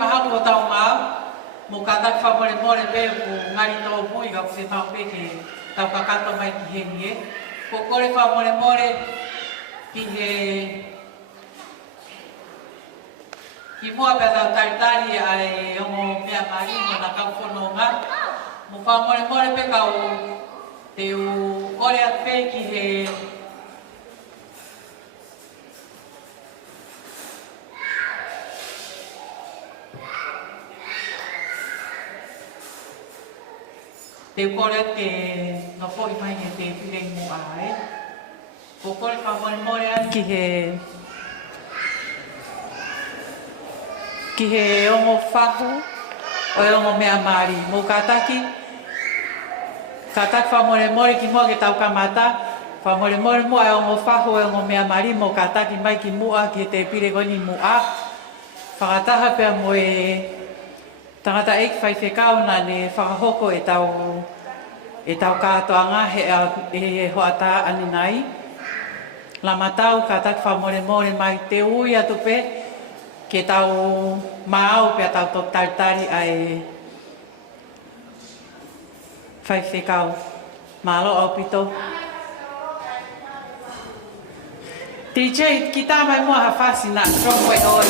mahapu o tau mau, mo katak whamore more pe o ngari tō pui ka kuse tau pe ke tau kakato mai ki he nie. Ko kore whamore more ki he ki mua pe tau taritari ai ongo mea mari mo na kau whanonga. Mo whamore more pe kau te o ore at pe ki he te kore te no poi mai he te pire mo ai. Ko kore whamore more an ki he ongo whahu o ongo mea mari. Mo kataki whamore more ki mua ke tau kamata. Whamore more mo e ongo whahu e ongo mea mari. Mo kataki mai ki mua ki te pire goni mua. Whakataha pia mo e tangata eik whaiwhekau na ne whakahoko e tau kātoanga he hoata ane nai. La matau katak whamore more mai te ui atu pe ke tau maau pe tau tok taritari ai whaiwhekau. Malo au pito. DJ, ki tā mai mua ha whasi na strong way oi.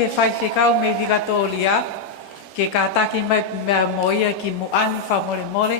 Ke whaiwhekau me vigatolia, ke kātaki mai mea moia ki muani whamore more.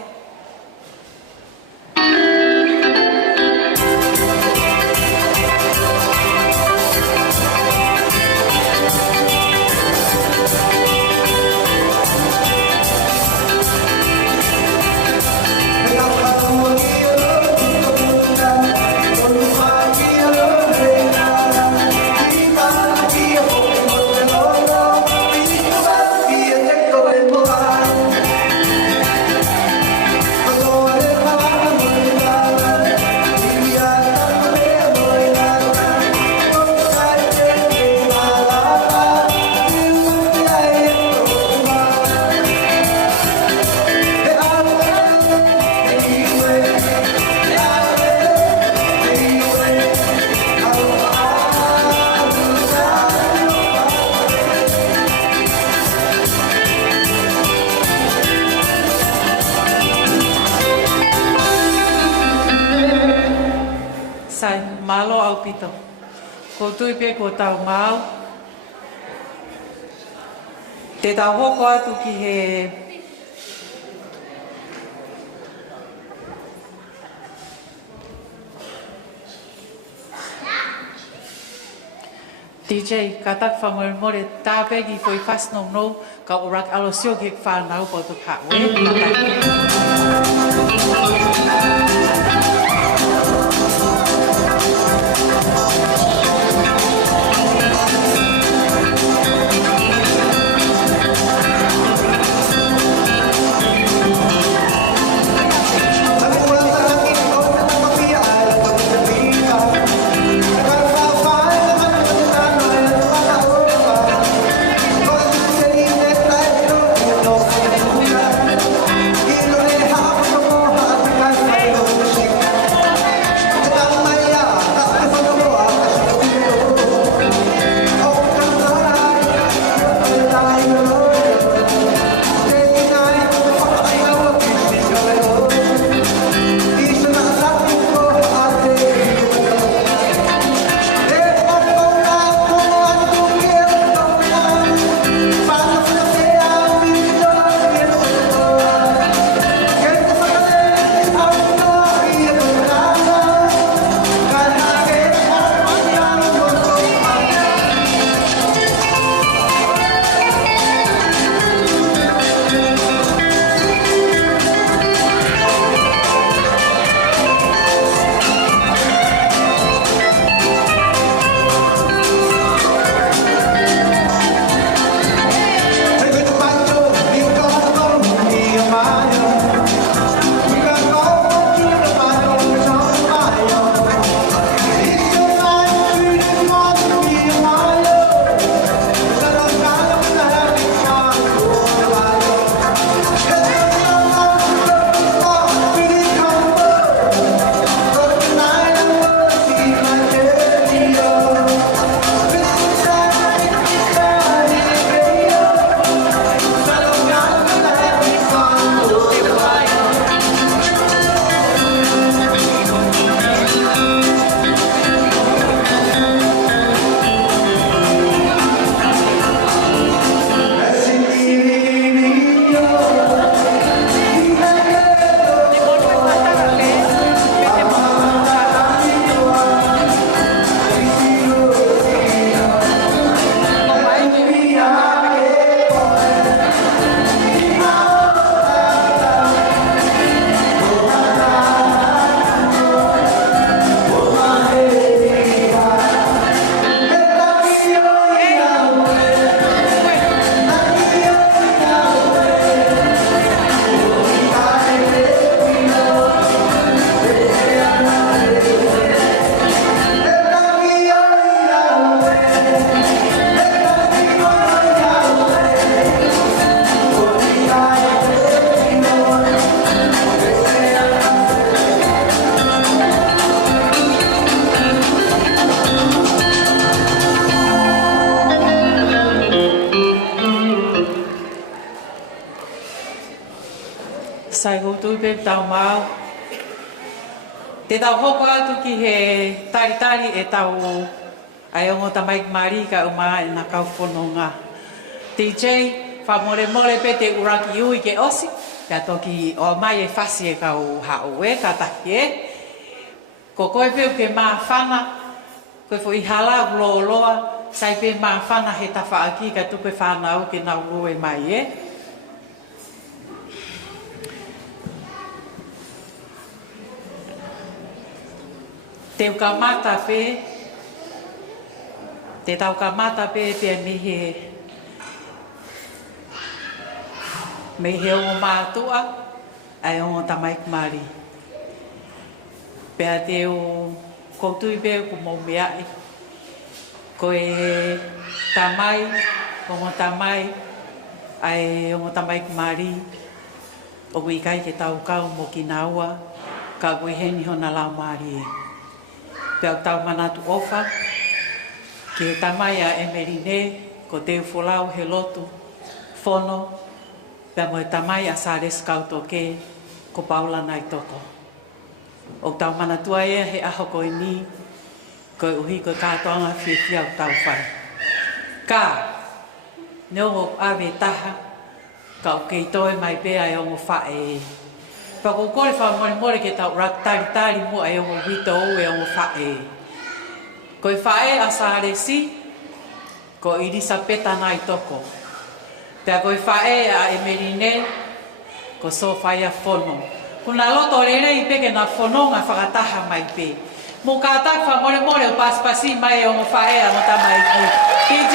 Malo au pito. Ko tui pe ko tau mau. Te tau hoko atu ki he DJ, katak whamore more tāpegi foi whasnau no ka urak alosio ke whanau po tu ka we. koutu pe tau mau. Te tau hoko atu ki he tari e tau ai ongo tamai mari ka uma na kau fononga. TJ, whamore pe te uraki ui ke osi. Pea toki o mai e whasi e kau hao e, ka taki e. Ko koe peo ke maa whana, koe fo i hala ulo loa, sai pe maa whana he ta whaaki ka tupe whanau ke nau roe mai e. Te ukamata pe, te tau kamata pe pia me he o mātua, ai o tamai kumari. Pea te o koutui pe ku mo meai. Ko e tamai, o tamai, ai o tamai kumari. O kui kai ke tau kau mo ki naua, ka kui heni hona lau maari e. Pea tau manatu ofa, ke tamai a emerine, ko te ufolau he lotu, fono, pea mo e tamai a sāres kautoke, ko paula nai toko. O tau manatua e he aho koe ni, koe uhi koe kātoanga whiwhia o tau whai. Ka, neo o awe taha, ka o kei toe mai pea e ongo whae e. Pa ko kore wha more ke tau rak tari mua e ongo wito o e ongo whae e. Koe whae a sāresi, ko irisa peta nai toko. Pea koe whae a emerine, ko so whaia whono. Kuna loto rere i peke na whono ngā whakataha mai pe. Mo ka tak wha more o paspasi mai e ongo whae a no tamai ki. TJ?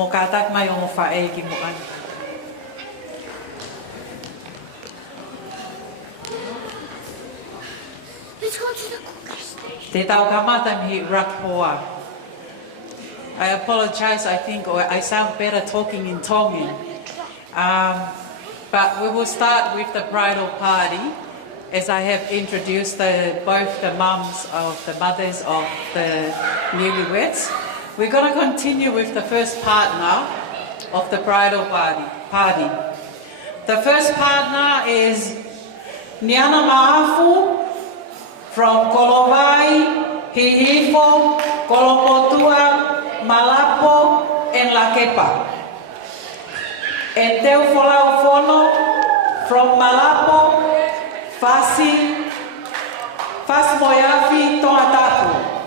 Mokatak mai o whae ki mo an. Let's go to the cookie station. Te tau kamata mi rak hoa. I apologize, I think, or I sound better talking in Tongan. But we will start with the bridal party, as I have introduced both the mothers of the newlyweds. We're going to continue with the first partner of the bridal party. The first partner is Niana Maafu from Kolowai, Hihifo, Kolopotua, Malapo, and Lakepa. And Teofolau Fono from Malapo, Fasmoyafi, Toatapu.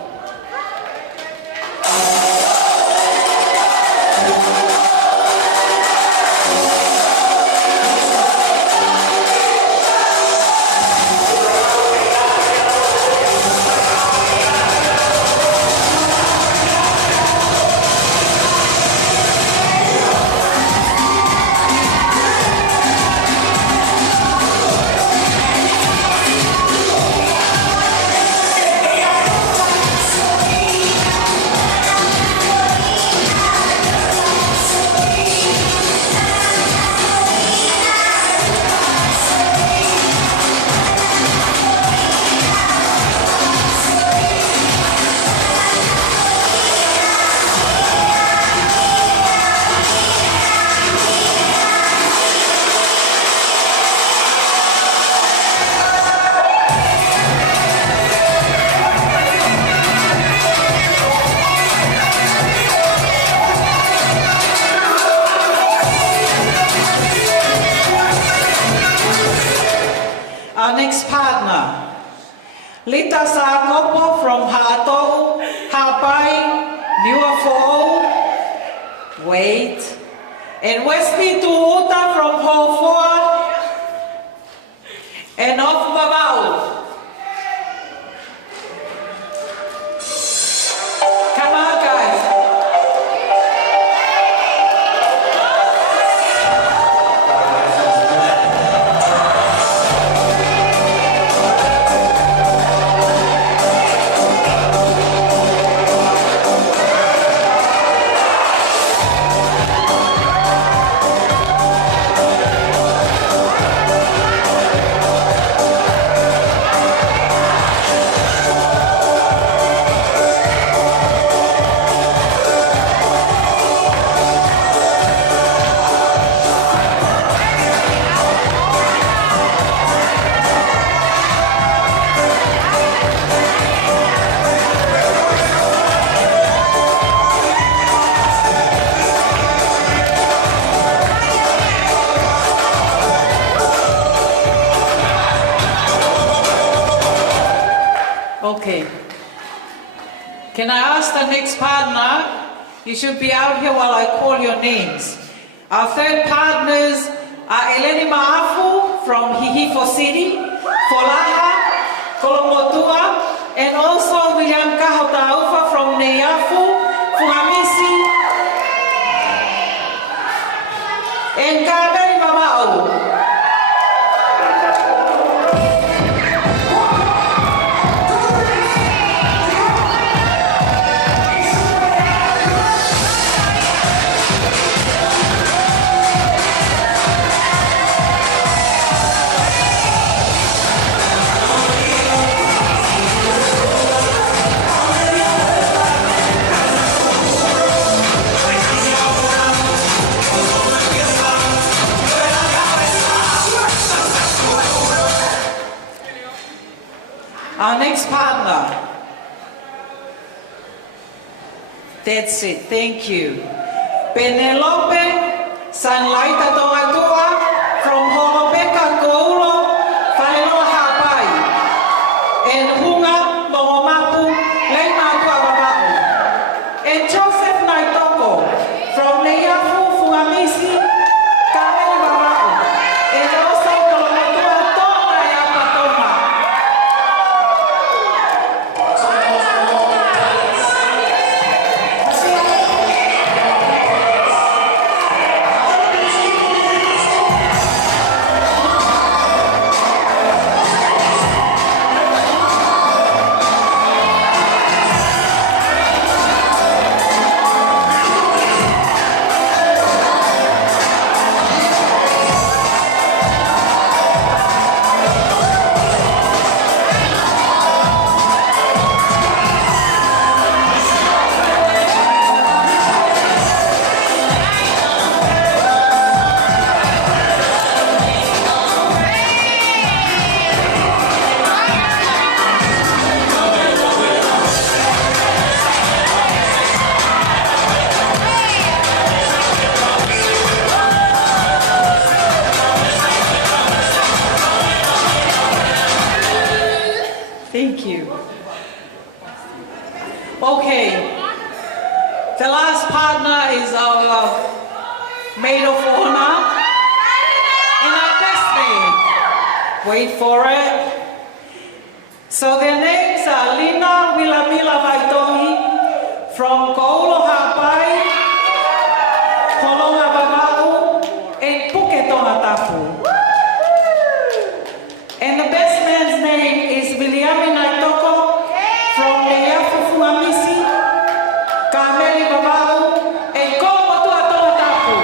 Yeah. next partner. Lita Saakopo from Ha'atou, Ha'apai, Niuafo'ou. Wait. And Wesley Tuuta from Hofoa. And of Babau. Come on, guys. Okay. Can I ask the next partner? You should be out here while I call your names. Our third partners are Eleni Ma'afu from Hihifo City, Folaha, Kolomotua, and also William Kahotaufa from Neiafu, Fuhamisi, and Kaberi Mama'u. Our next partner. That's it, thank you. Penelope Sanlaita Toatua from Holopeka Koulo, Whailoa Ha'apai. And Hunga Mohomapu, Leimatua Babau. And Joseph Naitoko from Neiafu, Fuamisi, Kamei Babau. And also Kolomotua Tonga Yapatoma. Thank you. Okay, the last partner is our maid of honor and our best man. Wait for it. So their names are Lina Wilamila Vaitohi from Koulo Ha'apai, Holonga Babau, and Puketonga Tapu. And the best man's name is Williami Naitoko from Neiafu Fuamisi, Kameli Babau, and Kolomotua Tonga Tapu.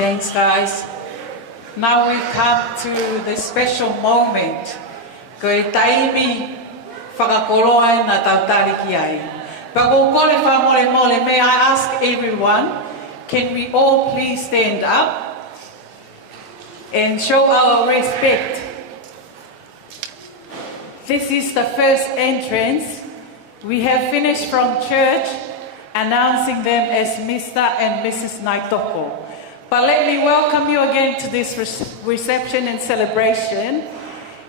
Thanks, guys. Now we come to the special moment. Ko e taimi whakakoroa na tautariki ai. Pako kore whamore mole, may I ask everyone, can we all please stand up and show our respect? This is the first entrance. We have finished from church announcing them as Mr. and Mrs. Naitoko. But let me welcome you again to this reception and celebration.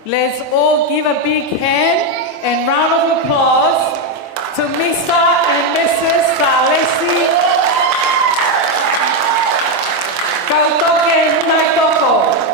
Let's all give a big hand and round of applause to Mr. and Mrs. Salesi Kautoke Naitoko.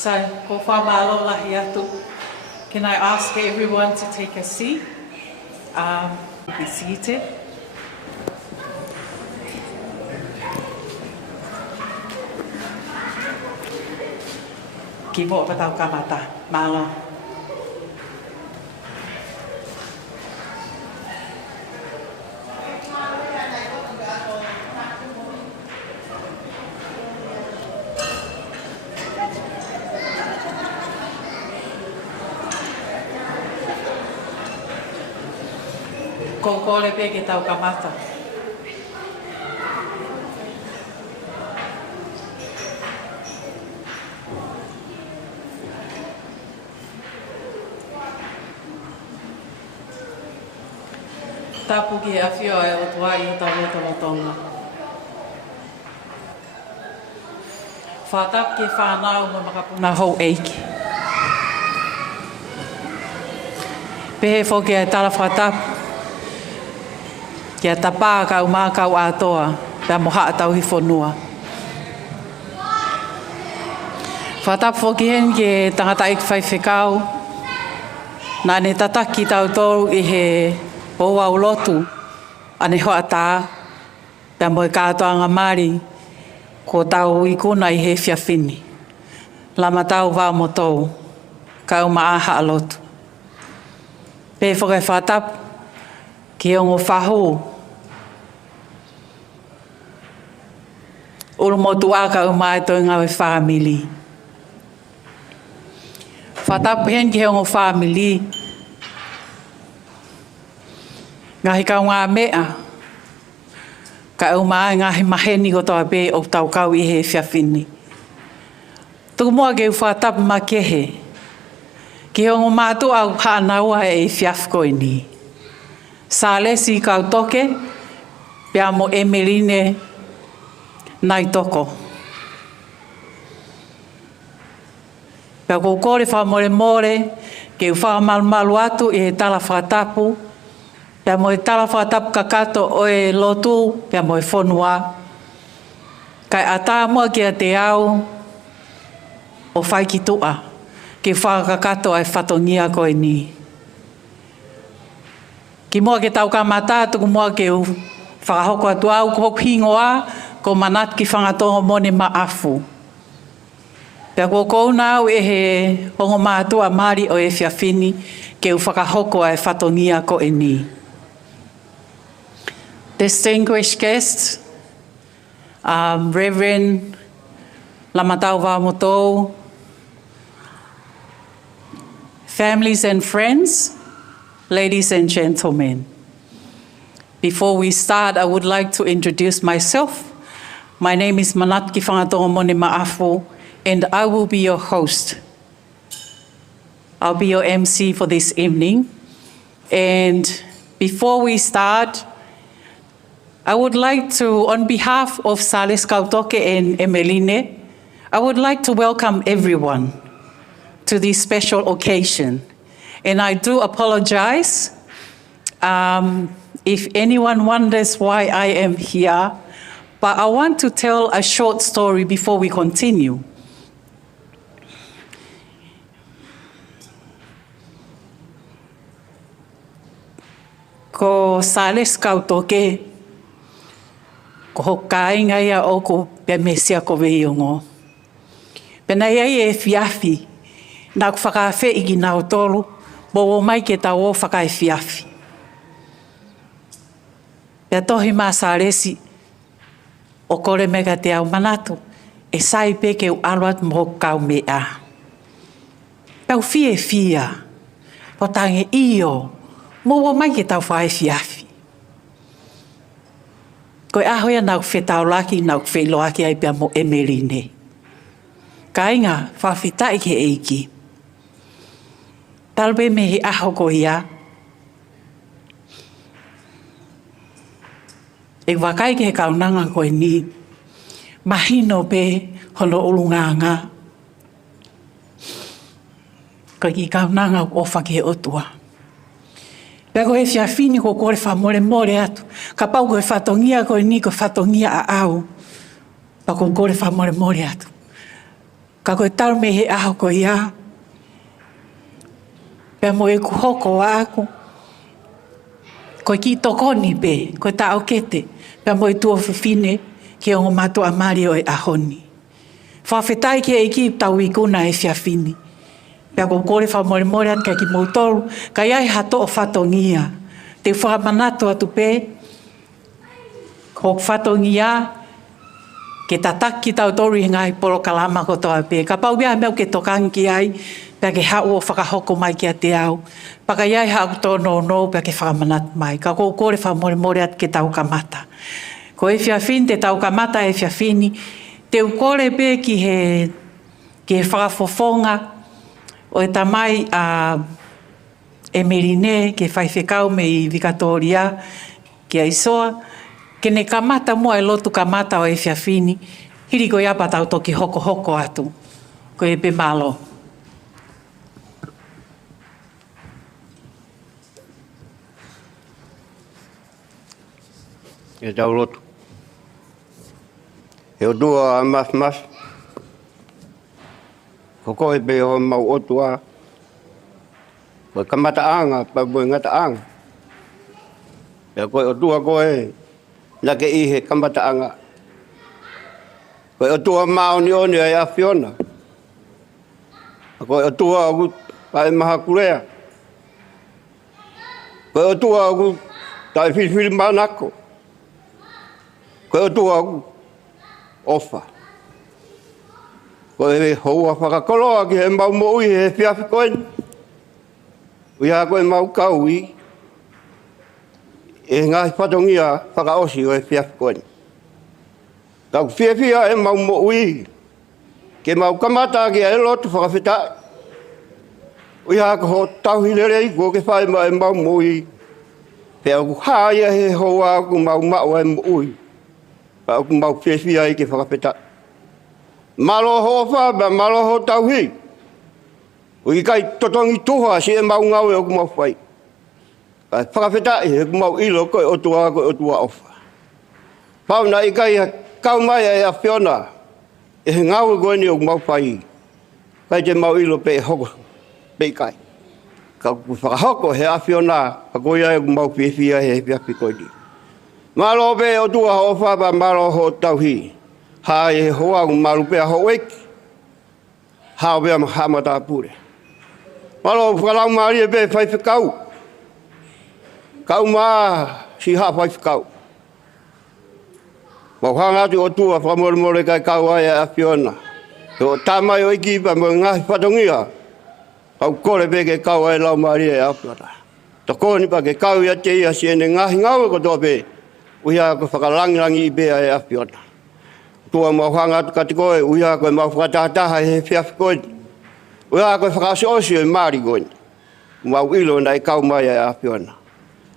So, ko whamalo lahi atu. Can I ask everyone to take a seat? Be seated. Ki mo patau kamata. Malo. Ko kore pe ke tau kamata. Tapu ki a whio e o tuai i tau o tonga. Whatap ki whanau mo makapuna hou eiki. Pehe whoke e tala whatap. Kia tapa kau mākau atoa, pia moha tau hi whanua. Whatap whoki hen ke tangata ik whai whekau, nā ne tataki tau tōru i he pōua ulotu, ane hoa tā, pia moe kātoa ngā māri, ko tau i kuna i he whiawhini. Lama tau wā mo tōu, kau maaha alotu. Pē whakai whatap, ki ongo whahu, uru motu aka umai toi ngawe whamili. Whatap hen ki ongo whamili, ngahi kau ngā mea, ka umai ngahi maheni ko toa pē o tau kau i he whiawhini. Tuku mua ke whatap ma kehe, ki ongo mātu au hānaua e whiawhkoi ni. Salesi Kautoke, pia mo Emeline Naitoko. Pia ko kore whamore more, ke whamalu atu i he tala whatapu, pia mo e tala whatapu kakato o e lotu, pia mo e whonua. Kai ata mua ki a te au o whaikitua, ke whakakato ai whatongia koe ni. Ki mua ke tau kamata, tuku mua ke whakahoko atu au, ko hingoa, ko manat ki whangatongo mone maafu. Pea ko kounau e he hongo mātua mari o e whiawhini, ke whakahoko ai whatongia ko e ni. distinguished guests, Reverend Lamatau Vamotou, families and friends, ladies and gentlemen. Before we start, I would like to introduce myself. My name is Manatki Whangatonga Ma'afo, and I will be your host. I'll be your MC for this evening. And before we start, I would like to, on behalf of Sales Kautoke and Emeline, I would like to welcome everyone to this special occasion. And I do apologize if anyone wonders why I am here, but I want to tell a short story before we continue. Ko Sales Kautoke, ko hokainga ia o ko pemesia ko veiongo. Pena iai e fiafi, na ku whakawhi i ki nao tolu, bo mai ke tau o whakai fiafi. Pea tohi mā Salesi, o kore mega te au manatu, e sai pe ke u aluat mo kau mea. Pau fie fia, po tange iyo, mo mai ke tau whakai fiafi. Koe ahoia nau whetau laki, nau wheloaki ai pia mo Emeline. Ka inga, whawhitai ke eiki. Talbe me he aho ko ia. E wakai ke he kaunanga koe ni. Mahino pe hono ulunganga. Koe ki kaunanga o whake he otua. Pea ko he whiawhini ko kore whamore more atu. Ka pau ko he whatongia koe ni ko whatongia a au. Pa ko kore whamore more atu. Ka koe tau me he aho ko ia. Pea mo e ku hoko aku. Koe ki tokoni pe, koe tau kete. Pea mo e tua whiwhine ke o matua amari o e ahoni. Whawhetai ke e ki tau i kuna e whiawhini. Pea ko kore whamore more atu ka ki moutoru. Ka iai hato o whatongia. Te whamanatu atu pe. Ko whatongia. Ke tataki tau toru i ngai poro kalama ko toa pe. Ka pau bia meu ke tokangi ai, pia ke hau o whakahoko mai ki a te au. Paka iai hau tono no, pia ke whakamanat mai. Ka kou kore whamore more at ke tau kamata. Ko e whiawhini, te tau kamata e whiawhini. Te ukore pe ki he whakafofonga o e tamai a Emeline, ke whaiwhekau me i Vikatoria, ki a isoa. Kene kamata mua e lotu kamata o e whiawhini, hiri ko iapa tau toki hoko atu, ko e pe malo. E tau lotu. E o dua a mas. Ko koe pe o mau otua. Ko kamata anga, pa boi ngata anga. E koe o dua koe. Na ke i he kamata anga. Koe o tua maoni oni ai a Fiona. Koe o tua ogu tae maha kurea. Koe o tua ogu tae whiwhiri manako. Koe o tua ogu ofa. Koe he houa whakakoloa ki he mau mo ui he whiawhi koeni. Ui ha koe mau kaui. E ngahi whatongia whakaosi o e whiawhi koeni. Kau whiawhia e mau mo ui. Ke mau kamata ki e lotu whakawhitai. Ui haka ho tauhirerei ko ke whae ma e mau mo ui. Pea ku haia he hoa ku mau mao e mo ui. Pea ku mau whiawhia i ke whakawhitai. Malo ho wha, malo ho tauhi. Ui kai totongi tuha si e mau ngau e o ku mau whai. Kai whakawhitai he ku mau ilo koe otua ofa. Pau na i kai kau mai e a Fiona. E he ngau e koe ni o ku mau whai. Kai te mau ilo pe hoko. Pe kai. Ka ku whakahoko he a Fiona. A koe ai ku mau whiawhia he whiawhi koe ni. Malo pe otua ho wha, malo ho tauhi. Ha e hoa ku maru pe a ho eki. Ha o pea mahamata pure. Malo whakalau maari e pe whaiwhikau. Kau maa si ha whaiwhikau. Mau hanga tu o tua whamore kai kaua e a Fiona. Te o tamai o iki pa mo ngahi whatongia. Kau kore pe ke kaua e lau maria e a Fiona. Ta kōni pa ke kau ia te ia siene ngahi ngau ko tō pe. Uia ko whakalangirangi i bea e a Fiona. Tua mau hanga tu katikoe, uia ko mau whakatahataha he whiawhi koe. Uia ko whakaosio e maari koe. Mau ilo nei kau mai e a Fiona.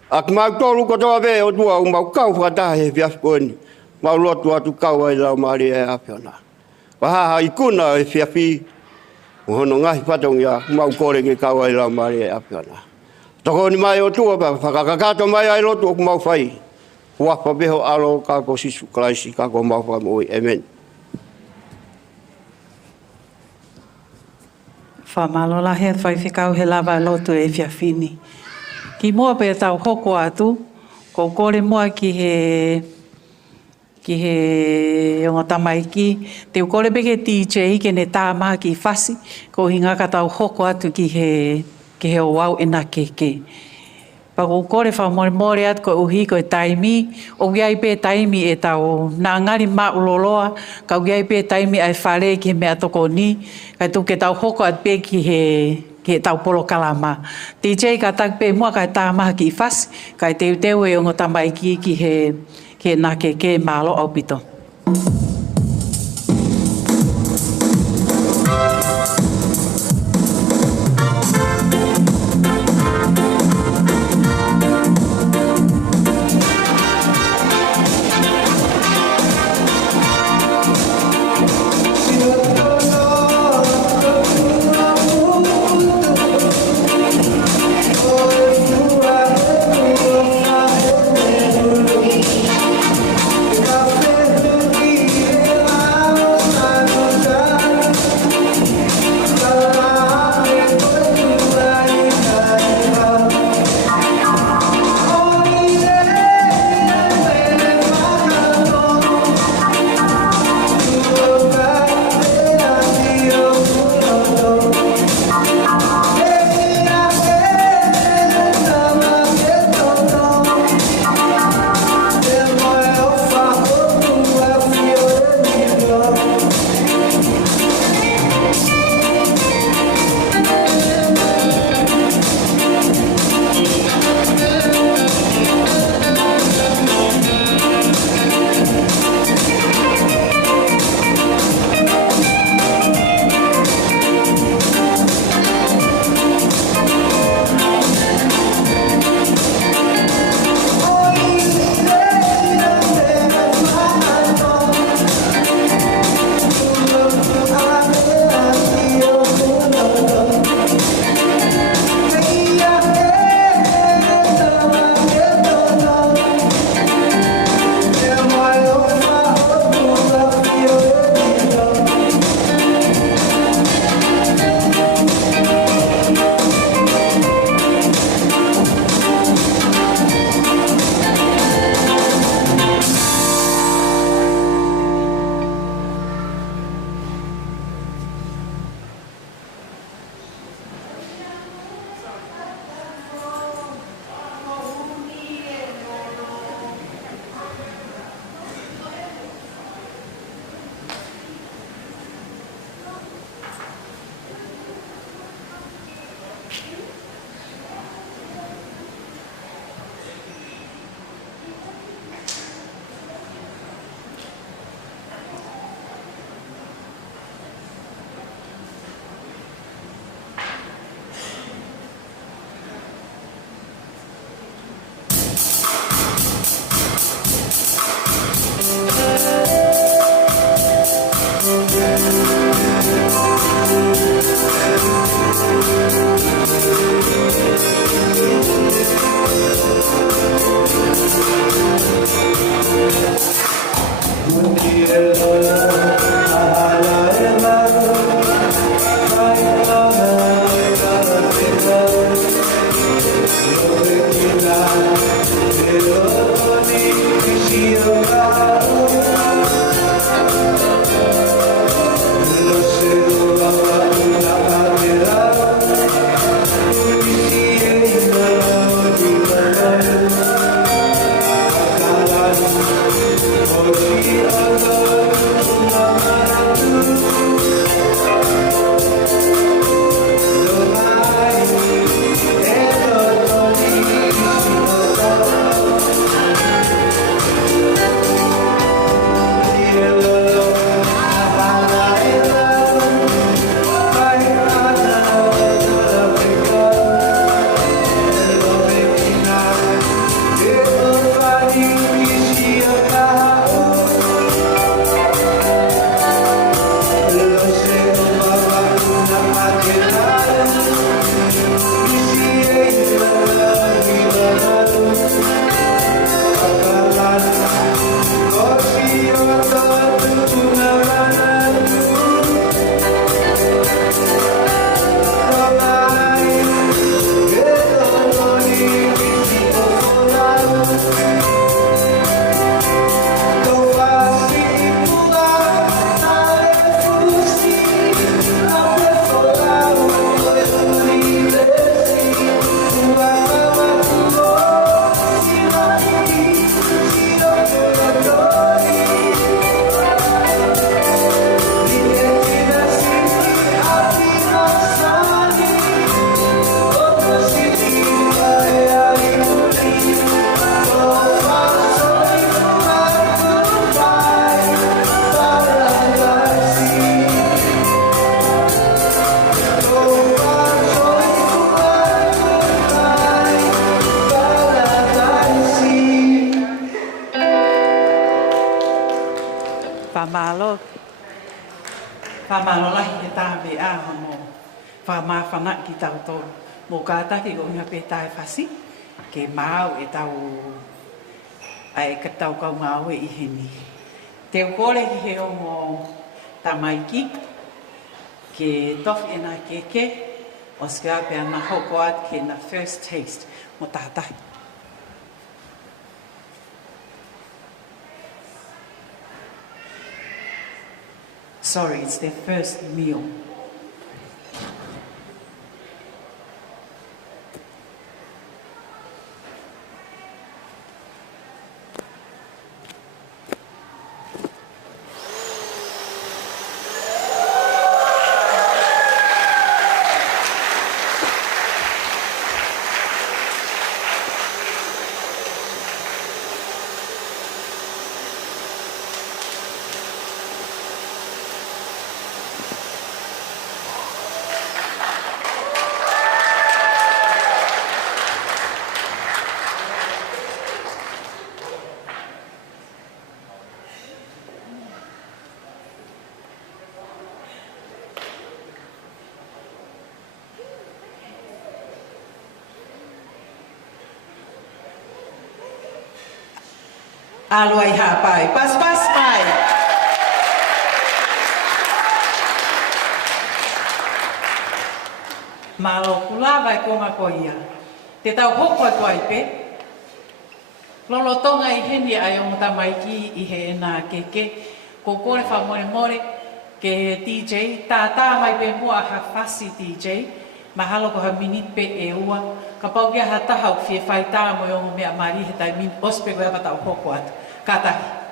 Ak mau tolu ko tō pe o tua u mau kau whakataha he whiawhi koe. Mau lotu atu kau ai lau maari e a Fiona. Wahaha i kuna e whiawhi. Hono ngahi whatongia, mau kore ke kau ai lau maari e a Fiona. Toko ni mai o tua pa, whakakakato mai ai lotu o mau whai. Wapa beho alo kako sisu klaisi kako mau wha moi. Amen. Whamalola he whai whikau he lava lotu e whiawhini. Ki mua pe tau hoko atu, ko kore mua ki he onga tamaiki, te ukore peke DJ ke ne tāma ki whasi, ko hinga ka tau hoko atu ki he o wau e nā keke. Pa ko kore whamore atu ko uhi ko e taimi, o giai pe taimi e tau nā ngari mā uloloa, ka giai pe taimi ai whare ki he mea toko ni, kai tu ke tau hoko atu pe ki he tau polo kalama. DJ ka tak pe mua kai tāma ki whasi, kai te uteu e onga tamaiki ki he nā keke mālo au pito. Café Whamalolahi e tā me aha mo whamawhana ki tau tōru. Mō kātaki o ngā pētāi whasi, ke māu e tau ai ka tau kau ngāwe I heni. Te ukore ki he o mō tamaiki, ke tofi e nā keke, o skia pia nā hoko at ke nā first taste mo tātai. Sorry, it's their first meal. Aloai hapai, pas pai. Malo kula vai konga koia. Te tau hoko atu ai pe. Lolo tonga I heni ai o tamaiki I he nā keke. Ko kore wha more ke he DJ. Tā mai pe mua ha whasi DJ. Mahalo ko ha minit pe e ua. Ka pau kia ha taha u fie whai tā mo o mea mari he tai min ospe koe hapa tau hoko atu. Kātahi.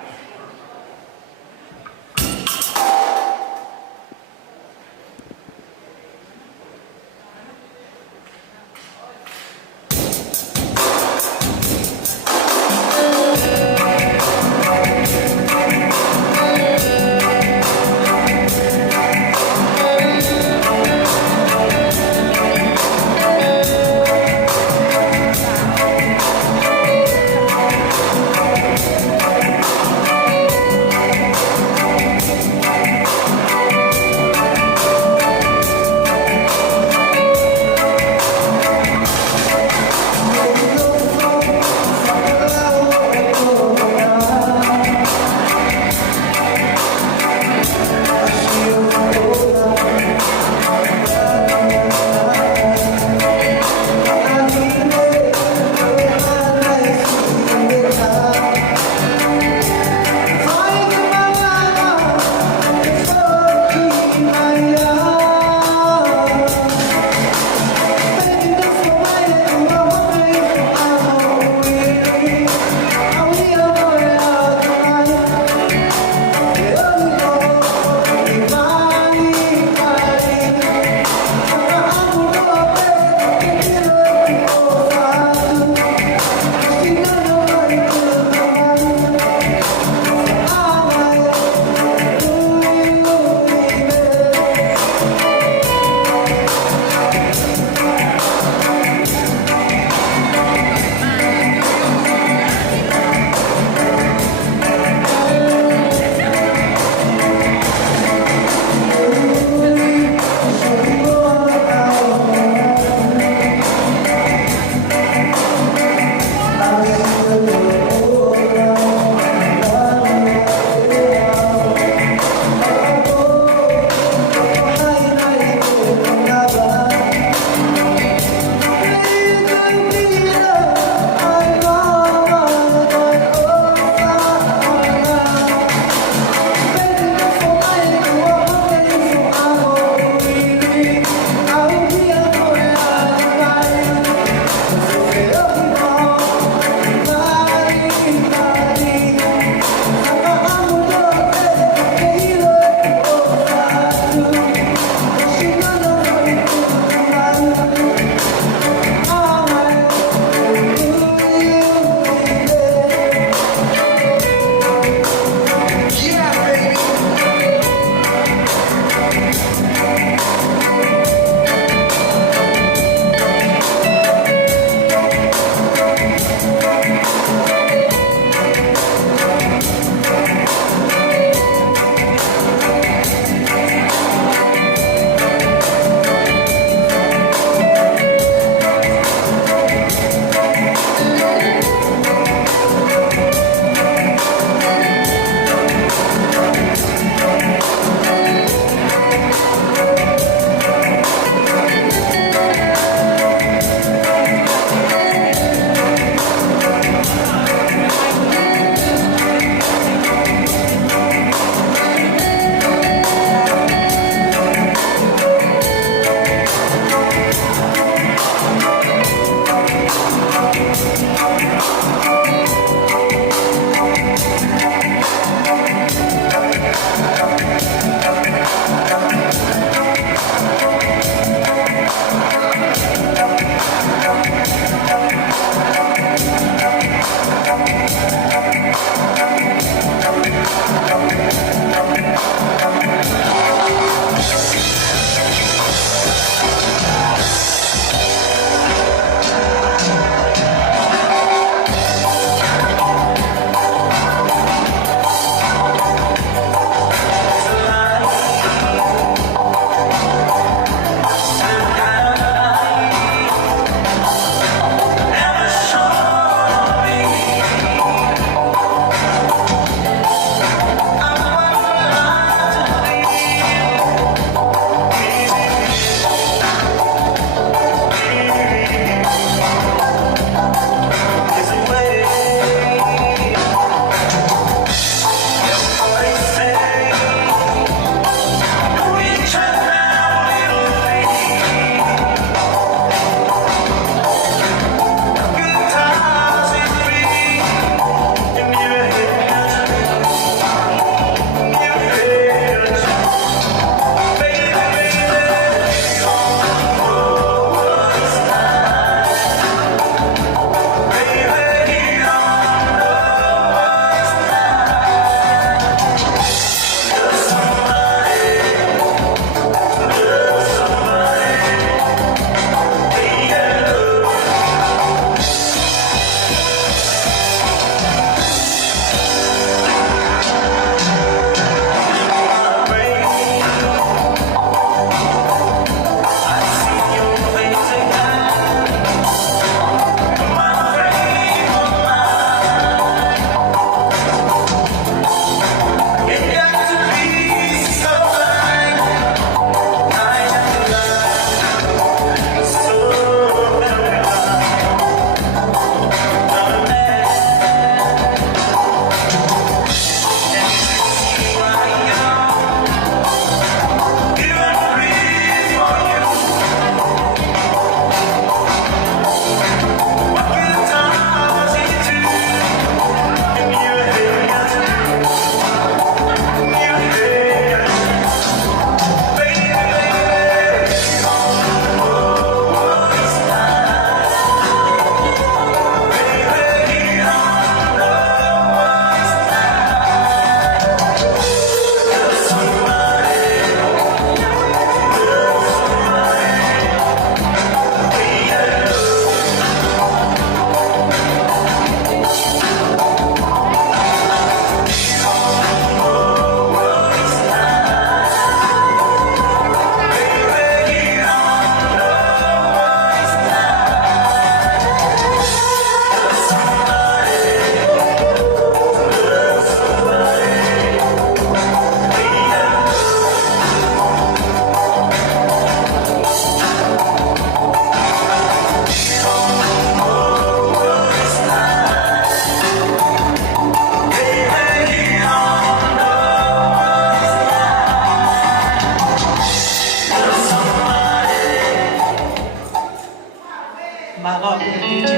Mga DJ.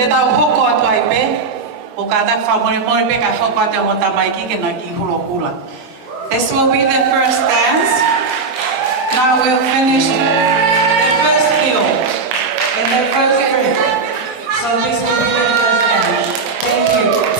Te tau hoko atu ai pe. O ka tak whamore pe ka hoko atu o tamaiki ke ngā ki huro kula. This will be the first dance. Now we'll finish the first field and the first group. So this will be the first dance. Thank you.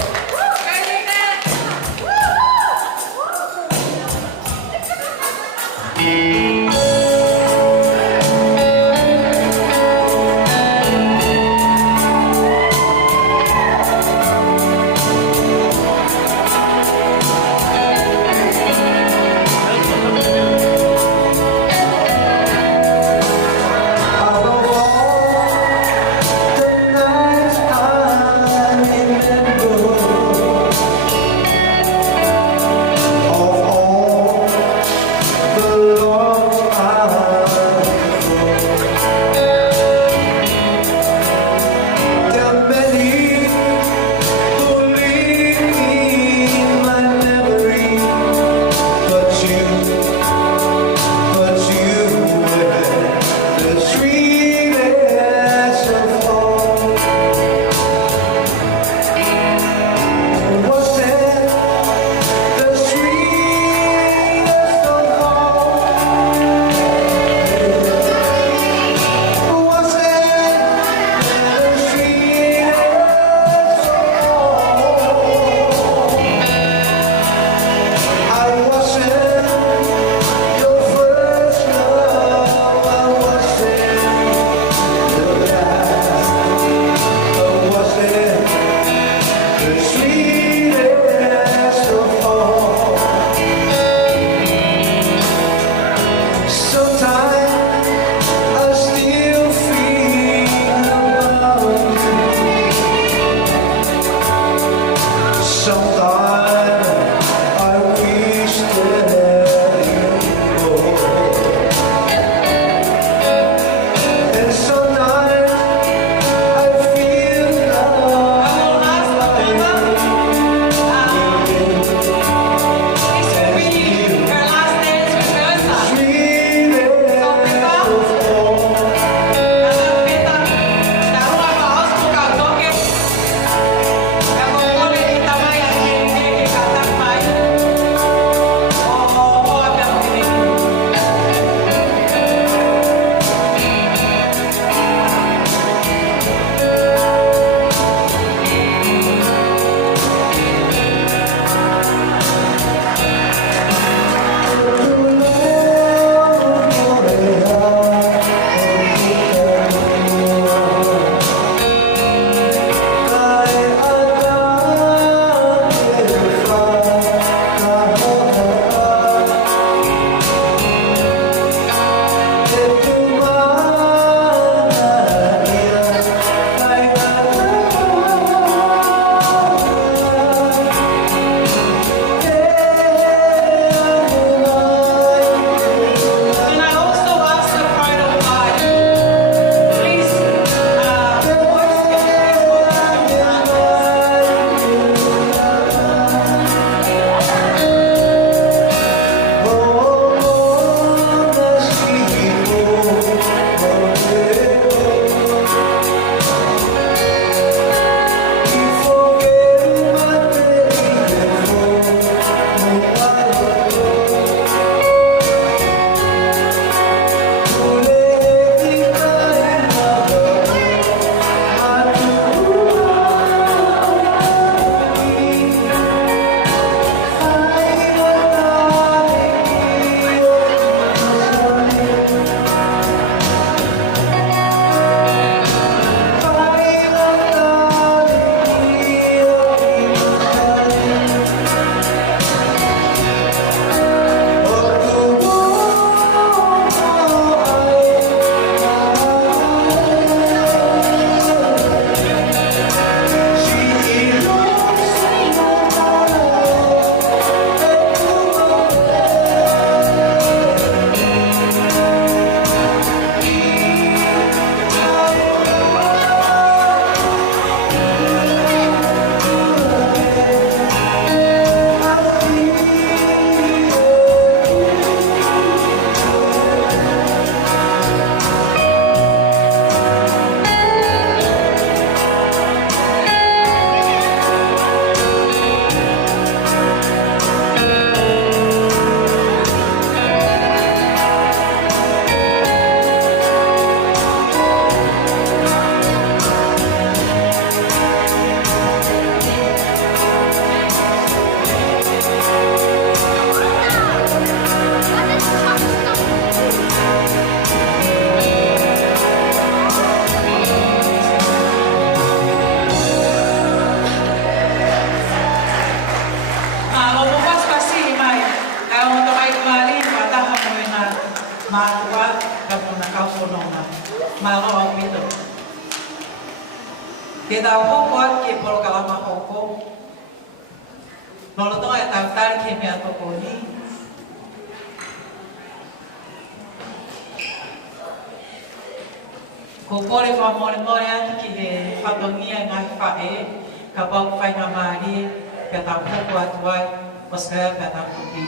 kononga. Malo ang ito. Kita hoko at kipolo kalama hoko. Noloto ay tagtari kemi ato koni. Kokore fa more ati ki he fatonia ngai fa e kapau fai na mari kata hoko atuai pasaya kata puti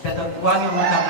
kata buang yang mata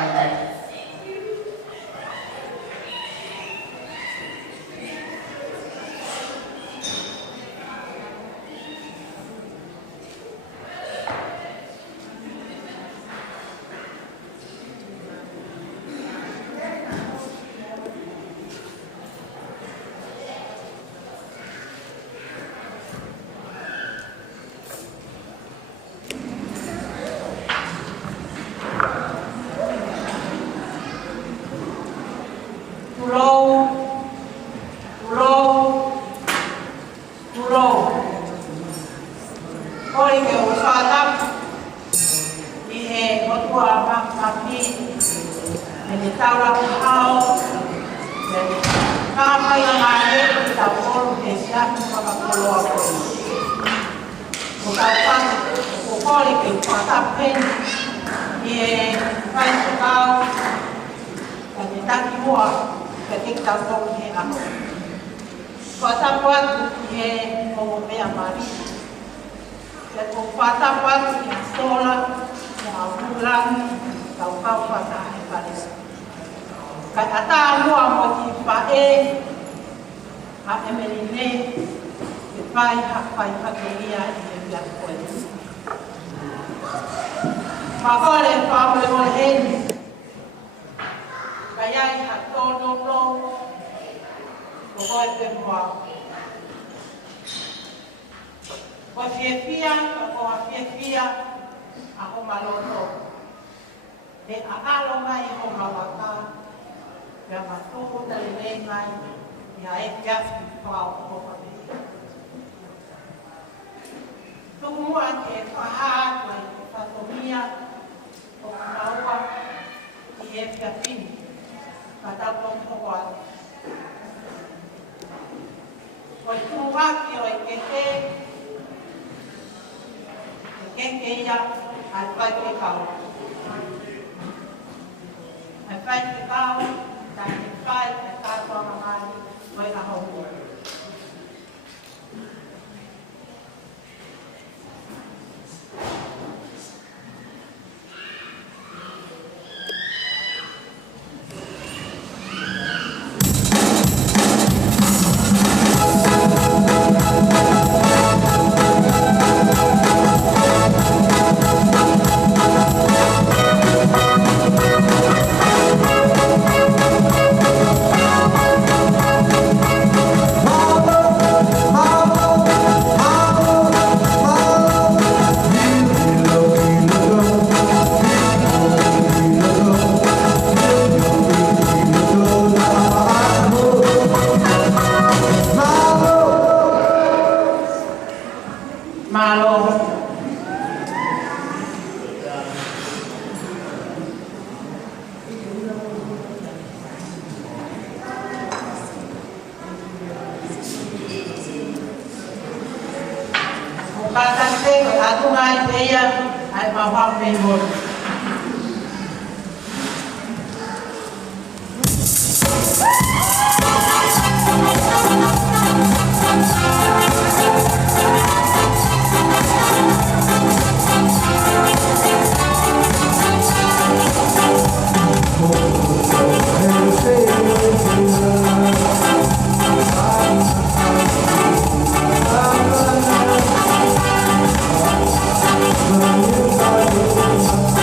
Thank you.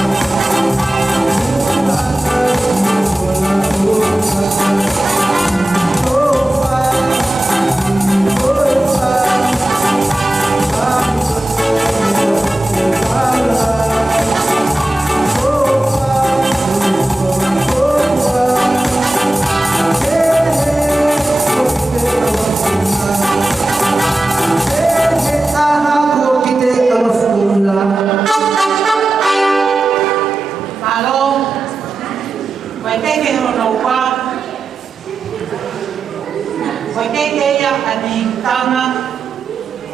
Koe kei ia ani tanga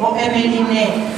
o Emeline.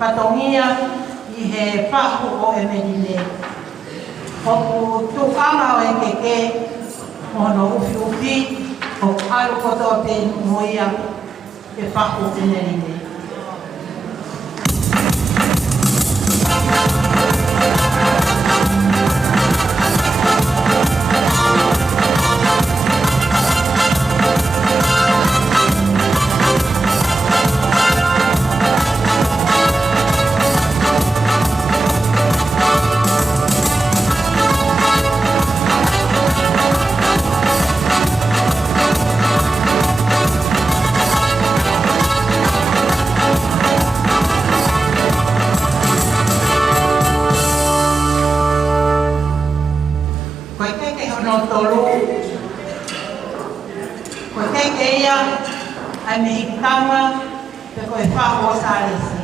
Patongia I he whahu o Emeline. Hoku tukanga o Ekeke, mono ufi ufi, o aru koto te moia e whahu o Emeline. Ai me hikitanga te koe whaho sa resi.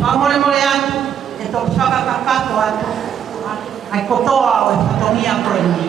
Whamore more atu e tō whakakakato atu ai kotoa o e whatongia koe ni.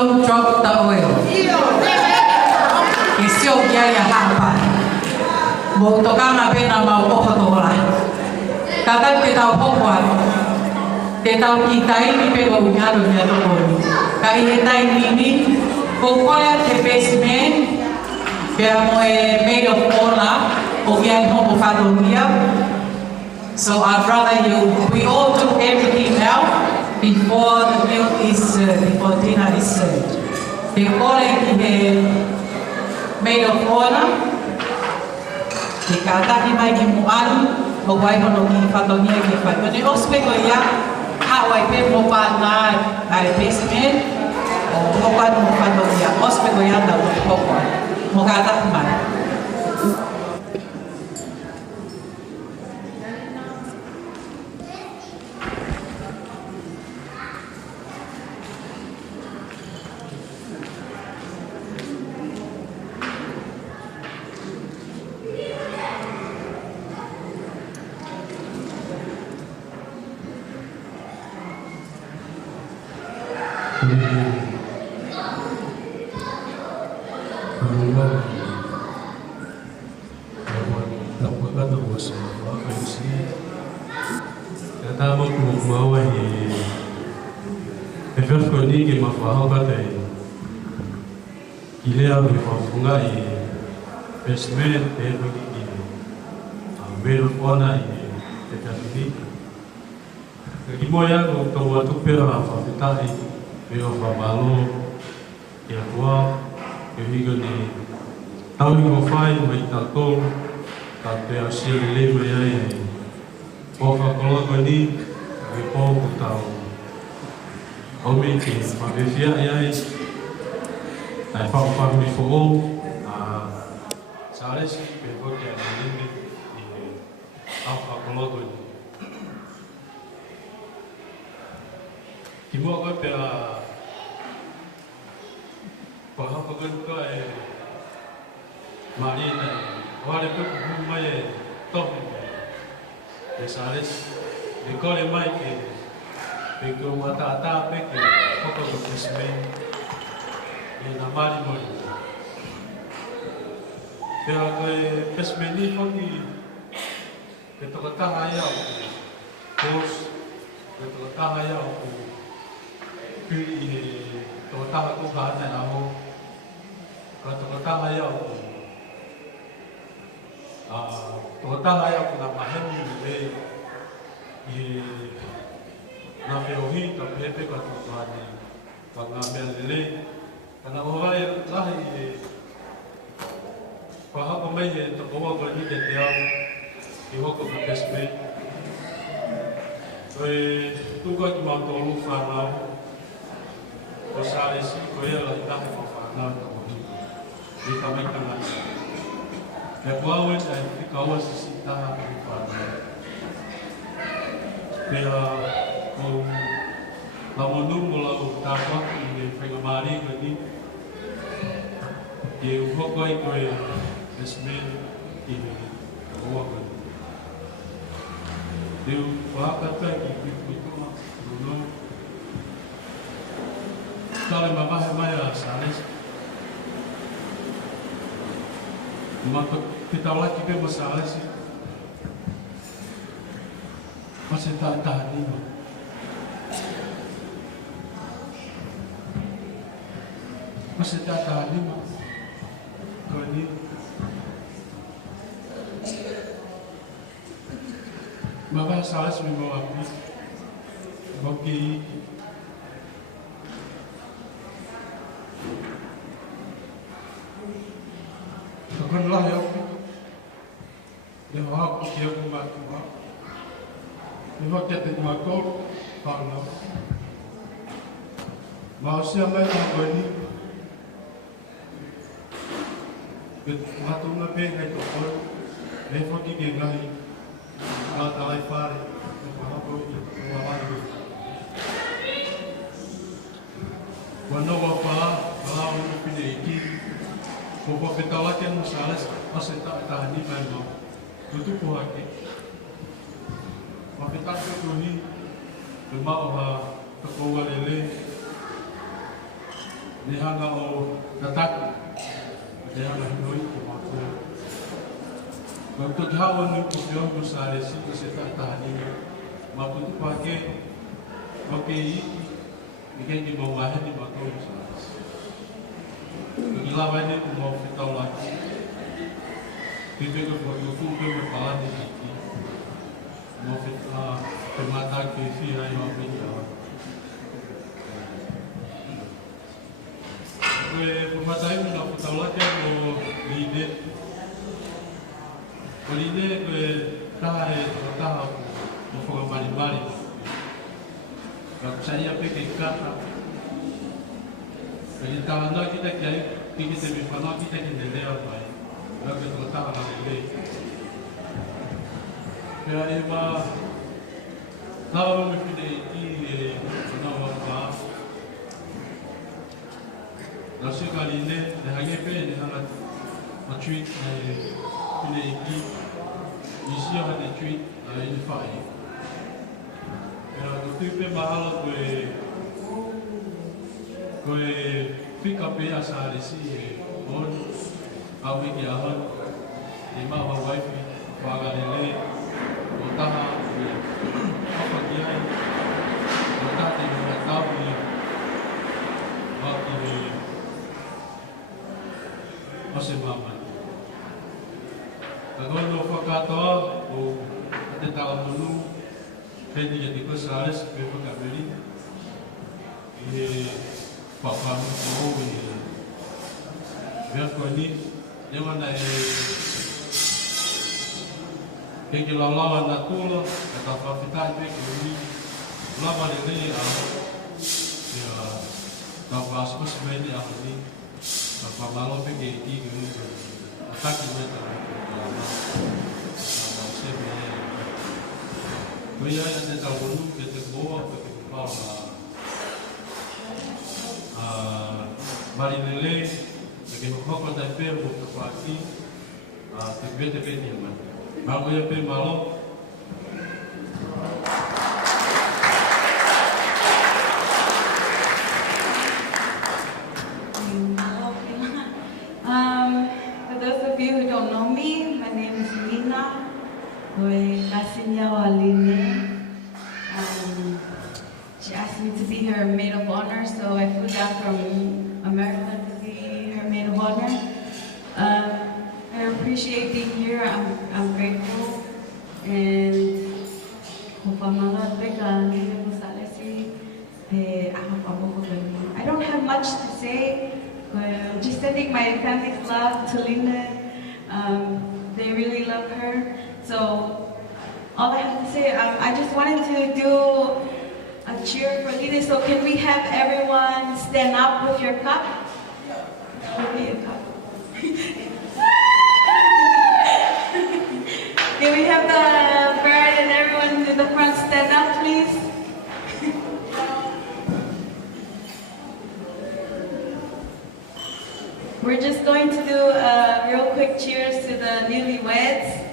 don't drop the oil. Ke sio kia ia hapa. Mo tokanga pena mau oho tola. Kata te tau hokwa. Te tau ki tai ni pe o nyaro ni ato koni. Kai he tai ni kokoya te basement. Pea mo e made of honor. O kia i homo whātongia. So our brother, we all took everything out before the meal is before dinner is served. Te kore ki he made of honor. Te kātaki mai ki muaru. O waihono ki whātongia ki whai. One ospeko ia, hawai pe mo pāna ai basement. O hokanu mo whātongia. Ospeko ia tau te hokwa. Mo kātaki mai. Basement e hoki ki mero ona i te tawhini. Ki moia ko tau atu pera a whawhitai me o whamalo e a kua e higo ni tauhi ko whai mai tātou ka te au siri le mai ai e o whakoloko ni e pōku tau omi ki whawhewhia ai ai whawhawhi fo o Sales pe hoki a nilimi i au whakologo ni. Ki mua koe pe a whakapagun ko e marina e wale kuku hu mai e tohi e Sales. E kore mai ke pe kua wata pe ke hoko ko kismei e na mari mori. Pea koe pesmeni hoki ke tokataha ia o ku kos, ke tokataha ia o ku piri i he tokataha ko ka ana aho, ka tokataha ia o ku tokataha ia o ku na mahemi me i he na peohi ka pepe ka tokataha ka ngā mea lele, ka na orai lahi i he Wahako mai he tokoa ko ni te ao i hoko ka pesme. Koe tuka ki mau tolu whanau. Ko sare si ko ea la tahe ko whanau ka mohi. Ni ka mai ka ngai. He kuawe ai ki kaua sisi taha ka whanau. Pea ko la monu mo lau tāwhaki i me whengamari ka ni. Ke uhoko ai koe Pesmen i Hawaii. Deu whakata ki Kuikuma, Runo. Tale mamahe mai a Sales. Maka kita laki pe Sales. Masih tak tahan ni. Masih tak tahan ni. Kau ni. Maka Sales membawa api, hoki, tekanlah ya api, yang aku siap membantu, yang kita membantu, karena mau siapa yang beri, betul nak pergi ke kau, hoki yang lain. Talai pare, wahako i wawaiwe. Wano wapa, walau upine iki, Koko petawake mo Sales, ase tahani mai mau. Tutu po hake. Makitak ko tuhi, lumao ha takowa lele. ne hanga o Nataku, ne hanga hinoi ko mātua. Kau to hao ni ko piongo sa re sito se tatahani, mātutu pake, wake i, i ki mau waheni mātou sa resi. Kau lawa ne ko mau whitau laki, Tibeko ko i kupe me palani hiki, mo te mata ke whia i hau pini awa. Koe pumatai muna putaulake ko Line. Ko Line koe taha e taha mo whakamari. Ka kusaia peke i kata. Ka i taha noa kita ki ai, ki te me whanau kita ki te lea mai. Ka ke tō taha na ule. Pea e wā, tawa me pine i ki e whanau wa paa. Nā se ka Line, ne hange pe ne hana a tweet e pine i ki. I sia ha te tweet i ni whai. Ko tupe mahala koe whika pēa sa resi e on, au wiki ahon, e mawa waifi, whagarele, o taha e whapaki ai, o tate me tapu e waki e ose mamai. Ka gono whakatoa o te tawa monu, Pedi ya di Cosares, Pepa Cameli, e Papa Mo e Verconi, Yamana e Peki Lalawa na Tula, Kata Fafitai Peki Lumi, Lava de Lei a Kapa Aspas Meni a Lumi, Kapa Malo Peki Eki Lumi, Ataki Meta Koe ai a te taunu ke te koa pe ke pao Marinele, pe ke hoko tai pēr mo te whaki, te pete pēti a mani. Mā koe a pē malo. For those of you who don't know me, my name is Nina. Koe kasinya wa Line. She asked me to be her maid of honor, so I flew down from America to be her maid of honor. I appreciate being here. I'm grateful, and I don't have much to say. Just sending my family love to Linda. They really love her. So all I have to say, I just wanted to do a cheer for Lina. So can we have everyone stand up with your cup? Give me a cup. Can we have the bride and everyone in the front stand up, please? We're just going to do a real quick cheers to the newlyweds.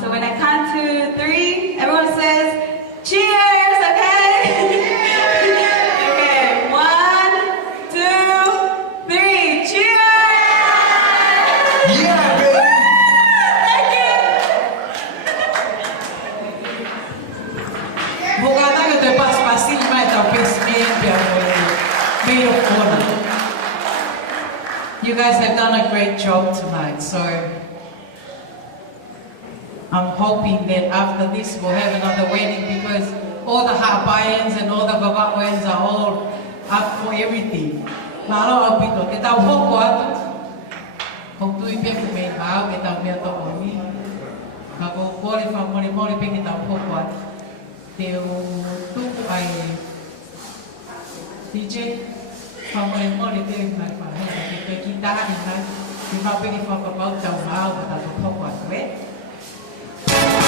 So when I count to 3, everyone says, cheers, okay? Okay, 1, 2, 3, cheers! Yeah, baby! Thank you! Bukata que te paspasil mai tau pesmien pia maid of honor. You guys have done a great job tonight, so I'm hoping that after this we'll have another wedding because all the Hawaiians and all the Vava'oians are all up for everything. Malo au pito, ke tau hoko atu. Kau tui pia ki mei mau, ke tau mea toko ni. Ka ko kore wha more pe ke tau hoko atu. Te o tuku ai DJ, wha more te mai whahena, ke te ki tahi nai. Ke wha pe ki whakapau tau mau, ka tau hoko atu, eh? Yeah.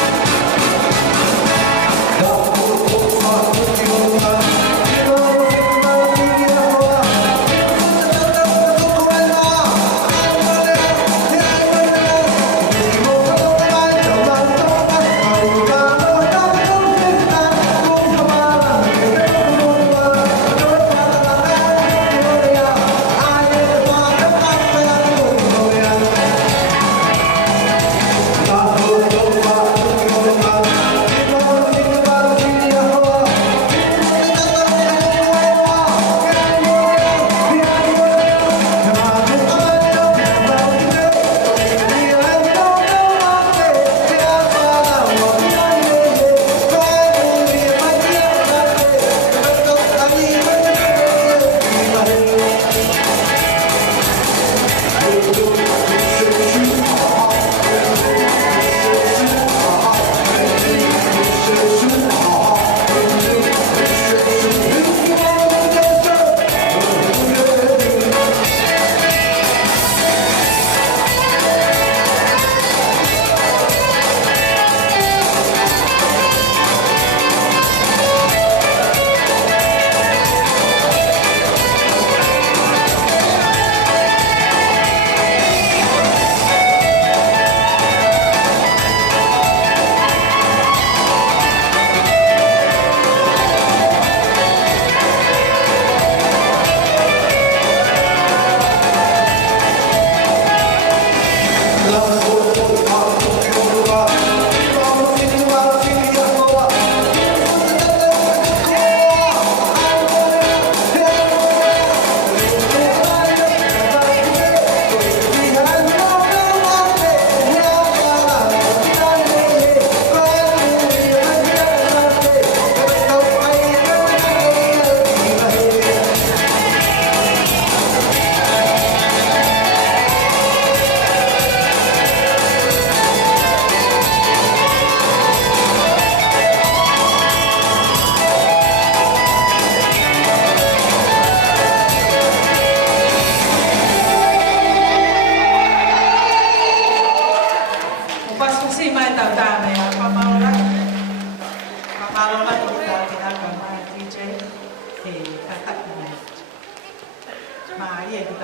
Mai e te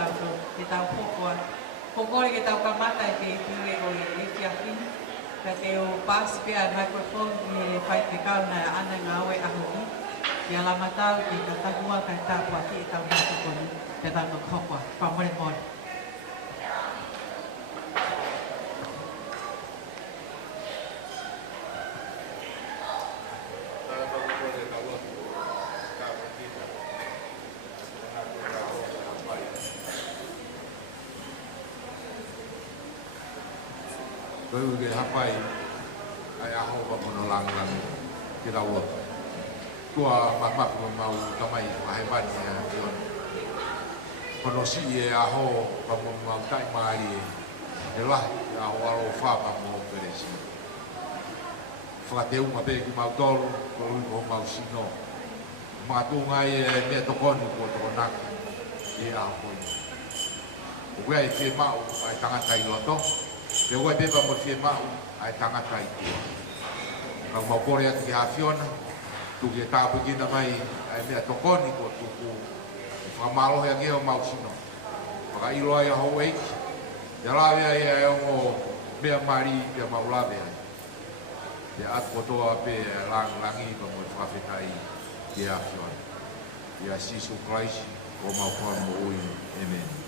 tau pokoa. Pokore ke tau kamata e te pire o e whiawhini. Ka te o pasi pia microphone i le whai te kau na ana ngā oe ahoni. Ia lama tau ki ka tahua ka tāpua ki e tau nātu koni. Te tanga kopua. Whamore mori. Koe ke hapai ai aho pa mono lang ki raua. Kua mamapu mau tamai mahe mani a kion. Kono si e aho pa mono mau tai maari e lahi e aho alo wha pa mono peresi. Whakateu ma pe ki mau tolu, kolo ui ko mau sino. Mātunga e mea tokonu ko toko naku e aho koi. O wea e whi mau ai tangata i loto. Te ua pepa mo fie mau ai tangata i tua. Nang mau kore atu ki hawhiona, tuki e tāpu kina mai ai mea tokoni ko tuku. E whamalo hea ngeo mau sino. Waka ilo ai a hou eiki. Te lawe ai ai ongo mea mari te mau lawe ai. Te atu kotoa pe langi pa mo e whawhetai ki hawhiona. Ia Sisu Christ ko mau kua mo ui. Amen.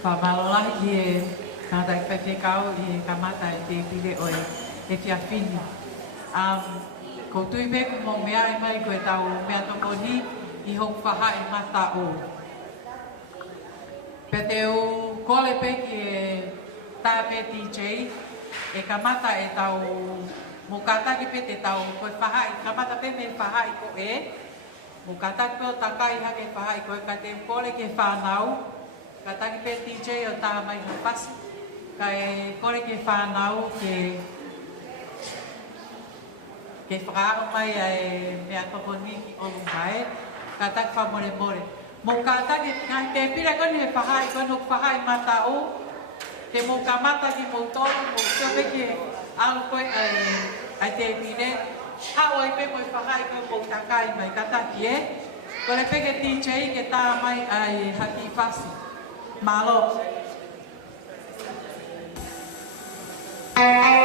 Whamalolahi ki e kātai whewhekau i e kamata e te pire o e whiawhini. Ko tui peku mō mea e mai koe tau mea tokoni i hok whaha e mata o. Pe te o kole peki e tāpe DJ e kamata e tau mō kātaki pe te tau koe whaha i kamata pe me whaha i ko e. Mō kātaki pe o takai hake whaha i koe ka te kole ke whanau. Ka taki pe DJ o tā mai ha pasi. Ka e kore ke whanau ke whakaaro mai e mea tokoni ki olu mai. Ka taki whamore more. Mō ka taki, te pira koni e whahai, kono whahai mata o. Te mō ka mata ki mō tōru, mō kiope ke alu koe ai te pire. Hao ai pe mō whahai koe mō takai mai ka taki e. Kore pe ke DJ ke tā mai ai haki whasi. Malo. Oh,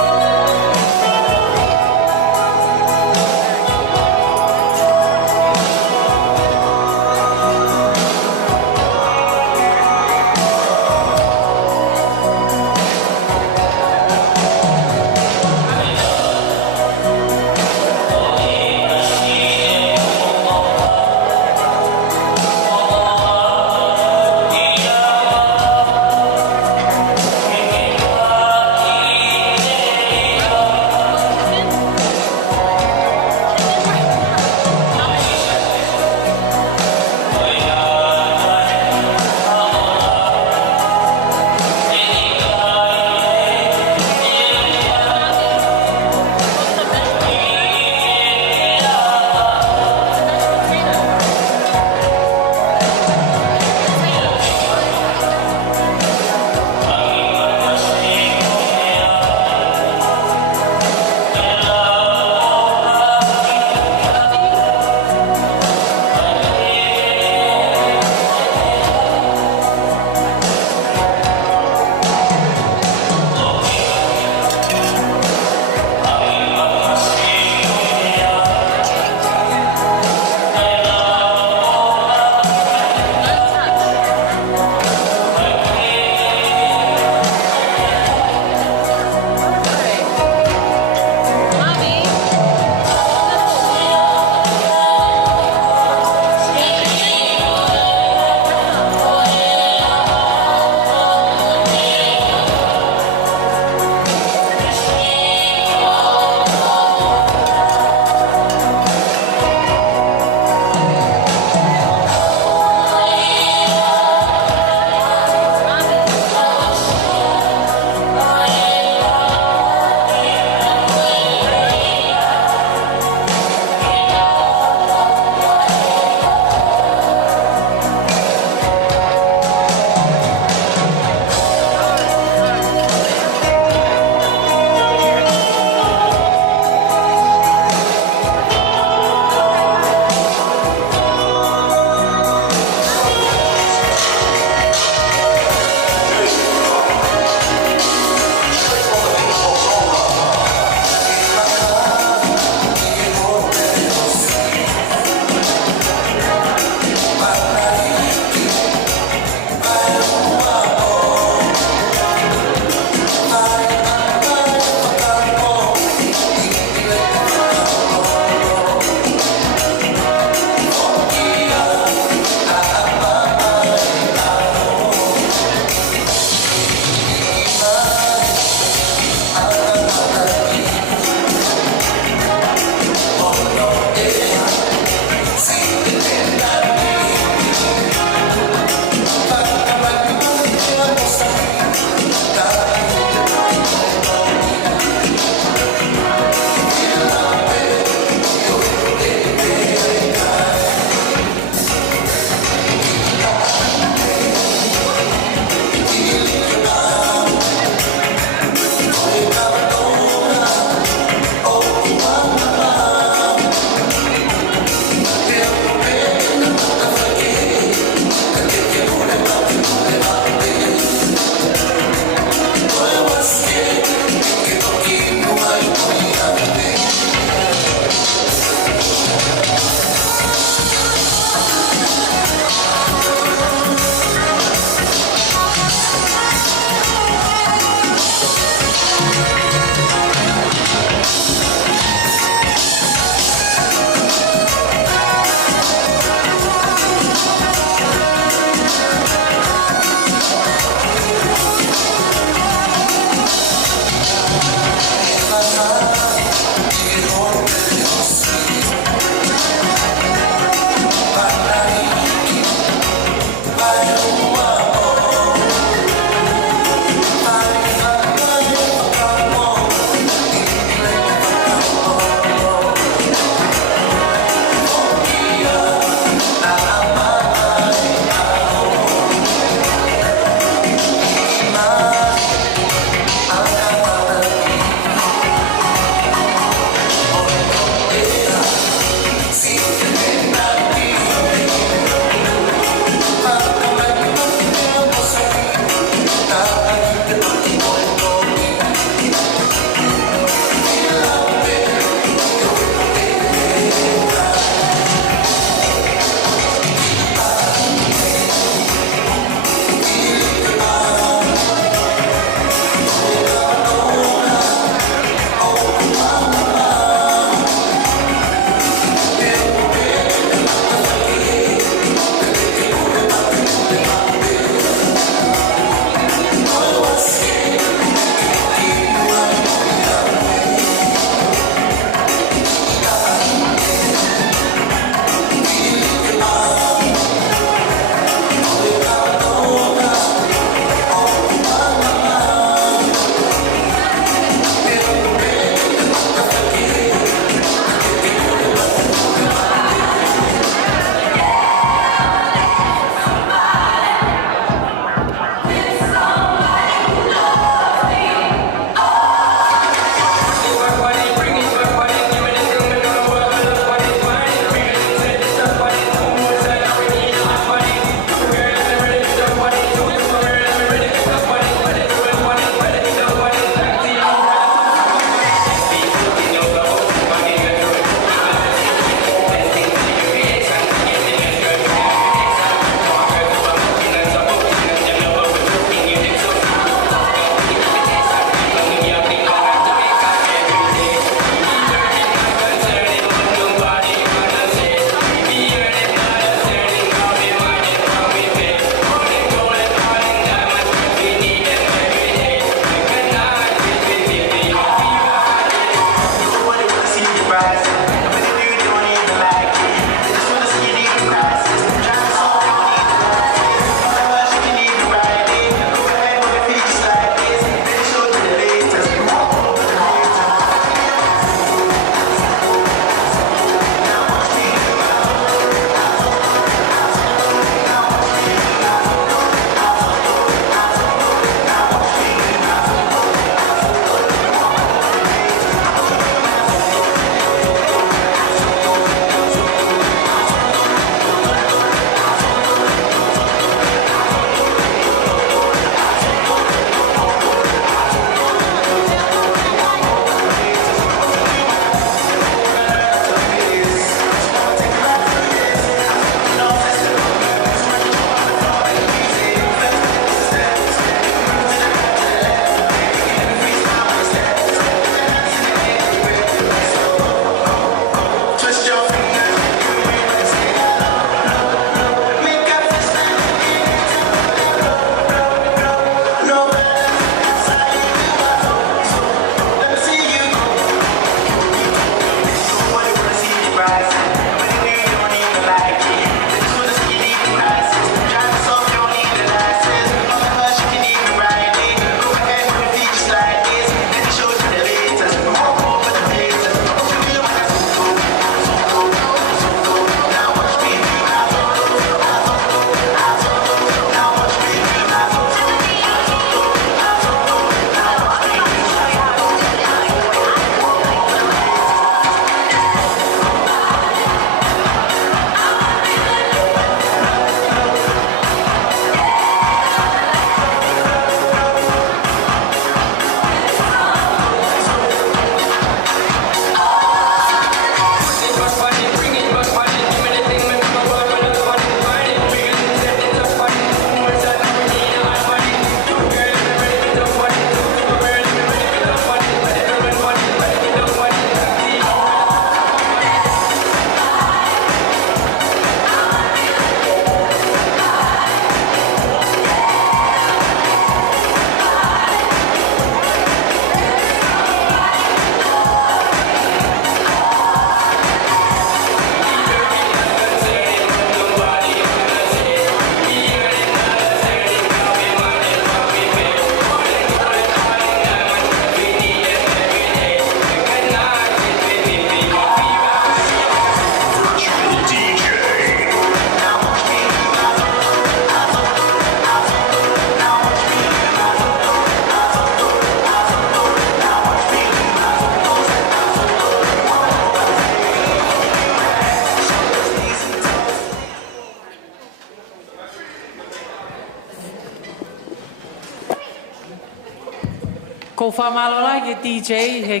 Ko whamalola ke DJ he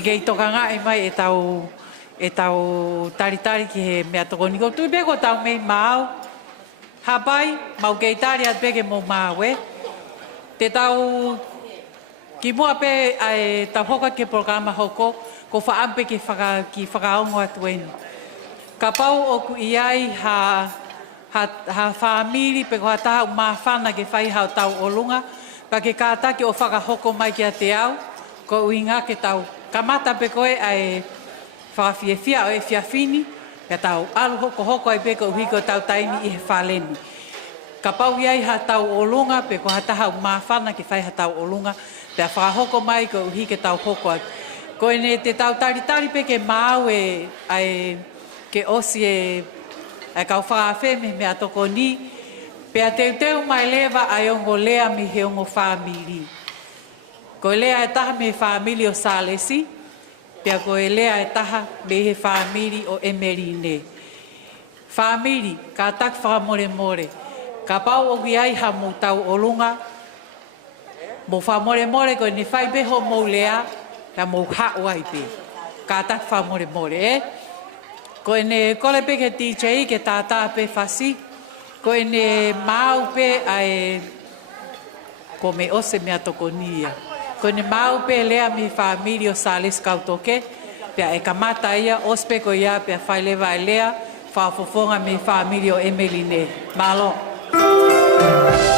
kei tokanga e mai e tau taritari ki he mea tokoni. Ko tui peko tau mei mau. Hapai, mau kei tari at peke mo mau e. Te tau ki mua pe ai tau hoka ke programa hoko ko whaampe ki whakaongo atuenu. Ka pau o ku iai ha whaamiri pe ko hataha umawhana ke whai hao tau olunga pa ke kātaki o whakahoko mai ki a te au ko uinga ke tau kamata pe koe ai whawhiewhia o e whiawhini ka tau alu hoko ai pe ko uhiko tau taimi i he whaleni. Ka pau iai ha tau olunga pe ko hataha umawhana ke whai ha tau olunga pe a whakahoko mai ko uhike tau hoko atu. Ko ene te tau taritari pe ke mau e ai ke osi e kau whaawhe me mea toko ni pe a teu mai lewa ai ongo lea mi he ongo whamiri. Ko lea e taha me whamiri o Salesi pe a ko lea e taha me he whamiri o Emerine. Whamiri ka tak whamore more ka pau o ki ai ha mo tau olunga mo whamore more ko ni whai beho mo lea ka mo hao ai pe. Ka tak whamore more Ko ene kole pe ke DJ ke tata pe fasi. Ko ene mau pe ai ko me ose mea tokonia. Ko ene mau pe lea mi familio Sales kautoke. Pe e kamata ia ospe ko ia pe fai leva lea. Fa fofonga mi familio Emeline. Malo. Amen.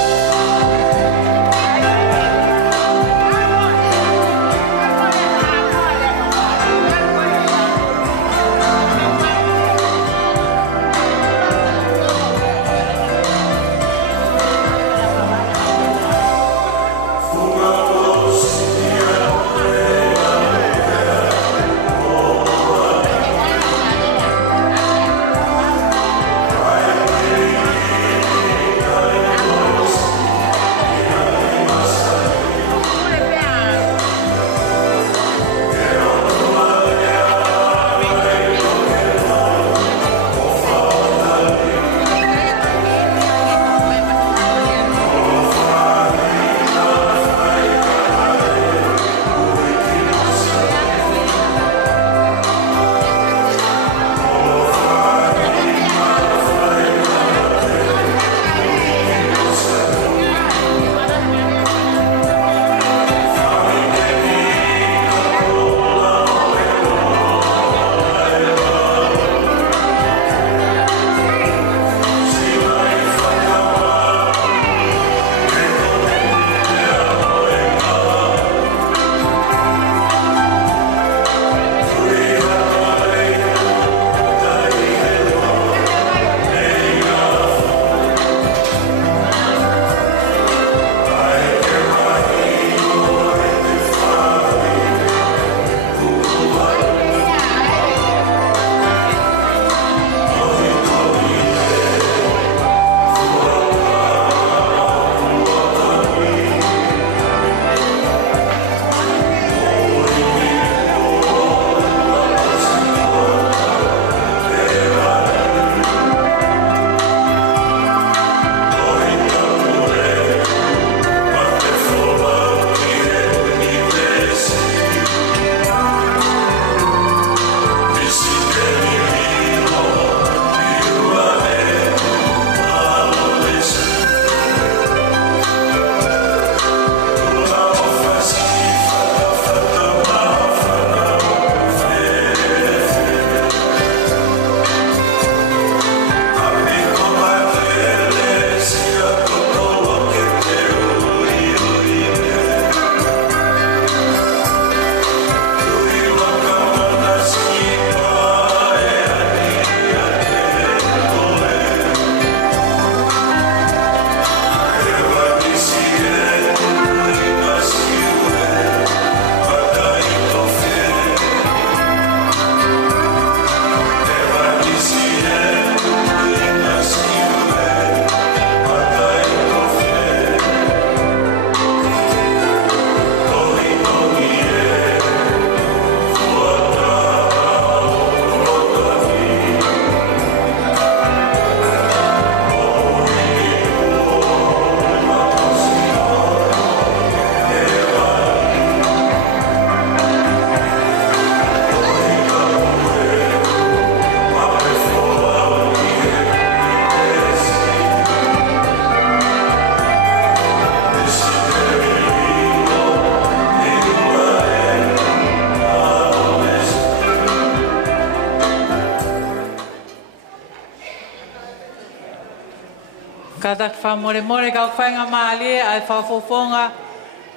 Kata whamore more kau whainga maalie ai whafofonga.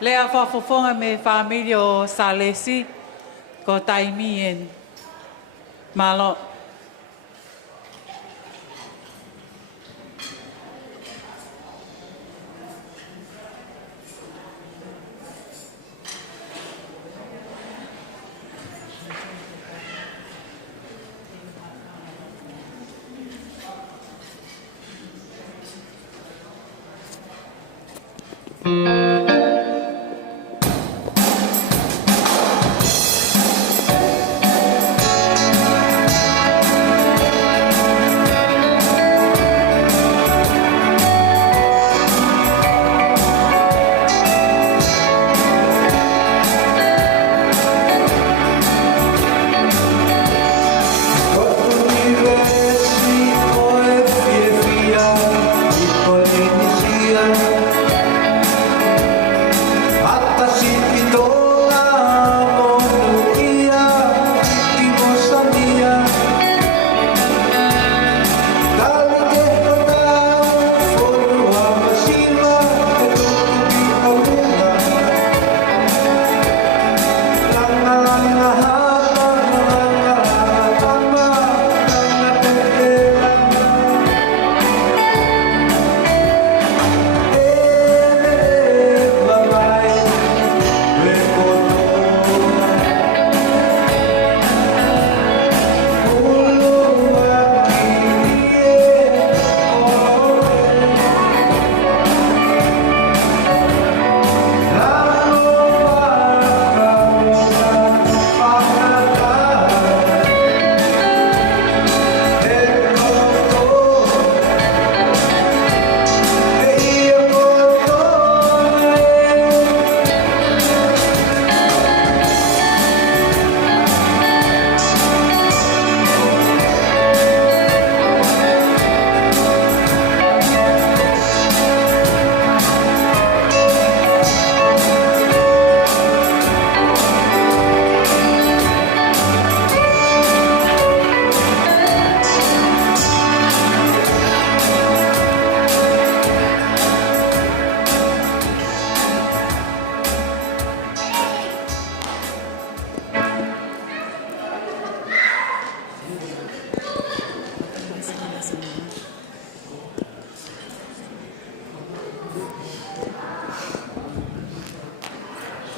Lea whafofonga me whamiri o Salesi ko taimien. Malo.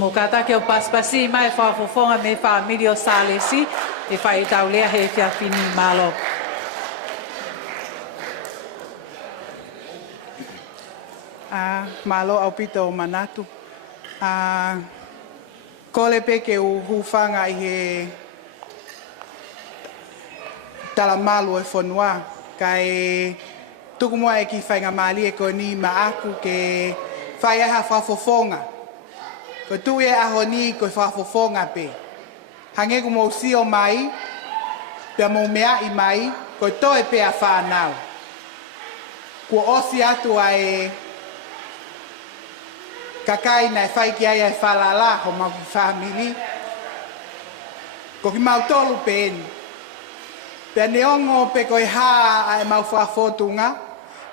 Mo kata ke o paspasi mai whafofonga me whamiri o Salesi e whai tau lea he whia whini malo. Malo au pita o manatu. Kole pe ke u hufanga i he tala malu e whanua. Kai tuku mua e ki whainga mali e ko ni maaku ke whai aha whafofonga. Ko tu e aho ni ko whafofonga pe. Hange ku mo sio mai, pe mo mea i mai, ko toe pe a whanau. Ko osi atu ai kakai na whai ki ai ai whalala ho mau ki whamiri. Ko ki mau tolu pe eni. Pe neongo pe koe haa ai mau whafotunga,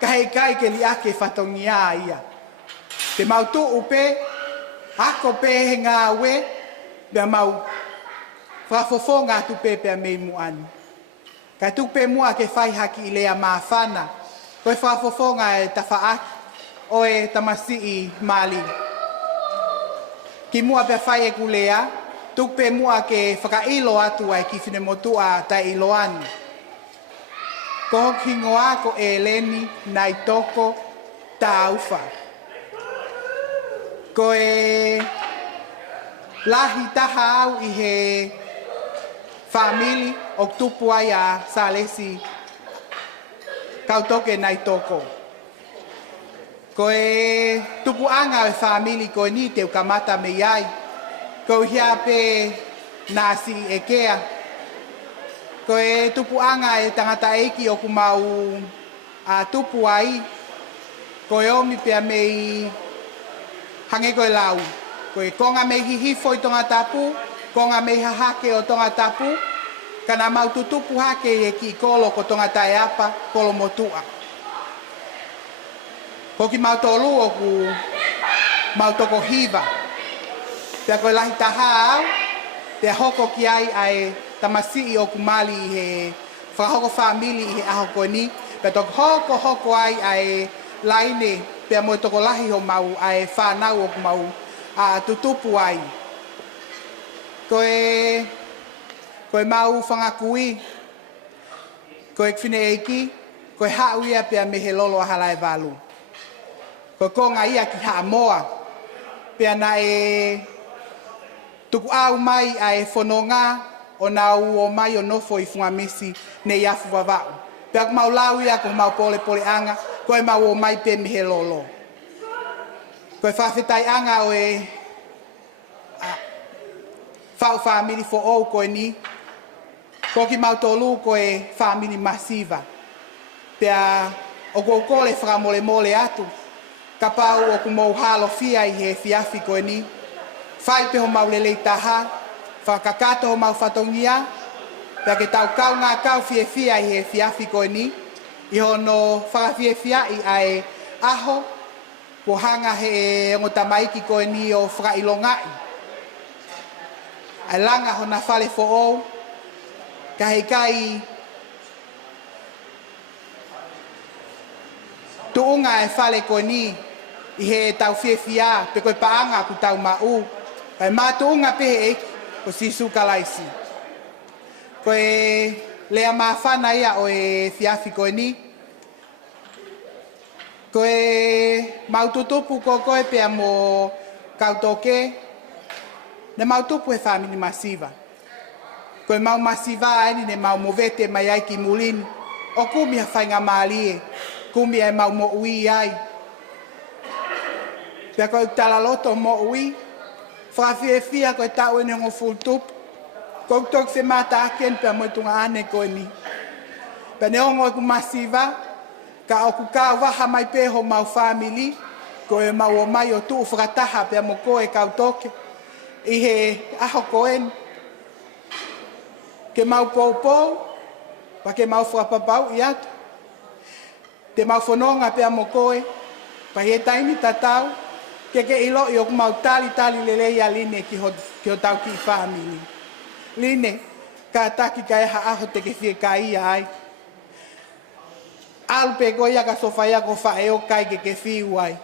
ka hei kai ke li ake whatongia ia. Te mau tu upe, ako pe he ngā we, bea mau whafofonga tu pe pea mei muani. Ka tu pe mua ke whai haki i lea maa whana, koe whafofonga e tawhaaki, o e tamasi i mali. Ki mua pe whai e kulea, tu pe mua ke whakailo atu ai ki whine motua tai iloani. Ko hingoa ko e leni nai toko ta ufa. Ko e lahi taha au i he famili o tupu ai a Salesi kautoke nai toko. Ko e tupu anga e famili ko ni te ukamata me iai. Ko hia pe nasi e kea. Ko e tupu anga e tangata eiki o kumau a tupu ai. Ko e omi pia mei hange koe lau. Ko e konga mei hihifo i tonga tapu, konga mei hahake o tonga tapu, kana mau tutupu hake e ki kolo ko tonga tae apa, kolo motua. Ko ki mau tolu o ku mau toko hiva. Pea koe lahi taha au, pea hoko ki ai tamasi o ku mali i he whakahoko whamili i he aho koe ni. Pea toko hoko ai laine, pea moe toko lahi ho mau ai whanau o ku mau tutupu ai. Koe mau whangakui, koe whine eiki, koe hau ia pea me he lolo ahalai walu. Koe konga ia ki haa moa, pea na tuku au mai ai whanonga o nau o mai o nofo i whangamisi ne iafu wawau. Pea ku mau lau ia ko mau pole anga, koe mau o mai pe me he lolo. Koe whawhetai anga o whau whamiri fo ou koe ni, ko ki mau tolu koe whamiri masiva. Pea o kōkole whakamole atu, ka pau o ku mau halo fia i he fiafi koe ni, whai pe ho mau lelei taha, whakakato ho mau whatongia, pea ke tau kau ngā kau fia i he fiafi koe ni, i hono whakafia i ai aho, po hanga he ngotamaiki koe ni o whakailongai. Ai langa ho na whale fo ou, ka hei kai tuunga e whale koe ni, i he tau fia, pe koe paanga ku tau mau, kai mā tuunga pe he eki, ko sisu kalaisi. Koe lea mā whana ia o e fiafi koe ni, koe maututupu ko koe pea mo kautoke, ne mautupu e whamini masiva. Koe mau masiva aini ne mau movete mai ai ki mulini, o kumi ha whainga maalie, kumi e mau mo ui ai. Pea koe tala loto mo ui, whawhia koe tau ene ngo full tupu, koe tok se mata aken pea mo tunga ane koe ni. Pea ne ongo e ku masiva, ka o ku kau waha mai peho mau family, koe mau o mai o tuu whakataha pea mo koe kau toke, i he aho koen. Ke mau pou, pa ke mau whakapapau i atu. Te mau whanonga pea mo koe, pa he taini tatau, ke ilo i o ku mau tali lelei a line ki ho tau ki family. Line, ka taki ka eha aho te ke whie ka ia ai. Alu pe koe ia ka sofaya ko whae o kai ke whiu ai.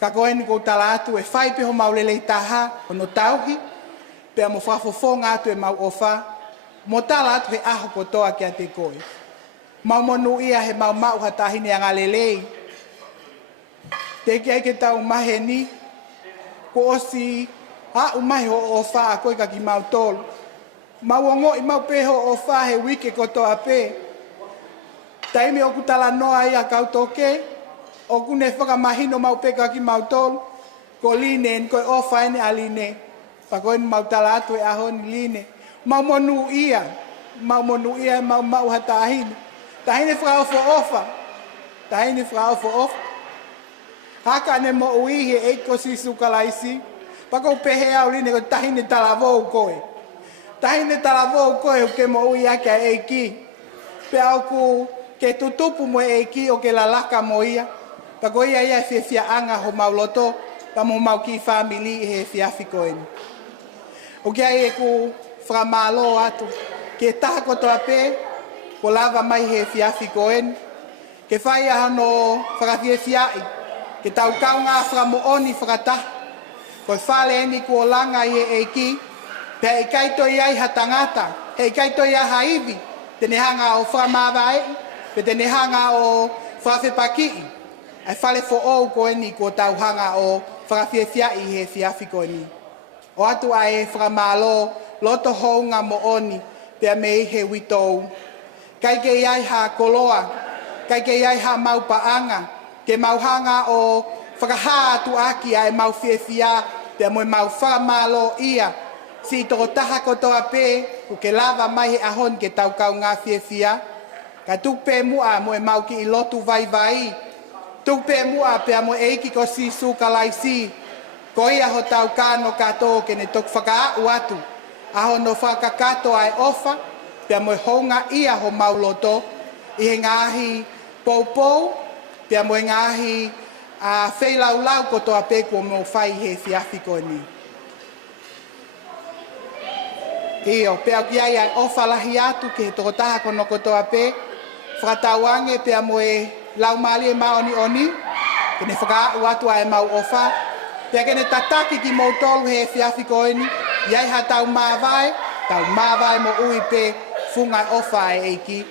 Ka koe ni ko tala atu e whai pe ho mau lelei taha, o no tauhi, pea mo whafofonga atu e mau ofa, mo tala atu he aho kotoa ki a te koe. Mau monu ia he mau hatahine anga lelei. Te ki ai ke tau mahe ni, ko osi umahe ho ofa a koe ka ki mau tolu. Mau ongo i mau peho ofa he wike kotoa pe. Taimi o kutala noa ia kau toke, o kune whakamahino mau peka ki mau tolu, ko line en koe ofa ene a line, pa koe ni mau tala atu e aho ni line. Mau monu ia mau hatahine. Tahine whakao fo ofa. Haka ne mo ui he eiko sisu kalaisi, pa kou pehe au line ko tahine talavou koe. Tahine talavou koe o ke mo ui ake a eiki. Pe au ku ke tutupu mo eiki o ke lalaka mo ia. Pa ko ia e fia anga ho mau loto, pa mo mau ki family he fiafi koe ni. O ke ai e ku whamalo atu. Ke taha kotoa pe, ko lava mai he fiafi koe ni. Ke whai aha no whakafiafiai. Ke tau kaunga whakamooni whakataha. Ko whale eni kua langa i he eiki, pe e kaito i ai ha tangata, e kaito i ai ha iwi, te hanga o whamawai, pe te hanga o whawhepakii. Ai whale fo ou koe ni kua tau hanga o whakafiafiai he fiafi koe ni. O atu ai e whakamalo, loto hounga mo oni, pe me i he witou. Kai ke i ai ha koloa, kai ke i ai ha maupaanga, ke mauhanga o whakaha atu aki ai mau fiafia, pe mo mau whakamalo ia, si toko taha kotoa pe, ku ke lava mai he ahon ke tau kau ngā fiafia, ka tupe mua mo mau ki i lotu vai, tupe mua pe mo eiki ko si su kalaisi, ko ia ho tau kano kato ke ne tok whakaau atu, aho no whakakato ai ofa, pe mo honga ia ho mau loto, i he ngāhi poupou, pe mo ngāhi a fei lau lau ko toa pe ko mo fai he fiafi ko ni. Iyo, pe au kia ia o falahi atu ke toko taha kono ko toa pe, whakatawange pe a moe lau mali e maoni oni, kene whaka watu a e mau ofa, pe a kene tataki ki mou tolu he fiafi ko ni, iai ha tau mawai mo ui pe funga ofa e eiki,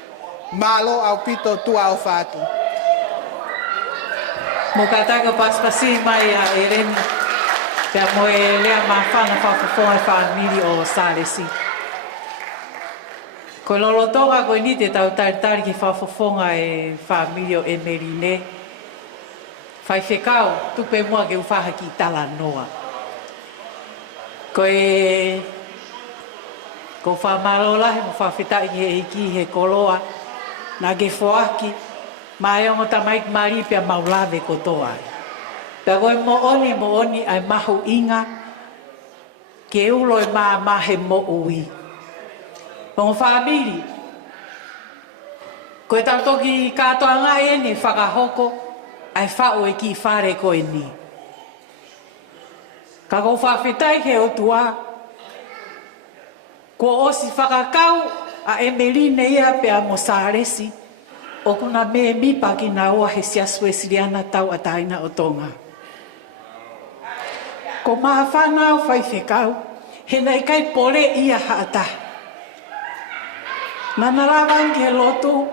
malo au pito tua ofa atu. Mo ka taka paspasi mai a Ereni, pe a moe lea mawhana whawhawhonga whamiri o Salesi. Ko lolotonga koe ni te tau taritari ki whawhawhonga e whamiri o Emerine. Whai whekau, tupe mua ke uwhaha ki tala noa. Ko whamalola he mo whawhetai he iki he koloa, nā ke whoaki, mai ongo tamaik mari pia maulave kotoa. Pea koe mo oni ai mahu inga, ke ulo e maa he mo ui. Mo whamiri, koe tau toki katoa ngā e ne whakahoko, ai whao e ki whare koe ni. Ka kou whawhetai he o tua, ko osi whakakau a Emerine ia pea mo Saresi, o kuna me mipa ki nā oa he siasue siriana tau a taina o tonga. Ko maa whanau whai whekau, he nei kai pole ia haata. Nana rawang ke lotu,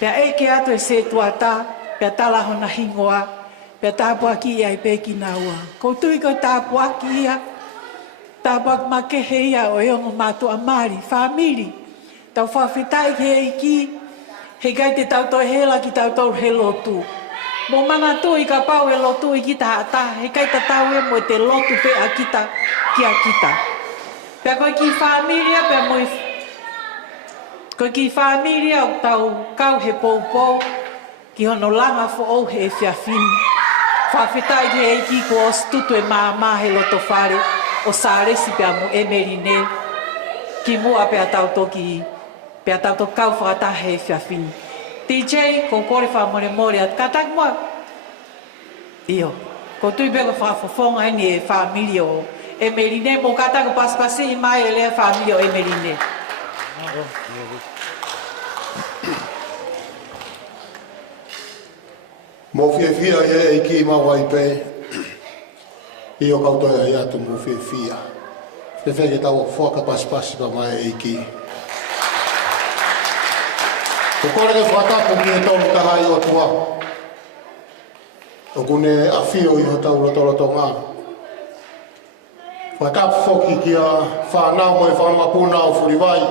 pea eke atu e se tuata, pea talaho na hingoa, pea tāpua ki ia i peki nā oa. Ko tui ko tāpua ki ia, tāpua make he ia o eongo mātua mari, whamiri, tau whawhetai ke iki, he gai te tautoi hela ki tautoi he lotu. Mo mana tu i ka pau e lotu i kita hata, he kai ta tau e mo te lotu pe a kita ki a kita. Pea koe ki whamiria, pea moi... Koe ki whamiria o tau kau he poupou, ki hono langa fo ou he whiawhini. Whawhetai ke iki ko o stutu e maa he loto whare, o Saresi pea mo Emerine, ki mua pea tau toki, pea tau to kau whakatahe e whiawhini. TJ, ko kore whamore at katak mua. Iyo, ko tui peko whawhawhonga ini e whamiri o Emerine, mo katako paspasi i mai e lea whamiri o Emerine. Mo fia e ki mawai pe, i o kautoia i atu mo fia. Whewhege tau whaka paspasi pa mai e ki. Ko kore ke whatapu ki e tonu taha i o tua. O kune a whio i ho tau rotoroto ngā. Whatapu whoki ki a whanau mo e whanapuna o whiriwai.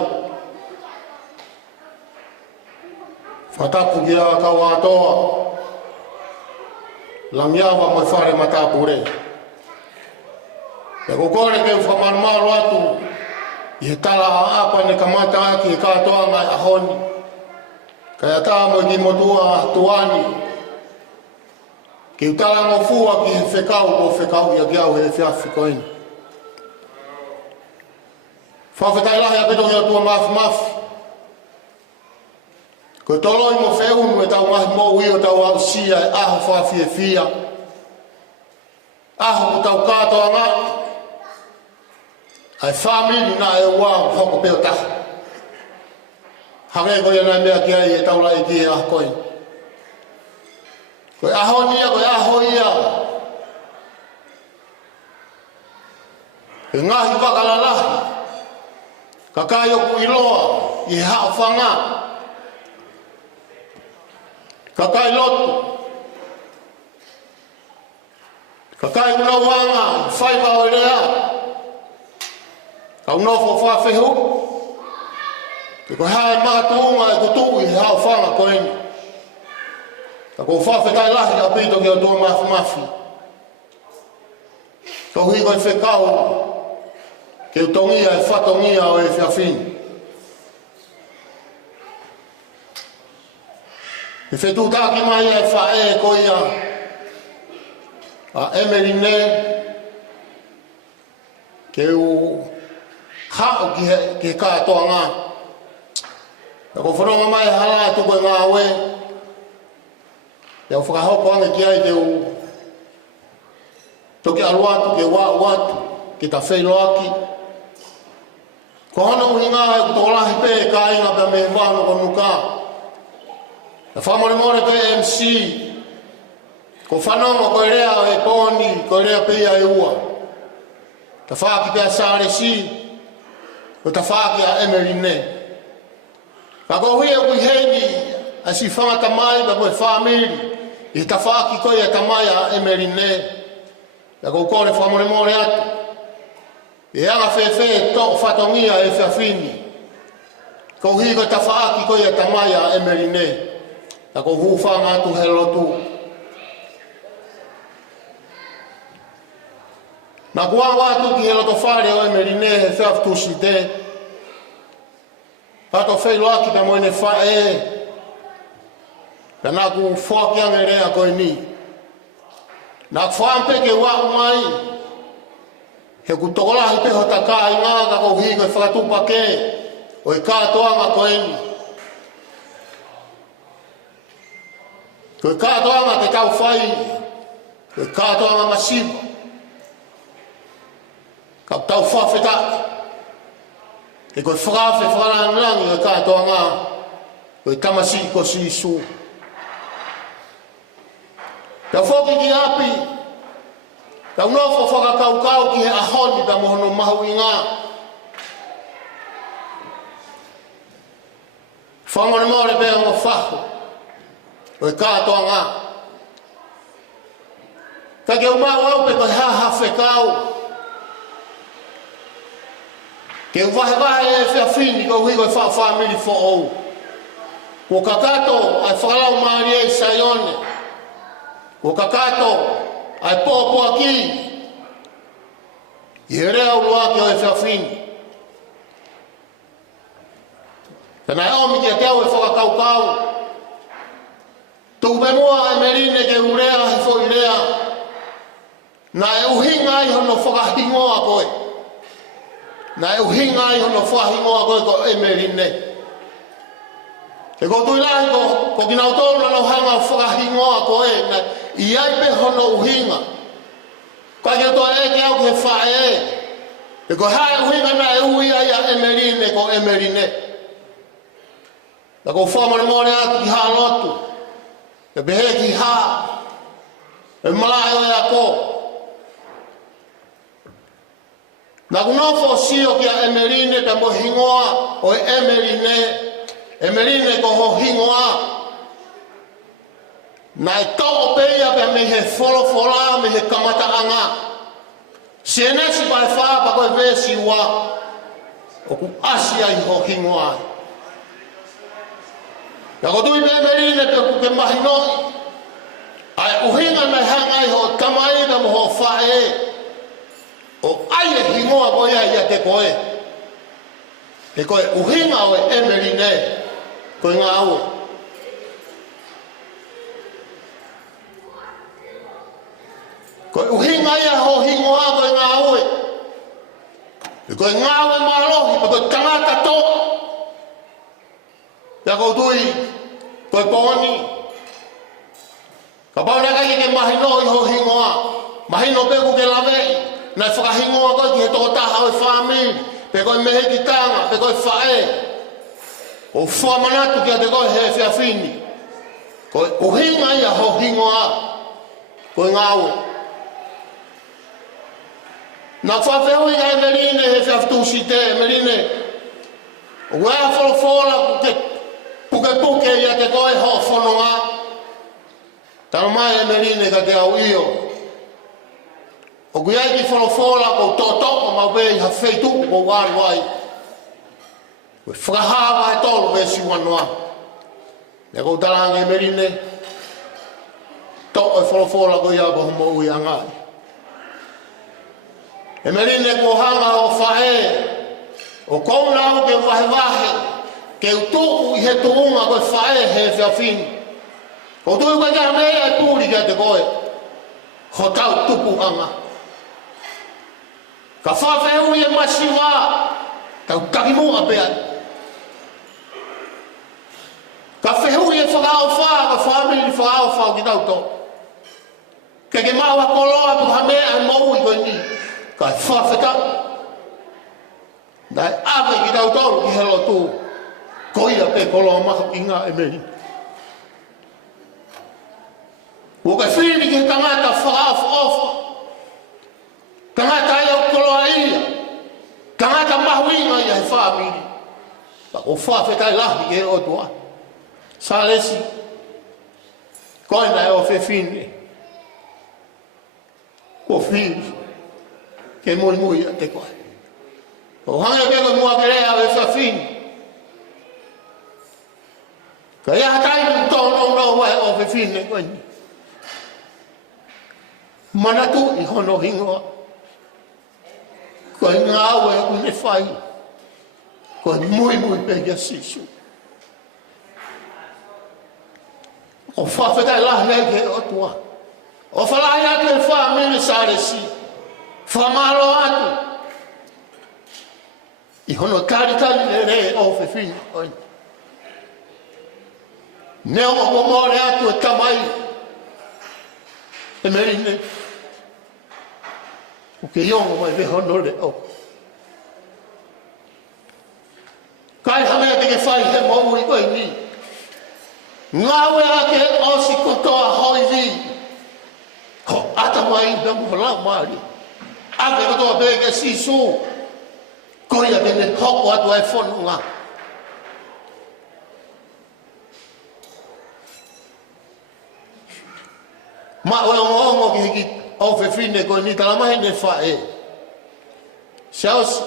Whatapu ki a kau atoa. Langiawa mo e whare matapure. E ko kore ke whamanumaro atu. I he tala a apa ne kamata aki e katoa ngai ahoni. Kaya tā mo ki motua tuani. Ki utala ngo fua ki whekau ko whekau i a kiau he whiawhi koini. Whawhetai lahi a peto i a tua mafi. Ko toloi mo wheunu e tau mahi mou i o tau au sia e aho whawhi e fia. Aho ko tau katoa ngā. Ai whamiri na e wā hoko peo taha. Hake koe nai mea ki ai e taula i ki e ah koe. Koe aho nia, koe aho ia. E ngahi wakalalahi. Ka kai oku iloa i he hao whanga. Ka kai lotu. Ka kai kuna wanga, whaiva o rea. Ka unofo whawhehu. Te koe hae makatuunga e kutuku i he hao whanga koeni. Ka kou whawhetai lahi a pito ki o tua mafi. Ka hui koe whekau ke utongia e whatongia o e whiawhini. E whetu tāki mai e whae e koe a Emerine ke u hao ki he kātoa ngā. Ko whanonga mai hala e tuko ngā oe. Ya whakahoko anga ki ai te u toki alu atu ke watu ki ta whailo aki. Ko hana uhinga e kutolahi pe ka inga pe me wano ko nuka. Na whamore more pe MC ko whanonga ko rea e poni ko rea pe ia e ua. Ta whaki pe a sare si ko ta whaki a emerine. Ka ko hui e kui heini a si whangata mai pa koe whamiri i ta whaki koe a tamai a emerine. Ya ko kore whamore more atu. E anga whewhe tō whatongia e whiawhini. Ko hi ko ta whaaki koe a tamai a emerine. Ya ko hu whanga atu he lotu. Na kua watu ki he loto whare o emerine he whiawtusi te. Pato whelo aki ta moene whae. Ka nā ku whaki ange rea koe ni. Nā whampe ke wau mai. He ku tokolahi peho ta kā i ngā ka kou hi koe whakatupa ke. O i kātoanga koe ni. Koe kātoanga te tau whai. Koe kātoanga masiva. Ka tau whawhetaki. E koe whakawhe whakarangirangi o i kātoanga. Koe tamasi ko sisu. Ka whoki ki api, ka unofo whakakaukau ki he ahoni ta mohono mahu i ngā. Whangone maore pēr ngā whahu, o i kātoa ngā. Ka ke umau au pe koe hahawhe kau. Ke uwahe e whiawhini ko hui koe whawhamiri fo ou. Ko kakato ai whakalau maari e saione. Ko kakato ai pōpua ki. I rea urua ki o e whiawhini. Tēnā e omi ki a teo e whakakaukau. Tuku pe mua e merine ke urea he fo i rea. Nā e uhinga i hono whakahingoa koe. Nā e uhinga i hono whahingoa koe ko e merine. E ko tui lahi ko kina utolu na hanga whakahingoa koe na i ai pe hono uhinga. Ka kia toa e ke au ke whae e. E ko hae uhinga na e ui ai a emerine ko emerine. Na ko whamare mōre atu ki hā lotu. E behe ki hā. E malai o e a ko. Na kunofo sio ki a emerine ta mo hingoa o e emerine. Emerine ko ho hingoa. Na e tau peia pe me he wholofola me he kamata anga. Se nesi pa e whaa pa koe vesi ua. O ku asia i ho hingoa. Ya ko tui pe emerine pe ku ke mahinoi. Ai uhinga na hanga i ho tamaina mo ho whae. O ai e hingoa koe ia te koe. E koe uhinga o e emerine. Koe ngā aue. Koe uhinga ia ho hingoa koe ngā aue. E koe ngā aue mālohi, pa koe tangata tō. Ia kou tui, koe pōni. Ka pauna kai ke mahino i ho hingoa. Mahino peku ke lawei. Nai whakahingoa koe ki he toko taha o e whamiri. Pe koe mehe ki tanga, pe koe whae. O whamanatu ki a te koe he whiawhini. Koe uhinga ia ho hingoa. Koe ngā aue. Na whawhehui ai merine he whiawtusi te, merine. O wea wholofola puke ia te koe ho whanonga. Tano mai e merine ka te au io. O kui ai ki wholofola ko tōtoko mau pēi ha wheitu ko wāri wai. Koe whakahawa e tolu me si wanoa. Ia kou taranga e merine. Tō e wholofola ko ia ko humo ui angai. E merine ko hanga o whae. O kouna au ke wahe. Ke utuku i he tuunga koe whae he whiawhini. O tui koe kia mea e pūri kia te koe. Ho tau tupu anga. Ka whawhehu i e masiwa. Tau takimua pēai. Ka whehu i e whakao whaa ka whamiri whaau ki tau tō. Ke maua koloa tu hamea ai mau i koe ni. Kai whawheta. Dai ave ki tau tō ki helo tū. Koia pe koloa maka ki ngā e meri. Wo kai whini ki tangata whaofa. Tangata ai au koloa ia. Tangata mahuinga ia he whaamiri. Pa o whawheta i lahi e o tua. Sa lesi. Koina e o whini. Ko whini. Ke mui a te koe. O hanga peko mua ke rea e whini. Ka ia tainu tono no wai o whini koe ni. Manatu i hono hingoa. Koe ngā aue o ne whai. Koe mui pe ia sisu. O whawhetai lahi ai ke o tua. O whalahi atu e whaamene sāresi. Whamaro atu. I hono taritari le re o whiwhini oi. Neo o more atu e tamai. E merine. O ke iongo mai me hono le o. Kai hamea te ke whai he mau i koe ni. Ngawe ake o si kotoa hoi vi. Ho ata mai na muhala maari. Ake kotoa beke si su. Koia bene hoko atu ai whonu ngā. Ma oe ongo ki hiki o whiwhine koe ni talamahi ne whae. Siaosi.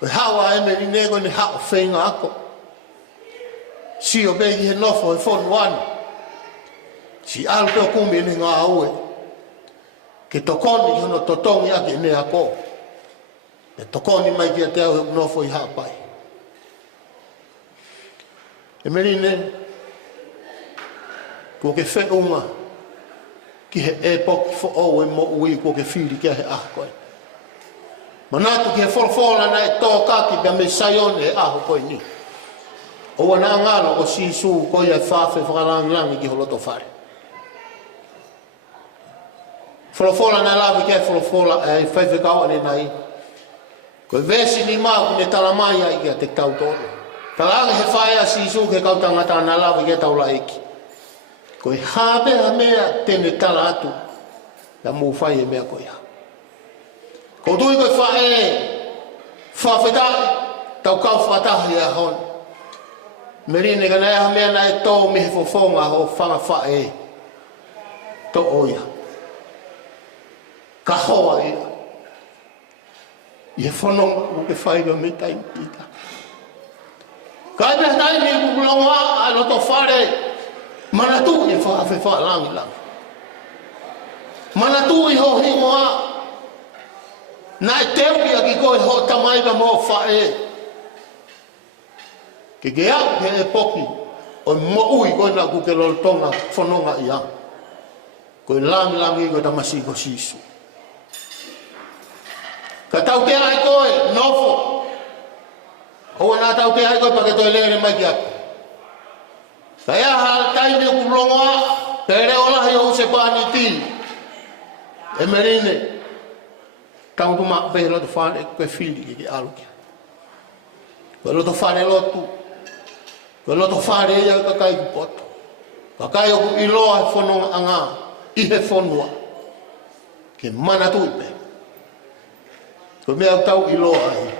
Koe hawa e meri ne koe ne hao whenga ako. Si o begi he nofo e whonu anu. Si alu peo kumi ne ngā aue. Ke tokoni hono totongi ake ne ako. E tokoni mai ki a te au he nofo I hapai. E meri ne. Ko ke whenunga. Ki he e poki fo o e mo ui ko ke whiri kia he aho koe. Manatu ki he wholwhola na e tō kaki pia me saione e aho koe ni. O wana ngalo o sisu koe e whawhi whakalangilangi ki holoto whare. Wholwhola na lawi kia wholwhola e whaiwhi kaua ne nai. Koe vesi ni mau ne talamai ai kia te tau tōro. Talangi he whaia sisu ke kautangata na lawi kia taula eki. Koe hāpea mea tene tala atu. La mō whai e mea koe ha. Ko tui koe whae. Whawhetai. Tau kau whatahi a hon. Merine ka nea mea na e tō mehe whawhonga ho whanga whae. Tō oia. Ka hoa ia. I he whanonga o ke whaiga me taimi ita. Kai mea taimi e kukulonga a loto whare. Manatu I wha langi langi. Manatu I ho hingoa. Na e teuki a ki koe ho tamaiba mo whae. Ke au ke e poki. O mo ui koe na kuke lolotonga whanonga ia. Koe langi langi koe tamasi ko sisu. Ka tau te ai koe nofo. Hoa nā tau te ai koe pake toi lere mai ki aku. Kaya hal taimi ku longa pere ola yo se pani ti e merine tau tu ma pe lo to fare que fili ki aluki lo to fare lo tu lo to fare ya ka kai ku poto ka kai ku ilo a fono anga I he fonua ke mana tu pe ko me tau ilo ai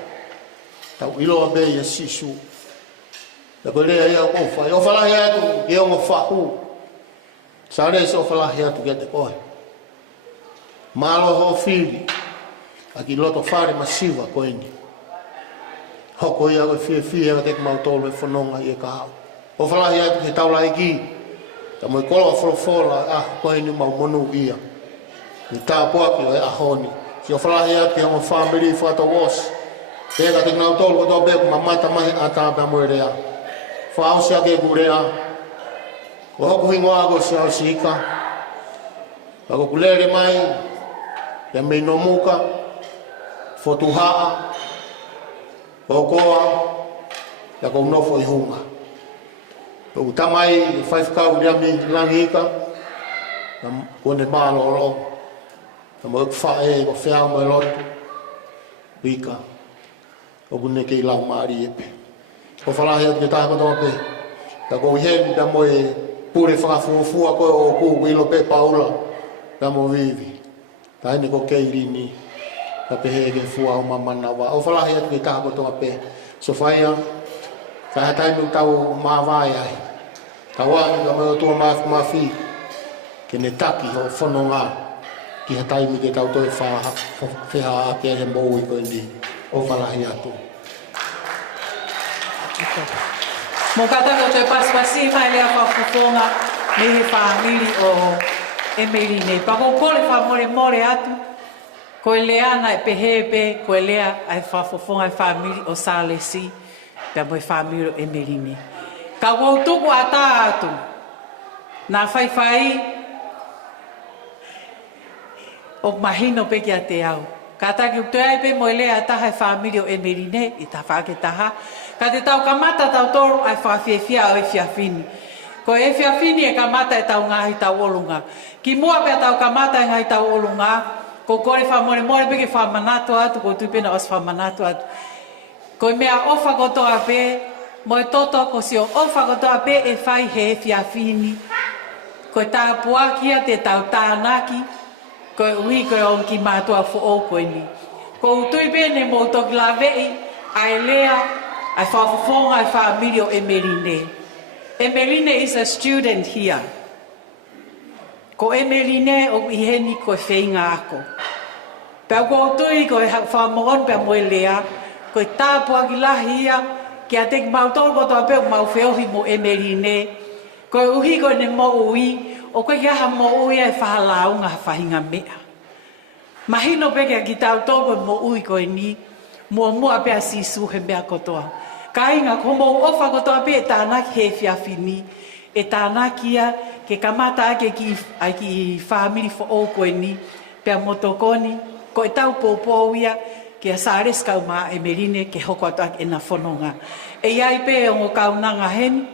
tau ilo be ya sisu. La boleh ya ko fa yo fala ya tu ke o fa hu sare so fala ya tu ke te ko malo ho fili aki loto fare masiva ko ni hoko ya ko fi te ma tolo fononga e ka o fala ya tu ke taula iki ta mo ko fola ko ni ma monu ia ni ta po ki a honi si o fala ya ke o family fa to was te ka te na tolo ko be mamata mai ata ba mo rea Whao sia ke kurea. Ko hoku hingoa ko sia o sika. Ako kulere mai. Te mei no muka. Fotuhaa. Ko koa. Ako unofo I hunga. O tamai fai kau dia mi langika. Kone malo. Tamo fa e o fea mo lot. Wika. O bune ke lau mari epe. O fala he ke ta ko pe. Ta ko he ta mo e pure fa fu ko o ku wilo pe paula. Ta mo vivi. Ta ni ko ke irini. Ta pe he ke fu o mama na wa. O fala he ke ta ko pe. So fai ka tai no tau ma vai ai. Tawa ka mo to ma fi. Ke ne taki ho fono nga. Ki hatai mi ke tau to fa ha ke he mo i ko ndi. O fala hi atu. Mo katako te paspasi mai lea whafufonga me he whaamiri o Emily nei. Pako kole whamore atu. Ko lea na e pehepe, ko lea ai whafufonga e whaamiri o Salesi. Pea mo e whaamiri o Emily nei. Ka wau tuku ata atu. Nā whaiwhai o mahino peke a te au. Ka taki u te aipe mo e lea taha e whaamiri o Emily nei, i ta whaake taha. Ka te tau kamata tau toru ai whawhiawhia o e whiawhini. Ko e whiawhini e kamata e tau ngahi tau olunga. Ki mua pia tau kamata e ngahi tau olunga, ko kore whamore peke whamanato atu, ko tupena os whamanato atu. Ko mea ofa kotoa pe, mo e toto ko si o ofa kotoa pe e whai he whiawhini. Ko e tā puakia te tau tānaki, ko e ui ko e on ki mātua fo o koe ni. Ko utui pene mo toki la vei, ai lea, ai whafofonga ai whaamiri o Emeline. Emeline is a student here. Ko Emeline o iheni ko e whainga ako. Pea ko utui ko e whamoon pea moe lea, ko e tāpua ki lahia, ki a teki mautoro kotoa peo mau whiohi mo Emeline. Ko e uhi ko ne mo ui, o koe ki aha mo ui e whahalaunga whahinga mea. Mahino peke ki tau tōko mo ui ko e ni, mua pea sisu he mea kotoa. Ka inga ko mo ofa kotoa pe e tānaki he whiawhini, e tānakia ke kamata ake ki whamiri fo o koe ni, pea motokoni, ko e tau pōpōwia, ke a sāres kau mā Emeline ke hoko atu ake e na whanonga. E iai pe o ngō kaunanga heni,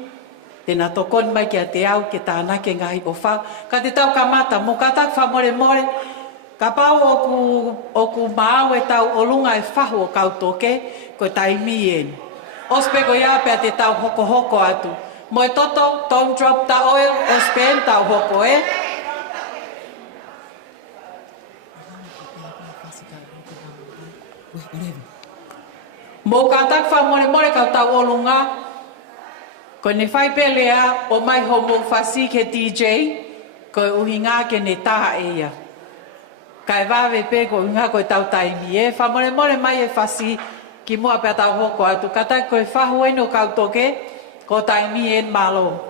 tēnā tokoni mai ki a te au, ke tānake ngahi o whau. Ka te tau kamata, mo katak whamore, ka pau o ku māu e tau olunga e whahu o kautoke, ko taimi eni. Ospe ko ia pea te tau hoko atu. Mo e toto, don't drop the oil, ospe en tau hoko e. Mo katak whamore ka tau olunga, ko ne whai pelea o mai homo whasi ke DJ, ko uhinga ke ne taha eia. Ka e wawe pe ko uhinga ko e tau taimi e, whamore mai e whasi ki mua pia tau hoko atu. Katai ko e whahu eno kautoke, ko taimi en malo.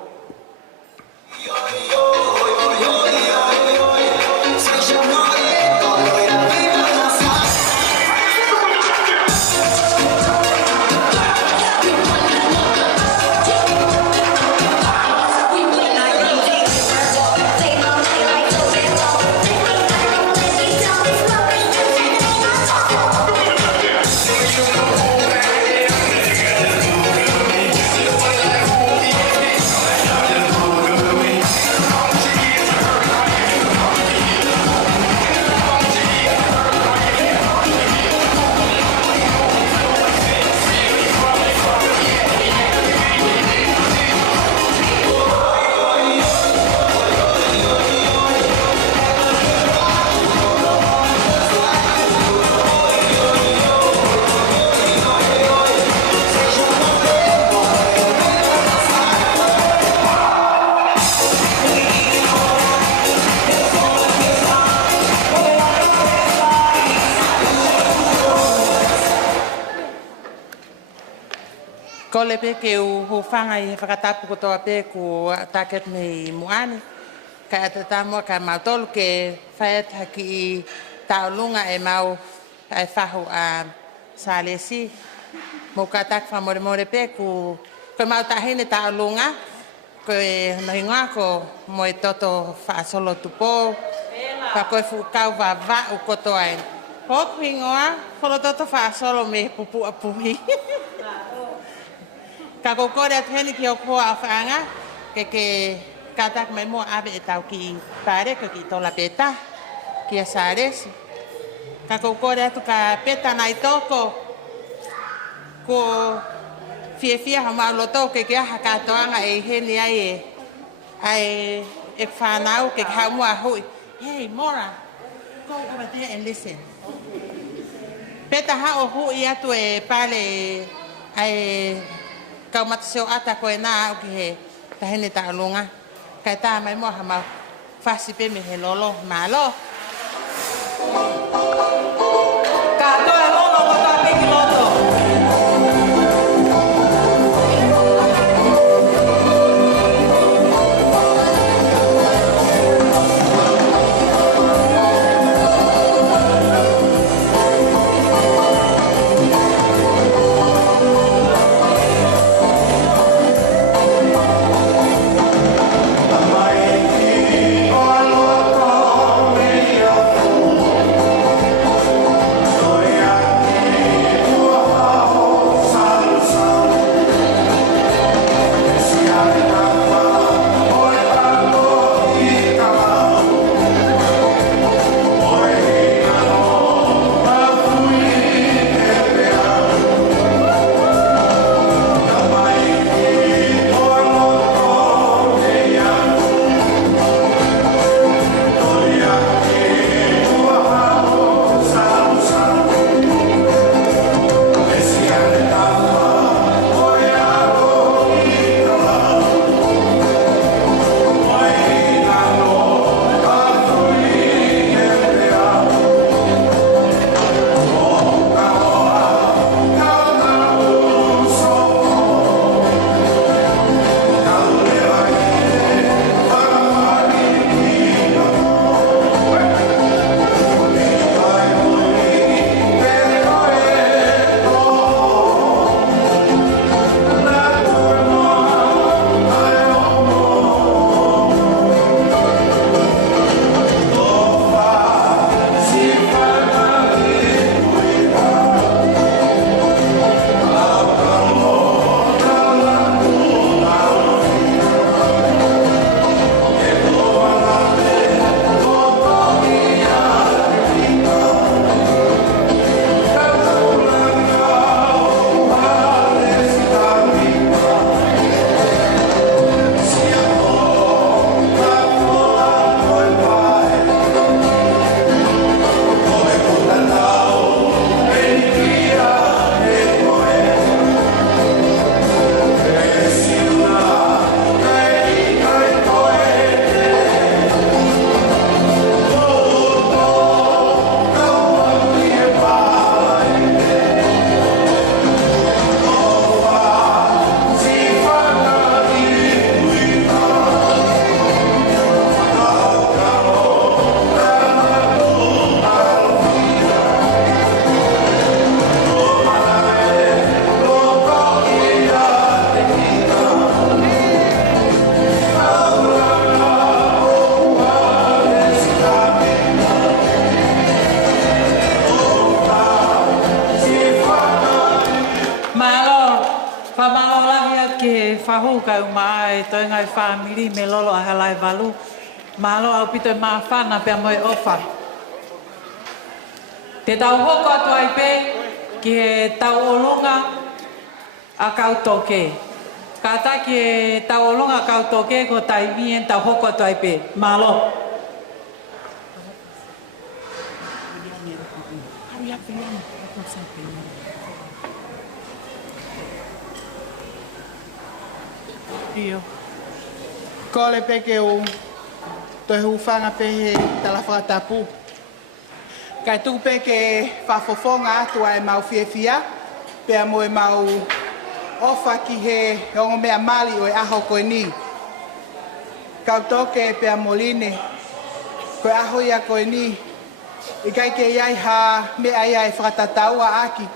Ko le pe ke u whanga i whakatapu kotoa pe ku taket nei muani. Ka ata tamua ka mautolu ke whaeta ki taulunga e mau ai whahu a Salesi. Mo ka tak whamore pe ku mau tahine taulunga. Ko e nohingoa ko mo e toto whaasolo tupo. Ka koe fukau wa u kotoa e. Ko hingoa, ko toto whaasolo me pupu apuhi. Ka kokore atu heni ki o koa a whaanga, ke katak mai mo ave e tau ki pare ko ki tola peta ki a saresi ka ko kore atu ka peta nai toko ko fia ha ma lo to ke ha ka toanga e heni ai e whanau ke ha mo a hui hey Mora go over there and listen peta ha o hui atu e pale ai kau mataseo ata ko e na o ki he tahene ta longa kai ta mai mo ha ma fasi pe me he lolo malo Ka to e lolo ko ta pe ki loto. Whahuka uma e toi ngai whamiri me lolo a halai walu. Mahalo au pito e maa whana pia moe ofa. Te tau hoko atu ai pe ki he tau olonga a kautoke. Ka ta ki he tau olonga a kautoke ko tai mien tau hoko atu ai pe. Mahalo. Io. Kole peke o toi hufanga pe he talawhakatapu. Kai tu peke whafofonga atu ai mau fiefia. Pea mo e mau ofa ki he ongo mea mali o e aho koe ni. Kau toke pea moline. Koe aho ia koe ni. I kai ke iai ha mea iai whakatataua aki.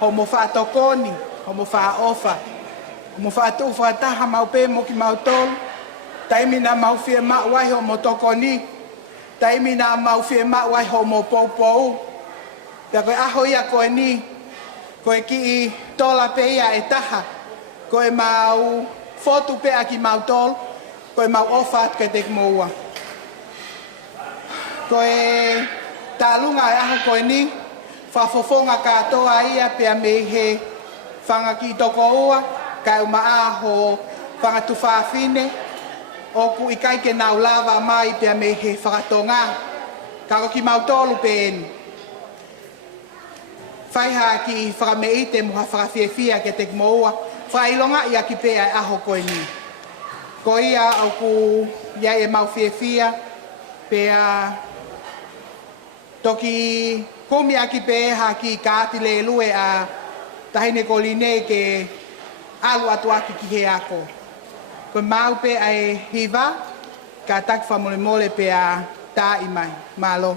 Ho mo whaatokoni, ho mo whaofa. Mo whaatu whaataha mau pe mo ki mau tolu. Taimina mau fie ma wai ho mo tokoni. Taimina mau fie ma wai ho mo poupou. Pea koe aho ia koe ni. Koe ki i tola pe ia e taha. Koe mau fotu pe aki mau tolu. koe mau ofa ke te moua. Koe tālunga e aha koe ni, whafofonga katoa ia pia me he whanga ki toko ua, kai uma aho whanga tu whawhine, o ku ikai ke nau lava mai pia me he whakatonga, kako ki mau tolu pēni. Whaiha ki whakameite muha whakawhiawhia ke te moua, whailonga ia ki pēa e aho koe ni. Ko ia au ku ia e mau whiawhia, pēa toki komi aki pēha ki kāti le lue a tahine ko line ke alu atu aki ki he ako. Ko mau pe ai hiva, ka tak whamole mole pēa tā imai. Malo.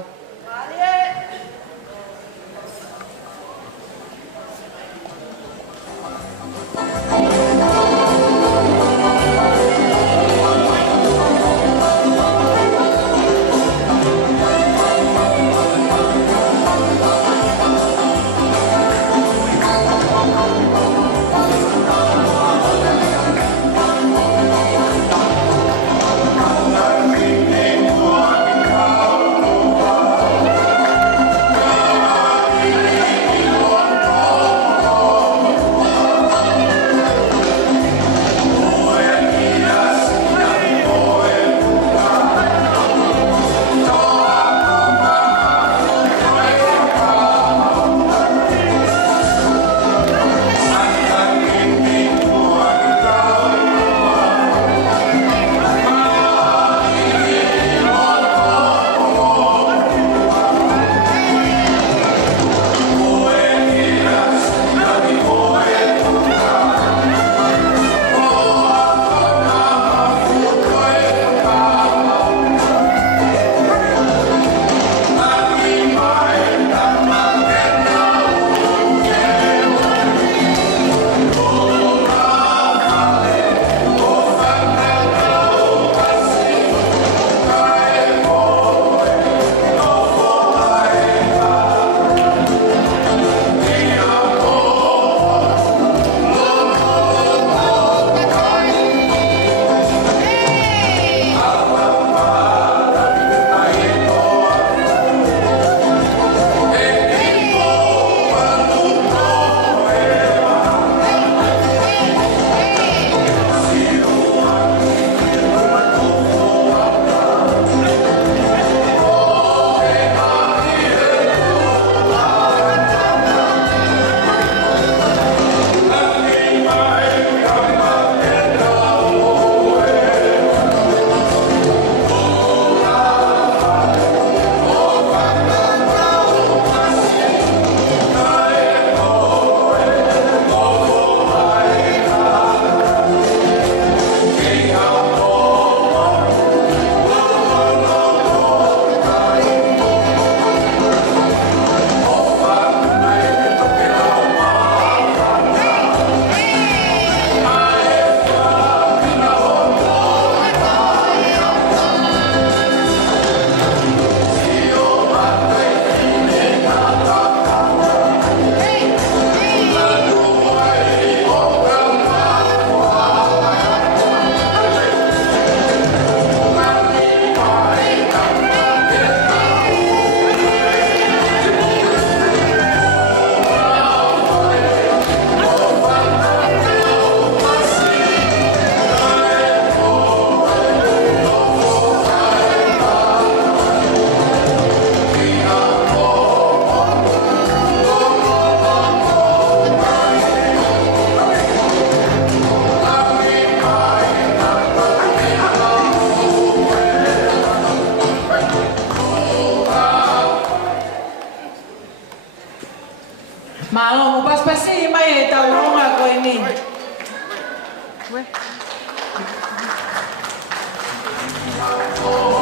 Malo mo paspasi mai tau runga ko ini.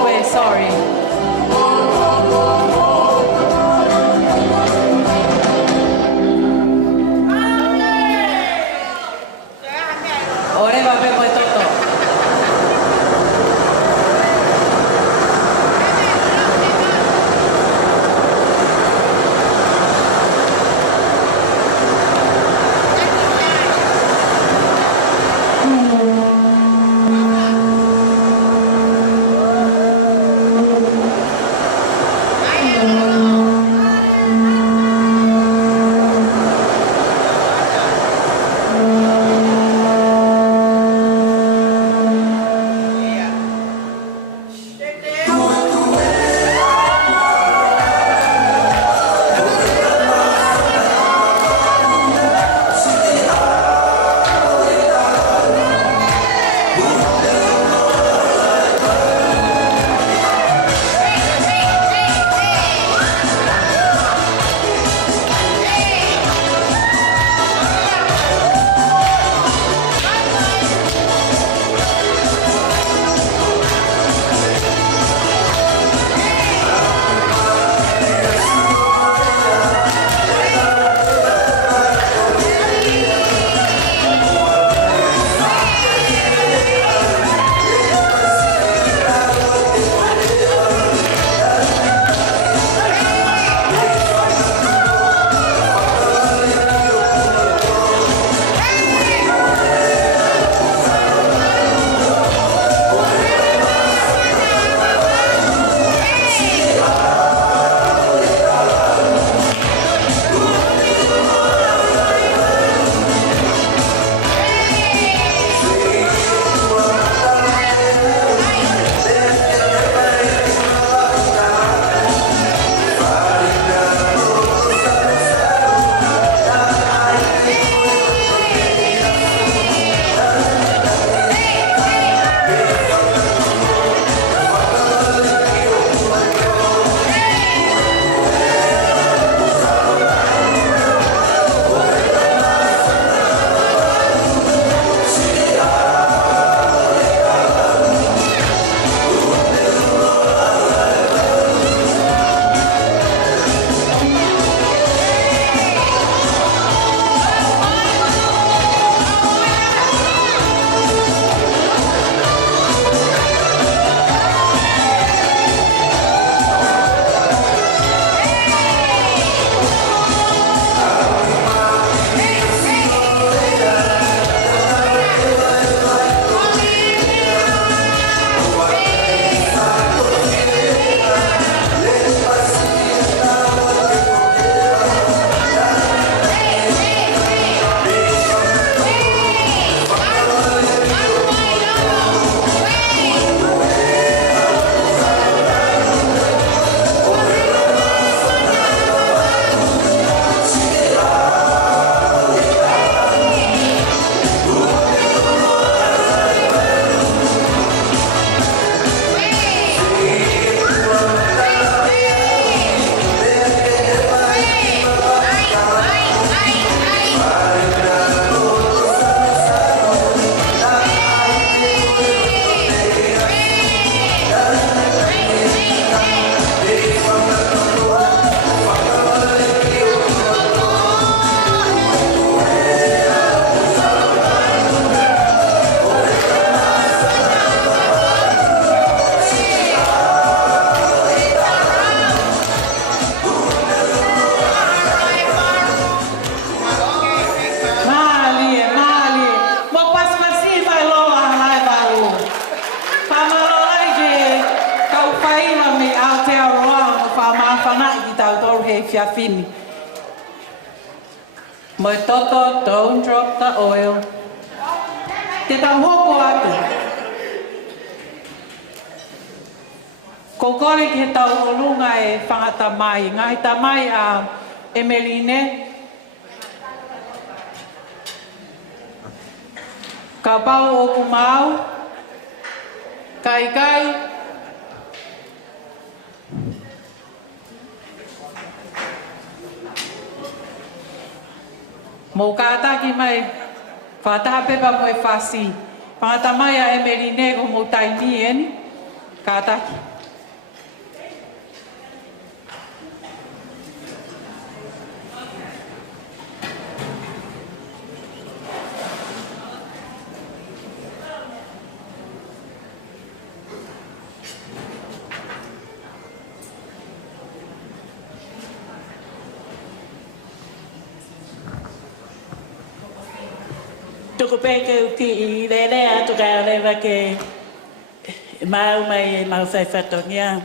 Wait, sorry. Ore va pe poi toto. fiafini. Mo e toto, don't drop the oil. Te tau hoko atu. Ko kore ki he tau olunga e whangata mai. Ngahi ta mai a Emeline. Ka pau o kumau. Kai kai. Mo kātaki mai, whātaha pepa mo e whasi. Whangata mai a Emeline ko mo taini eni, kātaki. Tuku peke uti I lele atu ka lewa ke mau mai mau whai whatongia.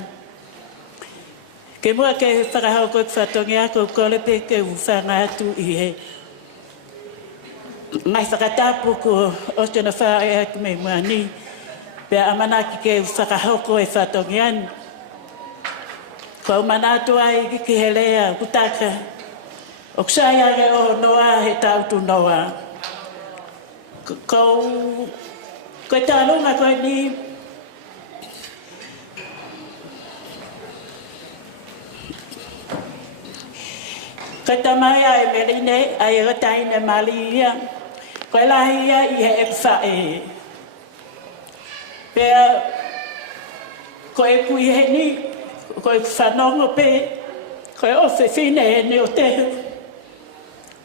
Ke mua ke whakahau koe whatongia ko kore peke u whanga atu I he. Mai whakatapu ko o tena whae atu me muani. Pea amanaki ke u whakahau koe whatongia. Ko manatu ai ki he lea kutaka. O ksai age o noa he tautu noa. Ko talunga ko ni ko tamai ai Emeline ai taine Malia ko lahia I he fae pe ko e kui he ni ko e whanongo pe ko e ofe fine ni o te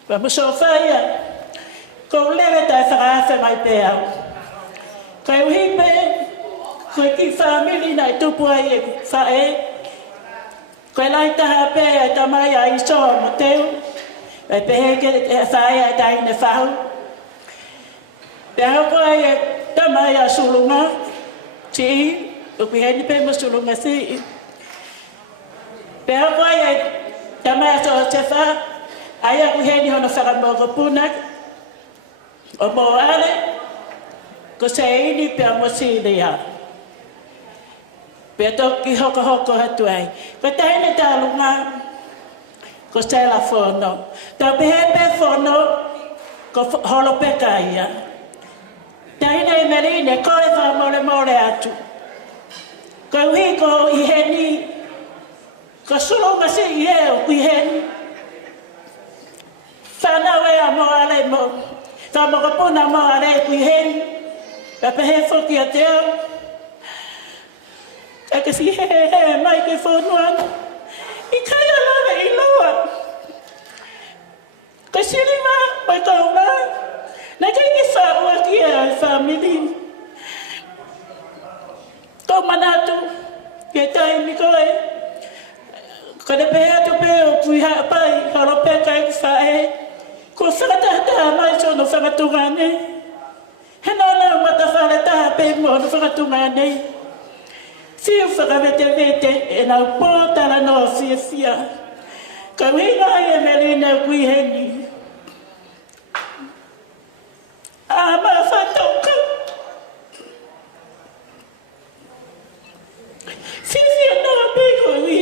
vamos sofia ko lere tai whakawha mai pēa. Ko e uhi pe, ko e ki whamili nai tupu ai e whae. Ko e lai taha pēa e tamai a I soa mo teu. E pehe ke e whae a taine whau. Pea hoko ai e tamai a sulunga. Si I, upi heni pe mo sulunga si I. Pea hoko ai e tamai a soa te wha. Ai a kuheni hono whakamogo punak. O mo ale, ko se ini pia mo silia. Pia toki hoko hoko hatu ai. Ko taine talunga, ko se la fono. Tau pehepe fono, ko holo pekaia. Taine Emeline, ko e wha mole mole atu. Ko uhi ko I heni, ko sulunga si I eo kui heni. Whanau e a mo ale mo. Tā maka puna mo a rei kui heni, ka pehe whoki a te au. Ka kasi he mai ke whonuan, I kai alawe I loa. Ka siri ma, mai kau ma, na kai ki whaua ki a whamiri. Kau manatu, ki e taimi koe. Ka ne pehe atu peo kui hapai, haro peka I whae. Ko whakataha mai so no whakatunga nei. He nana mata whakataha pe mo no whakatunga nei. Whiu whakawete wete e nau pōtara no whia. Ka winga ai Emeline kui heni. A ma whatoka. Whiwhia no a peko I.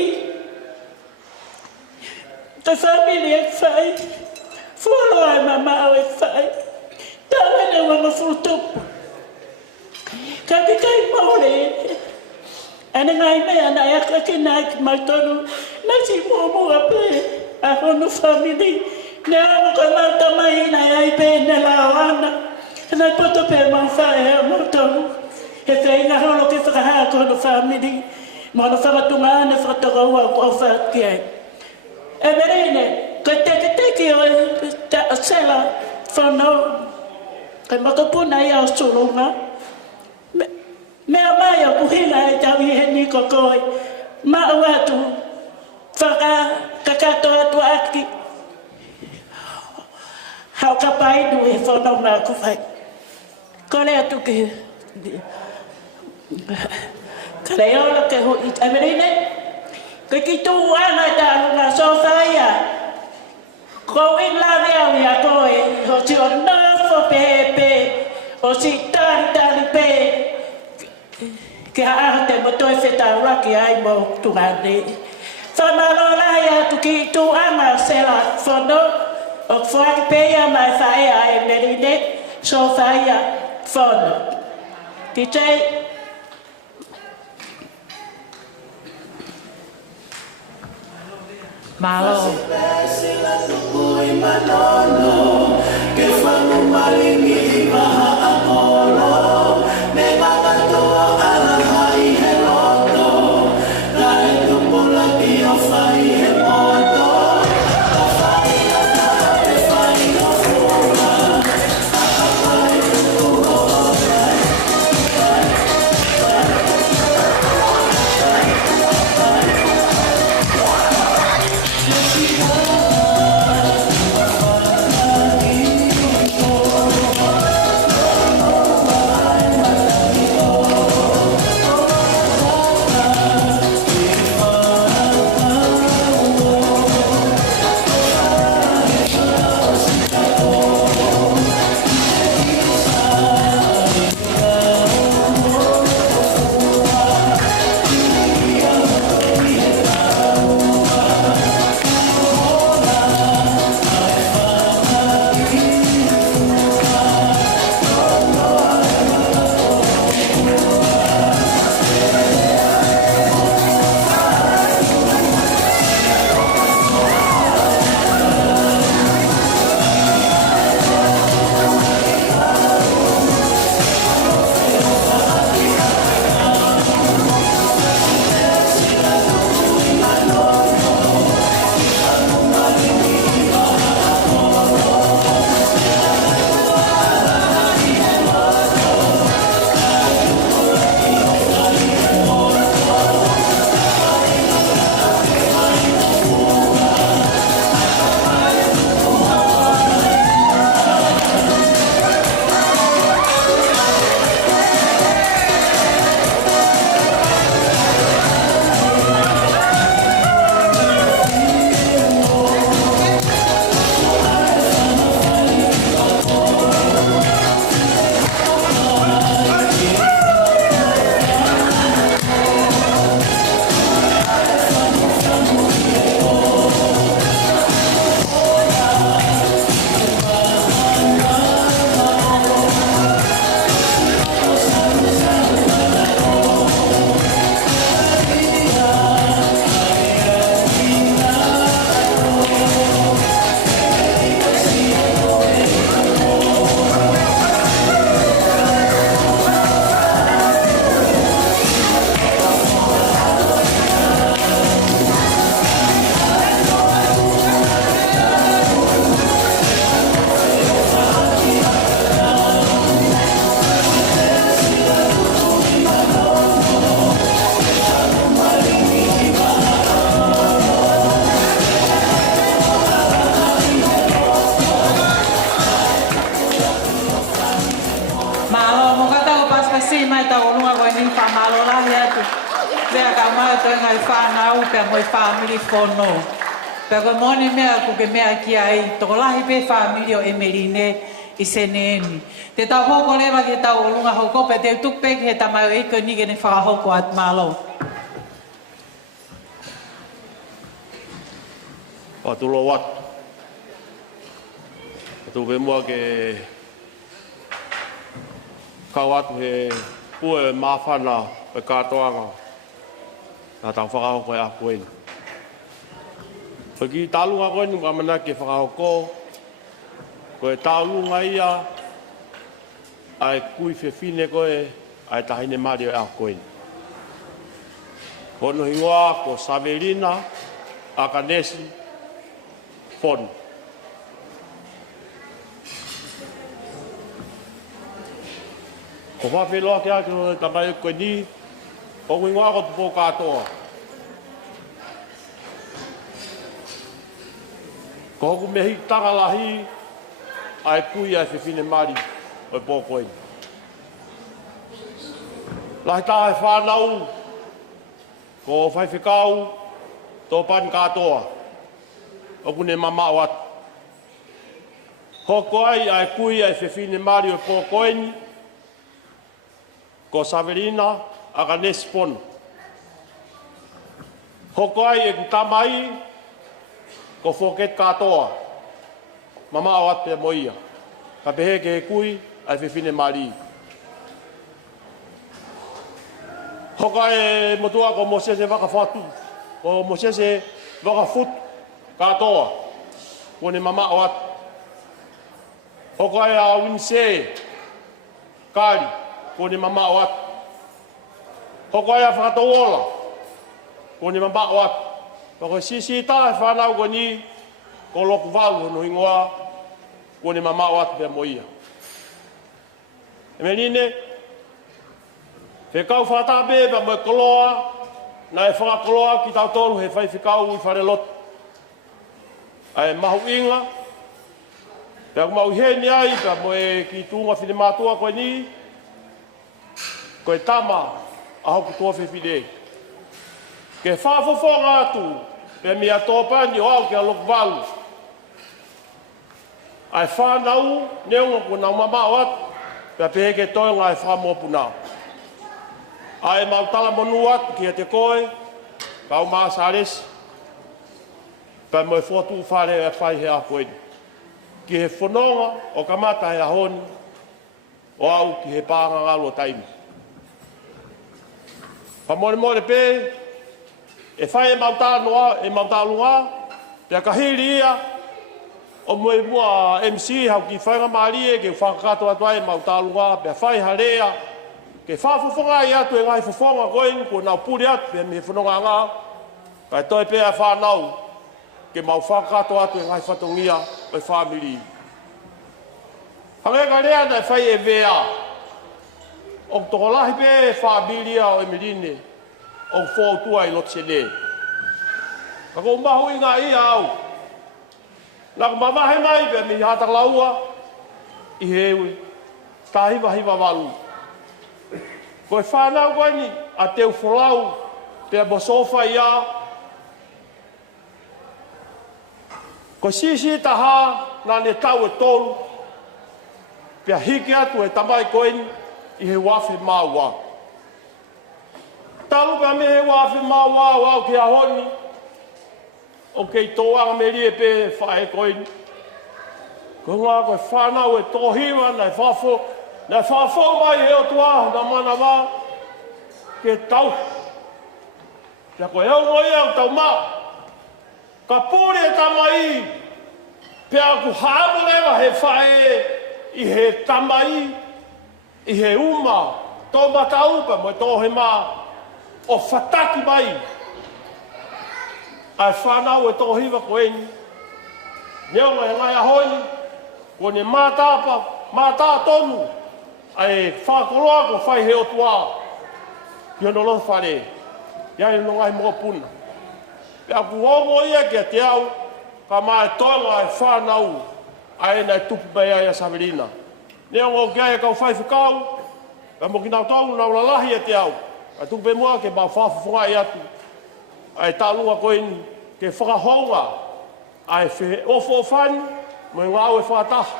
Ka whamili e whai. Fualo ai mama o e whai. Tāwene wanga futupu. Ka ki kai maure. Ane ngai mea na eka ki nai ki mautonu. Na si mua pe. A honu family. Ne amu ka mauta mai na ai pe ne laoana. Na poto pe mau whae hea mautonu. He whainga holo ki whakahaa ko honu family. Mono whakatunga ane whakatakaua o whaki ai. Emeline. Ko teke o e sela whanau. Kai makapuna I au sulunga. Mea mai a kuhinga e tau I heni ko koe. Mao atu. Kakato atu aki. Hau ka paidu e whanau nā kuwhai. Kore atu ke. Ka rei ora ke ho I Emeline. Ke ki tu ana ta lunga sofaya. Ko in la vea ya ko e ho ti o na fo pepe. O si tari pe. Ke a te mo toi feta raki ai mo tu ngane. Whamalola ia tu ki tu anga sela fono. O whaaki peia mai whaea e merine. So whaia fono. Ki tei. Malo. Moi family fono. Pero moni mea ku ke mea ki ai to lahi pe family o Emeline i seneni. Te tau hoko lewa ke tau olunga hoko pe te tuk pe ke ta mai e ko ni ke ne fa hoko at malo. Pa tu lo wat. Tu ve mo ke ka wat he pue ma fana pe ka toanga. Na tau whakao koe a koe. Paki tālunga koe ni mamana ke whakao ko. Koe tālunga ia. Ai kui whiwhine koe. Ai tahine mario a koe. Hono hingoa ko Saverina. Akanesi. Fon. Ko whawheloa ke ake no tamai koe ni. O ngui ngā koto pō katoa. Ko hoku mehi takalahi, ai kui ai whiwhine mari o pō koe. Lahi taha e whānau, ko whai whikau, tō pan katoa, o kune mama o atu. Hoko ai kui ai whewhine Māori o Pōkoeni, ko Saverina, a ka Nespono. Hoko ai e kutamai, ko Whoket katoa, mama o atu e moia. Ka pehe ke he kui ai whewhine Māori. Hoka e motua ko Mosese whakawhatu, ko Mosese whakafutu katoa, kone mama o atu. Hoka e a Winse, Kari, kone mama o atu. Hoka e a whakataola, kone mama o atu. Hoko sisi tae whanau ko ni, ko loku walu no ingoa, kone mama o atu pia moia. E menine, whekau whatape pa moe koloa, na e whakakoloa ki tau tolu he whai whikau I whare lotu. Ai mahu inga, pia kumau heni ai pa moe ki tūnga whine mātua koe ni, koe tama a hoku tua whiwhine. Ke whawhawhonga atu, pia mi a tōpani o au ki a loku walu. Ai whanau, neunga ko nau mama o atu, pia peheke toenga e whamopunau. Ai mau tala monu atu ki a te koe, kau maa sāresi, pa moe whotu whare e whai he a koeni. Ki he whanonga o kamata he ahoni, o au ki he pānga ngalo taimi. Pa more more pē, e whai e mau tālunga, pia ka hiri ia, o moe mua MC hau ki whainga maarie, ke whakakato atu ai mau tālunga, pia whai harea, ke whawhawhonga I atu e ngai whawhonga koen, ko nau puri atu, pia me whanonga ngā, kai toi pēa whanau, ke mau whakato atu e ngai whatongia, oi whamiri. Hangeka rea nei whai e vea, o toko lahi pē e whamiria o emirine, o whautua I lotsene. Kako mahu I ngā ia au, nako mamahe mai pia mi hata laua, I hewe, tā hiwa walu. Koe whanau koe ni, a teu wholau, pia mosofa ia. Koe sisi taha, nā ne tau e tolu, pia hiki atu e tamai koe ni, I he wafe maua. Talu pia me he wafe maua, wau ki a honi, o kei toanga me rie pe whae koe ni. Koe ngā koe whanau e tohiwa, nei whafo, nei whafo mai he o tua, na mana wā, ke tau. Pia koe heo ngoi au tau mā. Ka pūri e tamai, pia ku hāmulewa he whae I he tamai, I he uma, tō mata upa mo tō he mā, o whataki mai. Ai whanau e tō hiwa koeni, neonga e ngai ahoi, ko ne mātā tonu, ai whakoloa ko whai he o tua, ki hono lo whare, iai no ngai mua puna. Pea ku ongo ia ki a te au, ka mai tonga ai whanau, ai nei tupu mai ai a Saverina. Neonga o kia e kau whai whikau, ka mo ki nau tau nau lalahi a te au, ai tupu pe mua ke mau whawhawhunga I atu, ai tālunga koeni, ke whakahonga, ai whe ofo whani, mo I ngāu e whataha.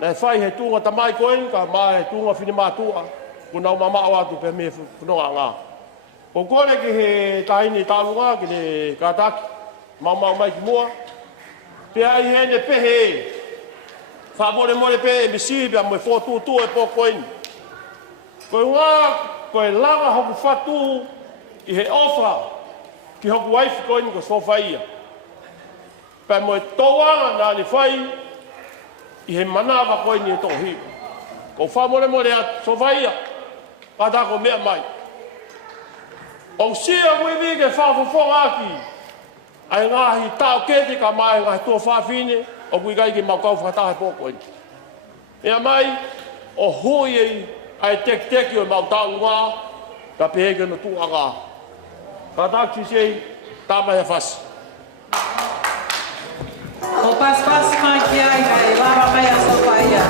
Nei whai he tūnga tamai koeni, ka mai he tūnga whini mātua, ko nau mama o atu pe me whanonga ngā. Ko kore ki he tahini tālunga, ki ne kātaki, mamau mai ki mua, pia I he ne pehe, whamore more pehe, me sihi pia mo e whotūtū e Pōkoeni. Koe ngā, koe langa hoku whatu, I he ofa, ki hoku waifi koeni ko sofai ia. Pai mo e tōanga nā ni whai, I he manawa koeni e tōhi. Ko whamore more atu sofai ia, pata ko mea mai. O sia wiwi ke whawhawhonga aki, ai ngahi tau kete ka mai ngahi tua whawhine, o kui kai ki maukau whatahe Pōkoeni. Ea mai, o hui ai tek-teki o mautau ngā, ka peheke no tua ngā. Ka tāki sei, tāma he whasi. O pas mai ki ai kai, lava mai a sopa ia.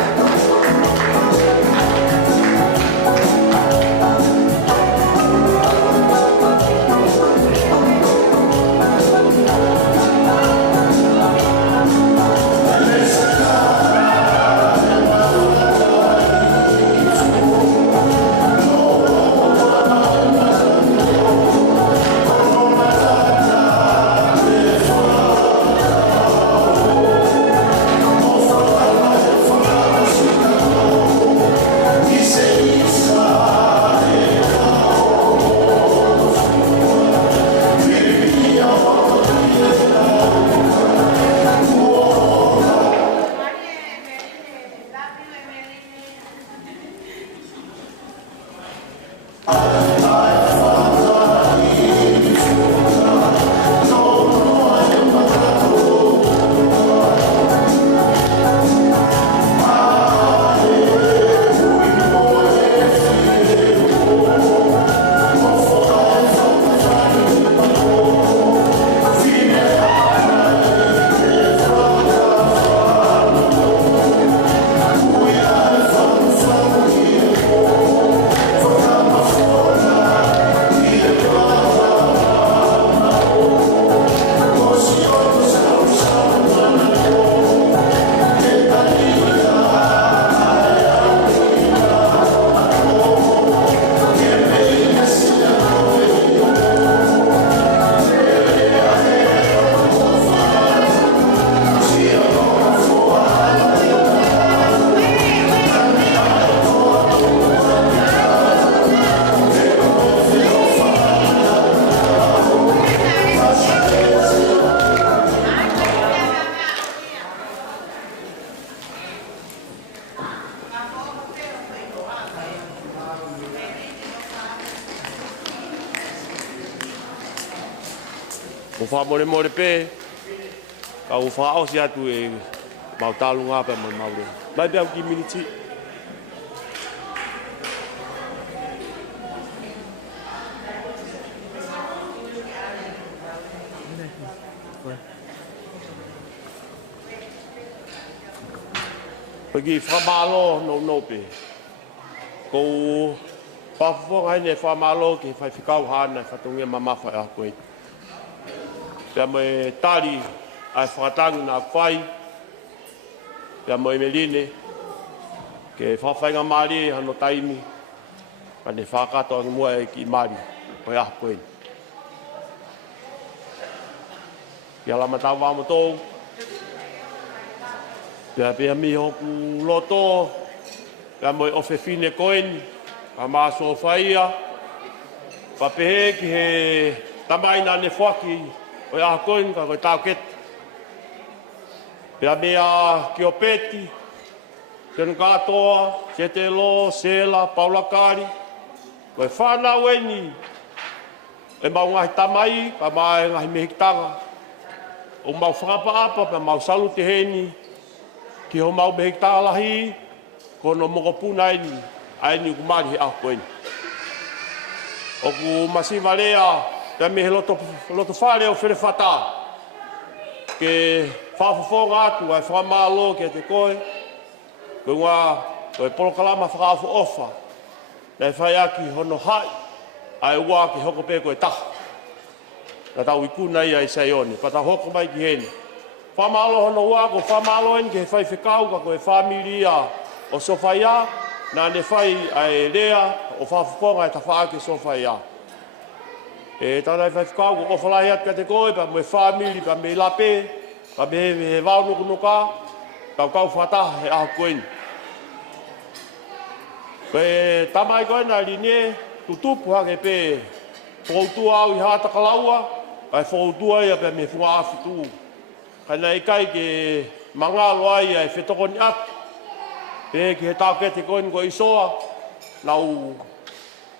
Ko wha more more pe. Ka u wha o si atu e mautalu ngā pe mai maure. Mai pe au ki miniti. Pagi whamalo no pe. Ko whawhonga hene whamalo ki whai whikau hana whatungia mamafa e a koe. Pea me tari ai whakatangu nā whai. Pea me meline. Ke whawhainga maari e hano taimi. Ka ne whakato angi mua e ki maari. Koe a koe. Pea lama tau wāmo tōu. Pea mi hoku loto, pea moi ofe fine koen, ka māso whaia, pa pehe ki he tamaina ne whaki, o ia koen ka koe tau ket. Pea mea ki o peti, tenu katoa, sete lo, sela, paulakari, koe whanau eni, e mau ngahi tamai, ka mai ngahi mehitanga, o mau whakapa-apa, pea mau salu te heni, ki ho mau me tālahi, ko no moko puna eni, aeni ku mari he au koeni. O ku masiva lea, pia me he loto whare o where whata. Ke whawhawhonga atu, ai whamalo ke te koe, ko ngā, koe polokalama whakawhu ofa, nei whai aki hono hai, ai ua ki hoko pe koe taha. Na tau ikuna ia i saione, pata hoko mai ki hene. Whamalo hono ua ko whamalo en ke whai whikau ka koe whamiria o Sofia, nā ne whai ai rea o whawhukonga e ta whaake Sofia. E tānei whai whikau ko whalahi atka te koe, pa me whamiri, pa me lape, pa me he waunuku nuka, kau whataha he aho koeni. Koe tamai koe nā line, tutupu hake pe, whautua au i hātaka laua, ai whautua ia pe me whunga awhitu. Kaina i kai ke mangalo ai ai whetokoni atu. Pe ki he tākete koen ko isoa, nau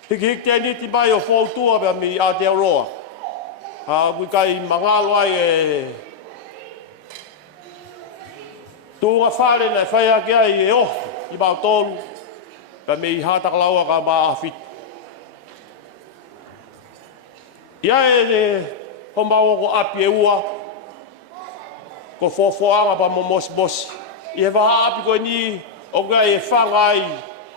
hiki te niti mai o whautua pia mi Aotearoa. Kui kai mangalo ai e tūnga whare nei whaia ki ai e ohu i mau tōru, pia mi hātakalaua ka maa awhitu. Ia e ne homau ko api e ua, ko fofoanga pa mo mos. I he waha api koe ni, o kai e whangai,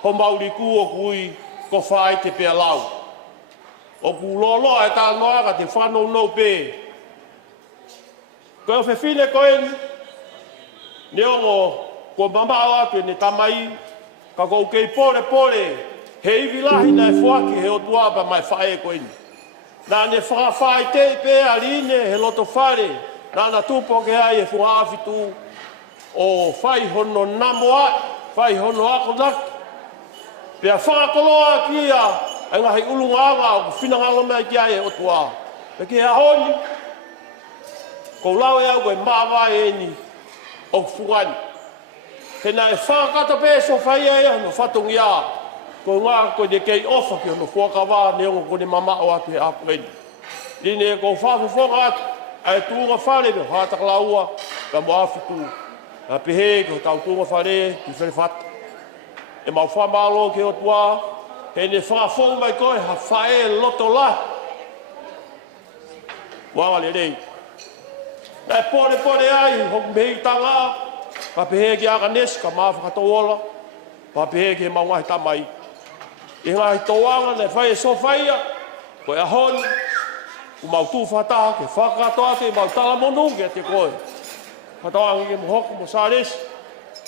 ho mauriku o kui, ko whaai te pia lau. O ku loloa e tā noanga te whanau nou pē. Koe o whewhine koe ni, ne ongo, ko mamao atu e ne tamai, ka kou kei pore, he iwilahi nei whaki he o tuapa mai whae koe ni. Nā ne whakawhai te pē aline he loto whare, nā tūpo ke ai e whungawhitu o whai hono namoa, whai hono akonaki. Pea whakakoloa kia, e ngahi ulunganga o whinanganga mea ki ai e otua. Pe ki hea honi, ko lau e au koe maawai e ni o whungani. Tēnā e whakata pē so whai e hono whatungi a, ko ngā koe ne kei ofa ki hono whuakawā ne ongo kone mama o atu he aku eni. Nine ko whawhawhonga atu, ai tūnga whare me hātaka laua, ka mo awhitu. A pehe ki ho tau tūnga whare, ki where whata. E mau whamalo ki o tua, he ne whakawhonga mai koe, ha whae loto la. Wawale rei. Nai pore ai, hoku mehi tanga, ka pehe ki aga nes, ka maa whakatoola, ka pehe ki he mau ngahi tamai. I ngahi toanga, nei whae so whaia, koe ahoni, u mau tū whataha ke whakatoa ke mau talamonu ke te koe. Whatawangi ke mohoku mo sāresi,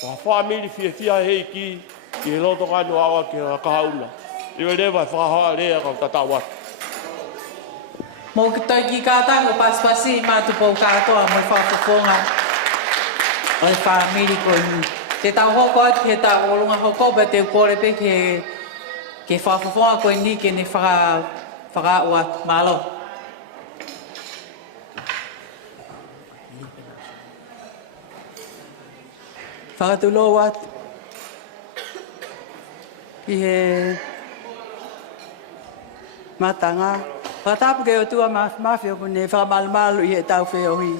wa whamiri fia hei ki he loto kanu awa ke kahauna. Iwe lewa whakahoa rea kau tatau atu. Mō ki tau ki kātango paspasi mātupou kātoa mo whawhawhonga o he whamiri koe ni. Te tau hoko atu he tau olunga hoko pe te ukore pe ke whawhawhonga koe ni ke ne whakau atu mālo. Whakatulo atu. Ki he matanga, Whakatapu ke o tua mawhia ko ne whakamalu i he tau whiohi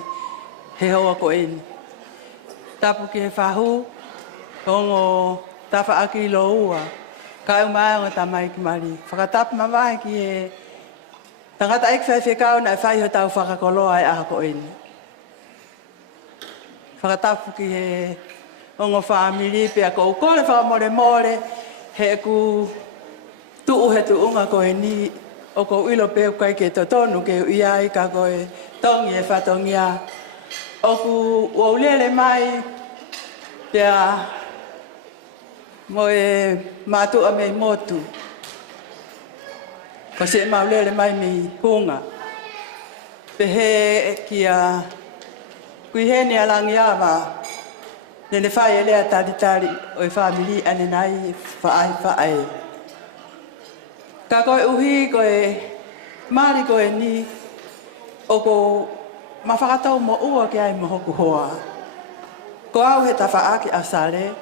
he hoa ko eni. Tapu ki he whahu, kongo tawha aki lo ua, ka umai o tamai ki mari. Whakatapu mawahi ki he tangata ik whai whikau na e whai ho tau whakakoloa e aha ko eni. Whakatapu ki he ongo whaamiri pia ko ukore whaamore more he ku tuu he tuunga ko he ni o ko ilo peo kai ke to tonu ke iai ka ko e tongi e whatongia. O ku uaulele mai pia mo e mātua mei motu. Ko se maulele mai mei punga. Pehe kia kui heni alangi awa nene whai e lea tari o e whamiri ane nai whaai. Ka koe uhi koe maari koe ni o ko mawhakatau mo ua ki ai mo hoku hoa. Ko au he ta whaaki a sare,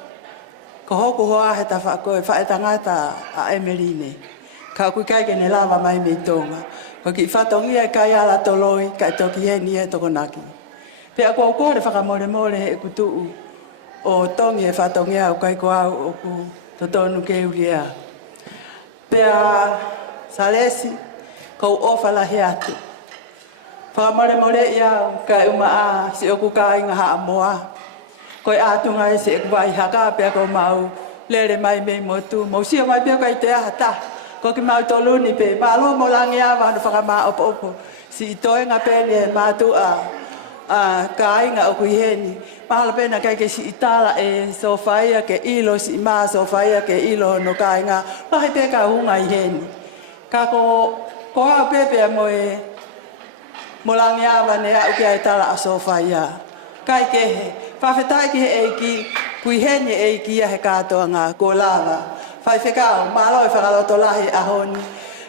ko hoku hoa he ta koe whaetangata a Emeline. Ka kui kai ke ne lava mai mei tonga. Ko ki whatongia e kai ala toloi, kai toki he ni e tokonaki. Pea kua ukore whakamore more he kutuu o tongi e whatongia o kai ko au o ku totonu ke uria. Pea salesi kou ofala he atu. Whakamore ia kai uma a si oku ka inga haa moa. Koi atunga e se kuwai haka pea kou mau lere mai mei motu. Mausia mai pea kai te ahata. Ko ki mau toluni pe malo mo langi awa no whakama opo. Si itoe nga pene matu ka inga oku iheni. Mahala pena kai ke si itala e sofaia ke ilo si maa sofaia ke ilo no ka inga. Lahi pe ka hunga iheni. Ka ko hau pepe mo e molangi awa ne au ki ai tala a sofaia. Kai ke he. Whawhetai ki he eiki, kui heni eiki a he katoa ngā ko lava. Whai whekao, malo e whakaloto lahi ahoni.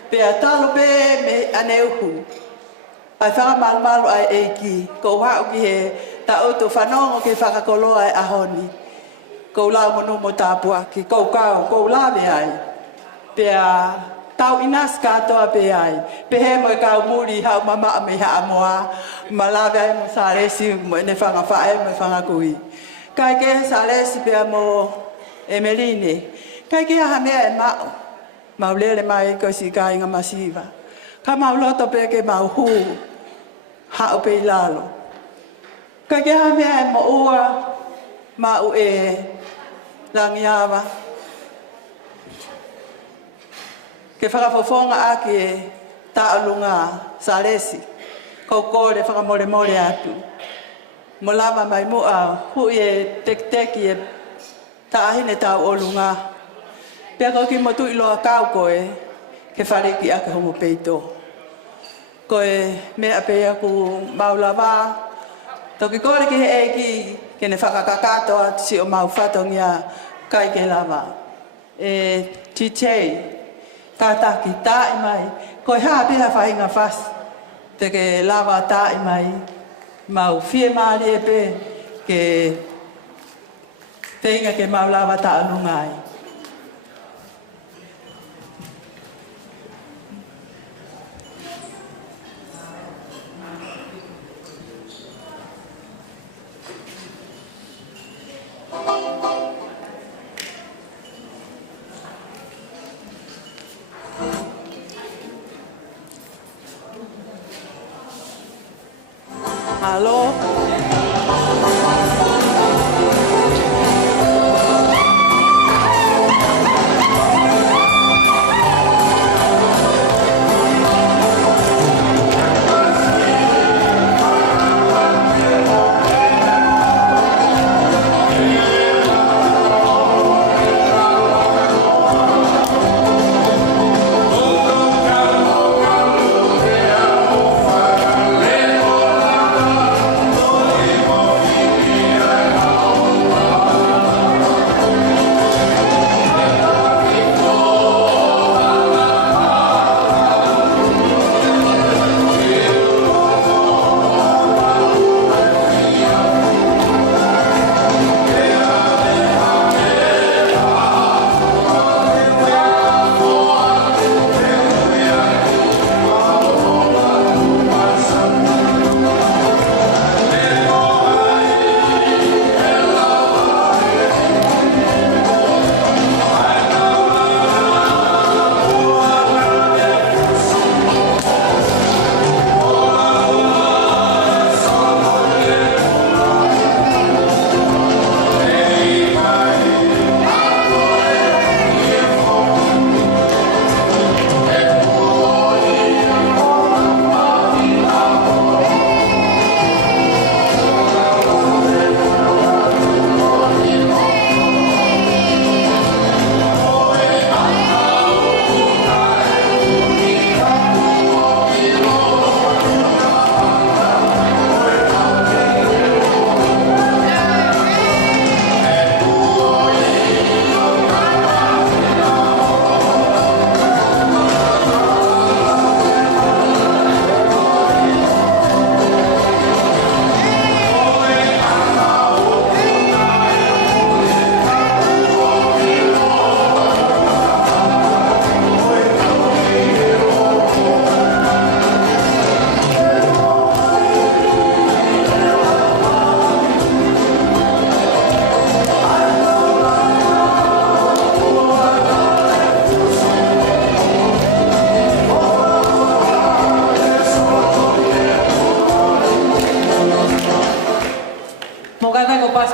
Pea talo pe me ane uhu. Ai whakamalu ai eiki, ko hau ki he ta oto whanongo ke whakakoloa e ahoni. Ko lau monu mo tāpuaki, ko kau, ko lawe ai. Pea tau inas katoa pe ai. Pe he mo e kau muri hau mama me haa moa. Ma lawe ai mo saresi mo ne whangawhae mo whangakui. Kai ke saresi pea mo Emeline. Kai ke aha mea e mao. Maulele mai ko si ka inga masiva. Ka mauloto pe ke mau hu. Hao pe ilalo. Kai ke aha mea e mo ua. Mau e langiawa. Ke whakafofonga aki e taolunga saresi. Kau kore whakamore more atu. Mo lava mai mua hui e tek-teki e taahine tau olunga. Pea ko ki mo tui loa kau koe ke whareki ake homo peito. Koe mea pea ku maulava. Toki kore ki he eiki ke ne whakakakatoa si o mau whatongia kai ke lava. E chichei. Tātaki tāi mai. Koe haa piha whainga whas. Te ke lava tāi mai. Mau fie maari e pe. Ke te inga ke mau lava tālunga ai. Alô? Oh,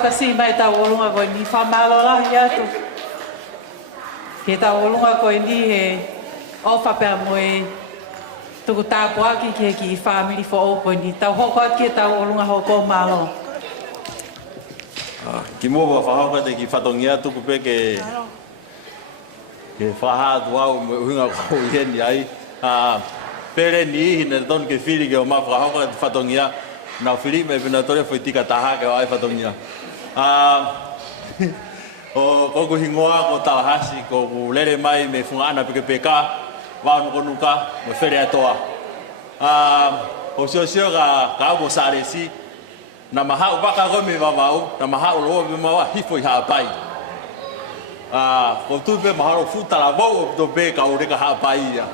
paspasi mai tau olunga ko ni whamalorahi atu. Ke tau olunga ko ni he ofa pēr moe tuku tāpu aki ke ki family for open ni tau hoko ake tau olunga hoko malo. Ki mua whahauka te ki whatongia tuku pe ke whaha tuau mo uhinga ko ien iai. Pere ni ihi ne ton ke whiri ke o ma whahauka te whatongia na whiri me pina tore whai tika taha ke o ai whatongia. O koku hingoa ko Tallahassee ko lere mai me whungana peke peka wānu konuka mo where atoa. O sio ka au mo saresi na maha ubaka gome wawau na maha uloa me mawa hifo i haapai. Ko tupe maharo futala wau o to pe ka ureka haapai ia.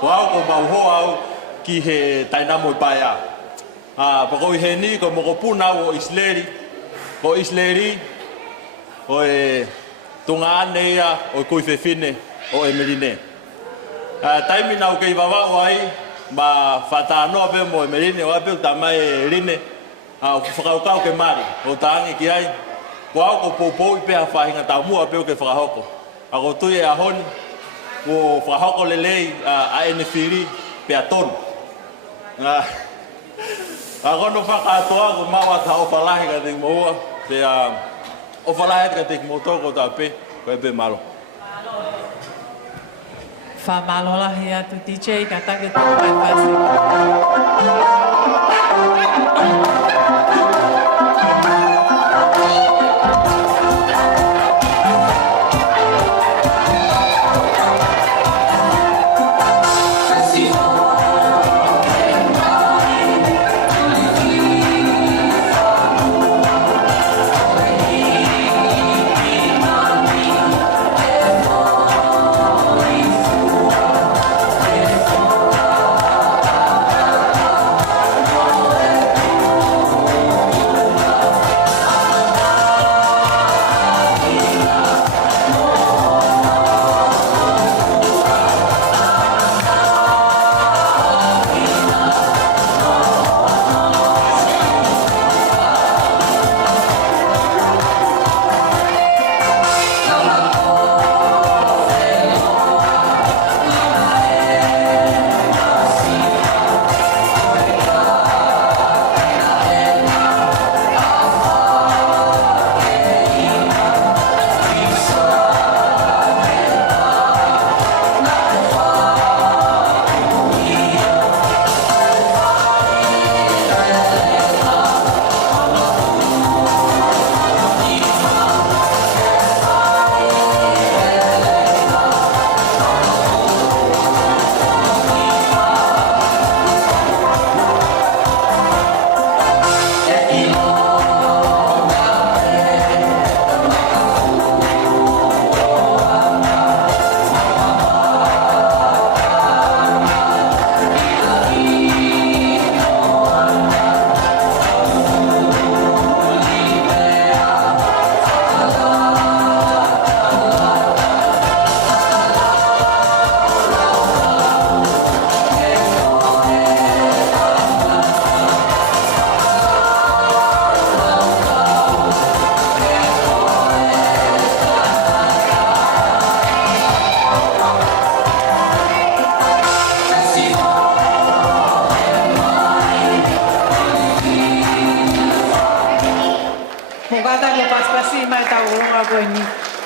Ko au ko mauho au ki he tainamo i paia. Pako i he ni ko moko puna o Isleri. Ko Isleri o e tunga aneia o kui whewhine o Emeline. Taimi nau kei wawau ai ma whatanoa pe mo Emeline o apeu tamai e rine. O whakaukau ke mari, o taangi ki ai. Ko au ko poupou i pēha whahinga tau mua apeu ke whakahoko. A ko tui e ahoni, ko whakahoko lelei a enewhiri pēha tonu. A kono whakatoa ko maua ta o whalahi ka te moua. O whalahi ka te motoko ta pe, ko e pe malo. Whamalorahi atu DJ ka take tō mai whasi.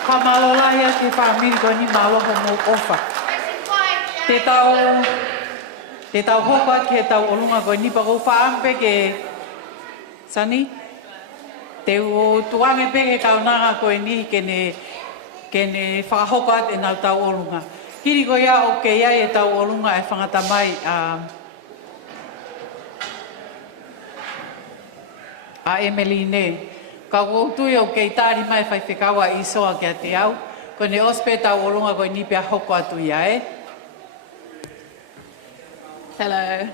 Whamalorahi atu whamiri ko ni maloho mo ofa. Te tau hoko ake tau olunga ko ni pako whaampe ke sani. Te tuange peke kaunanga ko ni kene whakahoko ate nau tau olunga. Hiri ko ia o ke ia e tau olunga e whangatamai a Emeline. Ka kutui o kei tāri mai whai whikawa i soa kia te au. Ko ne ospe tau olunga ko ni pia hoko atu ia e. Hello.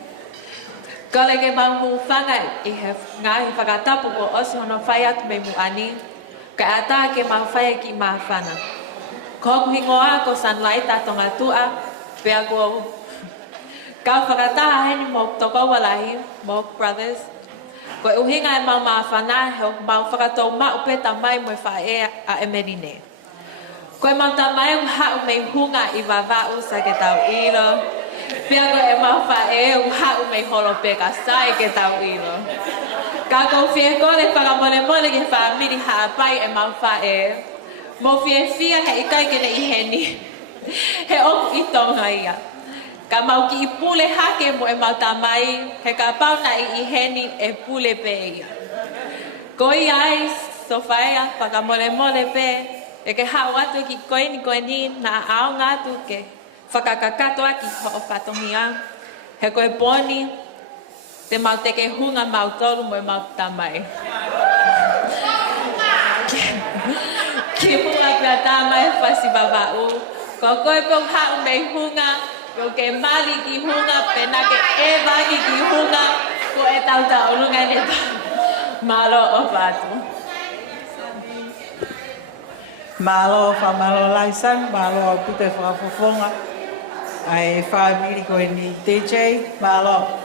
Kale ke maungu whangai i he ngahi whakatapu ko osi hono whai atu me muani. Ka ata ke mau whai ki maa whana. Ko hingoa ko sunlight atonga tua. Pea ko ka whakataha heni mo toko walahi, mo brothers. Ko e uhinga e mau mawhana, he mau whakatou mau pe tamai mo e whae a emerine. Ko e mau tamai u hau mei hunga I wawau sa ke tau ilo. Pia ko e mau whae u hau mei holo pe ka sai ke tau ilo. Ka kou fie kore whakamole mole ke whamiri haapai e mau whae. Mo fie fia he ikai kene I heni. He oku I tonga ia. Ka mau ki I pule hake mo e mau tamai, he ka pauna I heni e pule pe ia. Ko I ai, so whaea, whakamole mole pe, e ke hao atu ki koe ni na ao ngatu ke whakakakato aki ho o whatongia. He koe poni, te mau teke hunga mau tolu mo e mau tamai. Ki hunga kia tamai whasi babau, ko koe pong hao mei hunga, ko ke mali ki hunga, pena ke e wagi ki hunga, ko e tau tau lunga ne tau. Malo o whatu. Malo whamalo laisang, malo au pute whakafofonga. Ai whamiri koe ni DJ, malo.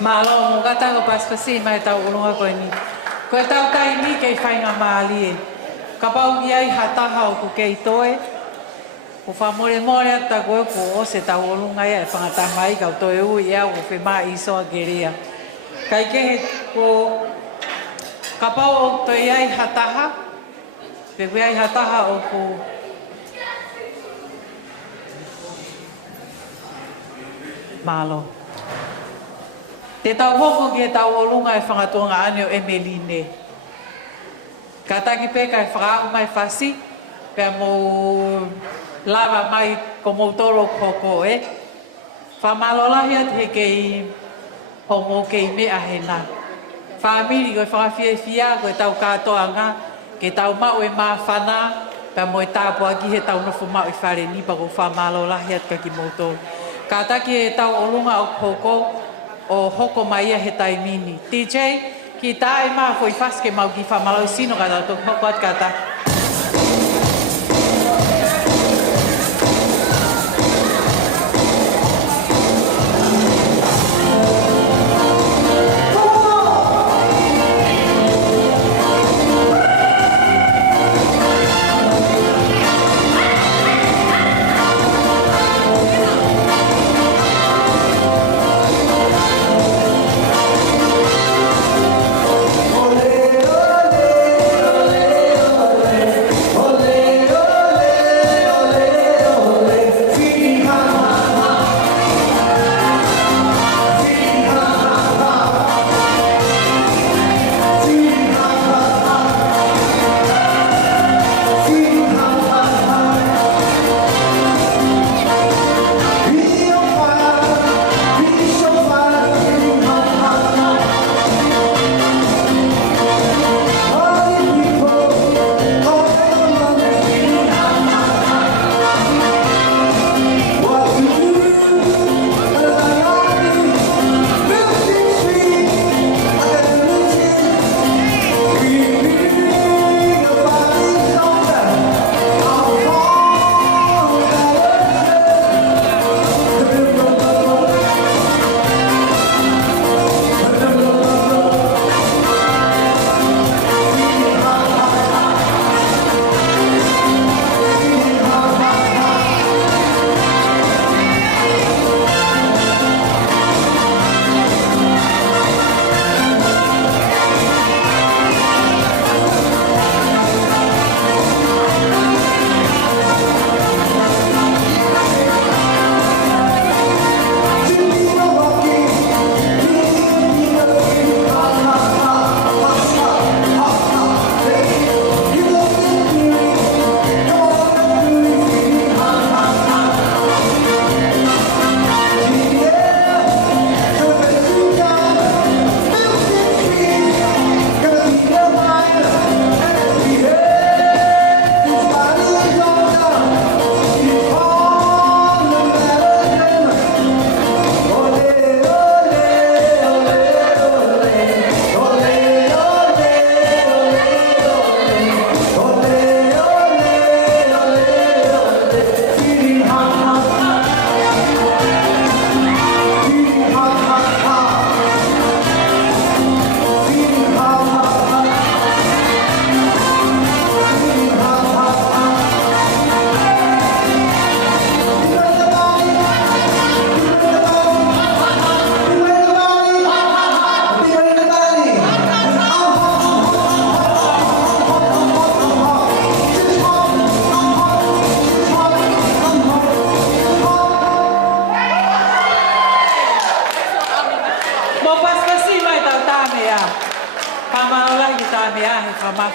Malo mo kata ko pas kasi mai tau ulunga ko ni. Ko tau kai ni kei whainga maali. Ka pau ki ai hataha o ku kei toe. Ko whamore more ata koe ko o se tau ulunga ia e whangata mai kau toe ui ia o whi mai iso a geria. Kai kehe ko ka pau o toi ai hataha. Pe kui ai hataha o ku malo. Te tau hoko ki e tau olunga e whangatonga ane o Emeline. Ka taki peka e whakau mai whasi, pia mo lava mai ko moutoro koko e. Whamalolahi at he kei homo kei mea he nā. Whamiri ko e whangawhia fia ko e tau katoa ngā, ke tau mau e maa whana, pia mo e tāpua ki he tau nofo mau e whare nipa ko whamalolahi at ka ki moutoro. Ka taki e tau olunga o koko, o hoko mai he taimini. DJ, ki tae maa foi faske mau ki whamalau sino kata to hoko at kata. Ole, ole, ole.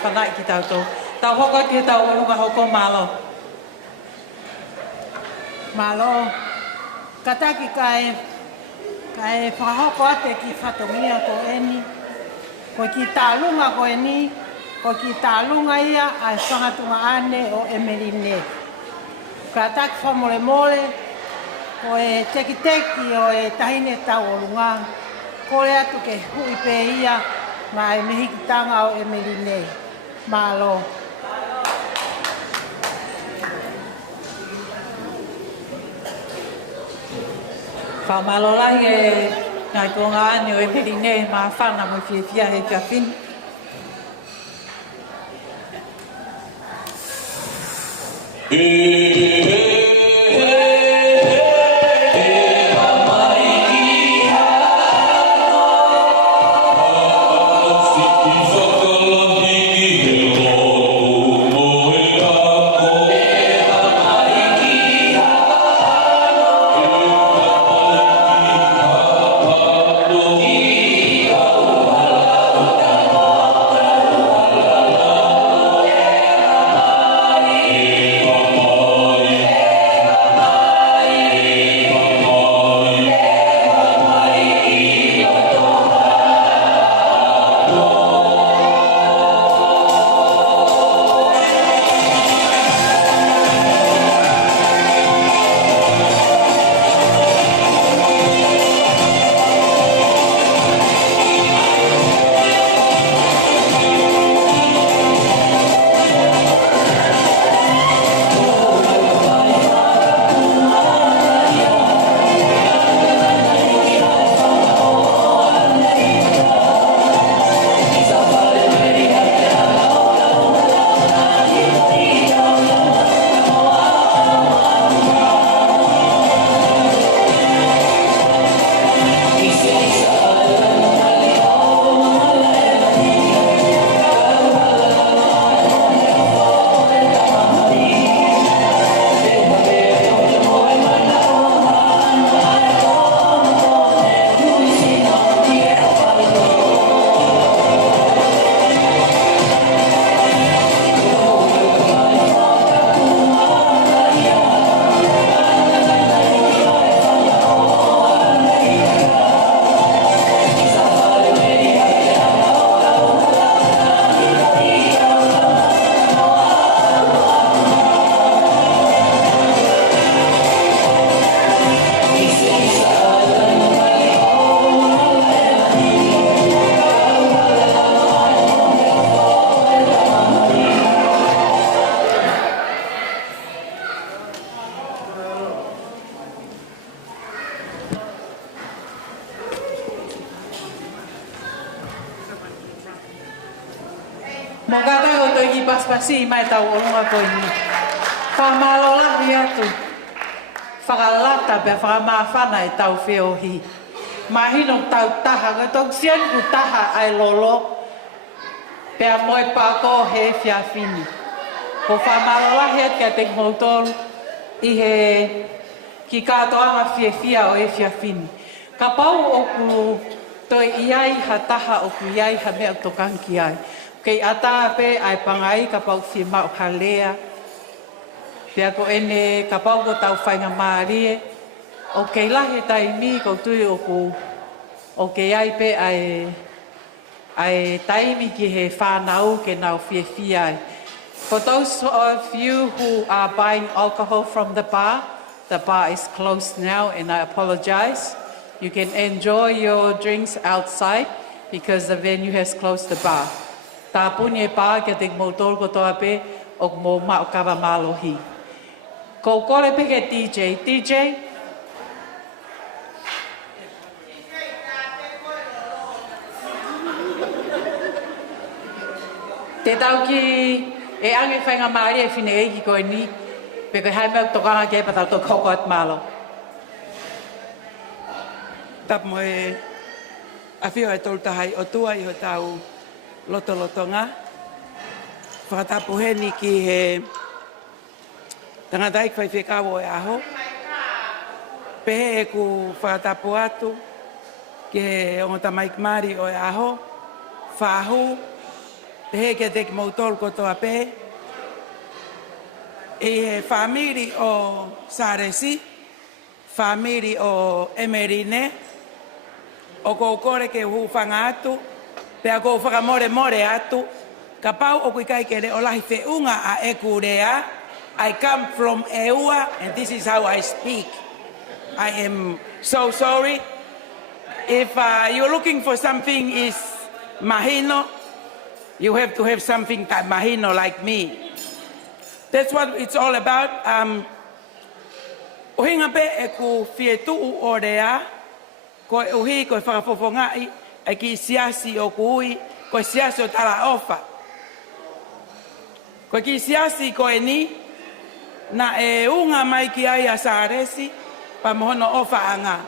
whanai ki tautou. Tau hoko ki tau urunga hoko malo. Malo, kataki kai whahoko ate ki whatongia ko eni. Ko ki tālunga ko eni, ko ki tālunga ia ai whangatunga ane o Emerine. Kataki whamole mole, ko e teki teki o e tahine tau o lunga. Ko le atu ke hui pe ia, ngā e mehikitanga o Emerine. Malo. Whamalolahi e ngai tonga ane o Emerine ma whana mo whiawhia he whiawhini. Mo gata o toi ki paspasi mai tau orunga ko ni. Whamalola hi atu. Whakalata pe whakamawhana e tau whiohi. Mahino tau taha, ngai tau sian ku taha ai lolo. Pea moe pako he whiawhini. Ko whamalola hi atu kia te moutolu i he ki katoanga whiawhia o e whiawhini. Ka pau o ku toi iai ha taha o ku iai ha mea tokanki ai. Kei ata pe ai pangai ka pau fi mau halea. Pea ko ene ka pau ko tau whainga maarie. O kei lahi tai mi ko tui o ku o kei ai pe ai taimi ki he whanau ke nau whiawhia ai. For those of you who are buying alcohol from the bar is closed now and I apologize. You can enjoy your drinks outside because the venue has closed the bar. Tā puni e pā kia te moutoro ko toa pe o mō mao kawa malohi. Ko kore pe ke DJ. DJ? Te tau ki e ange whainga maari e whine e ki koe ni pe koe hai mea tokanga ke patau to koko at malo. Tap mo e awhio e tolu tahai o tua i ho tau loto ngā. Whakatapu heni ki he tangata ik whai whekawo e aho. Pehe e ku whakatapu atu ki he ongota Mike Mari o e aho. Whahu Pehe ke te ki mautol kotoa pehe. I he whamiri o Saresi, whamiri o Emerine, o kou kore ke hufanga atu, pea kou whakamore more atu, ka pau o kui kai ke re o lahi whiunga a eku rea. I come from Eua, and this is how I speak. I am so sorry. If you're looking for something is mahino, you have to have something that mahino like me. That's what it's all about. Uhinga pe e ku fietuu o rea, ko e uhi, ko e whakafofongai, e ki siasi o kui, ko e siasi o tala ofa. Ko ki siasi ko e ni, na e unga mai ki ai a Saresi, pa mohono ofa anga.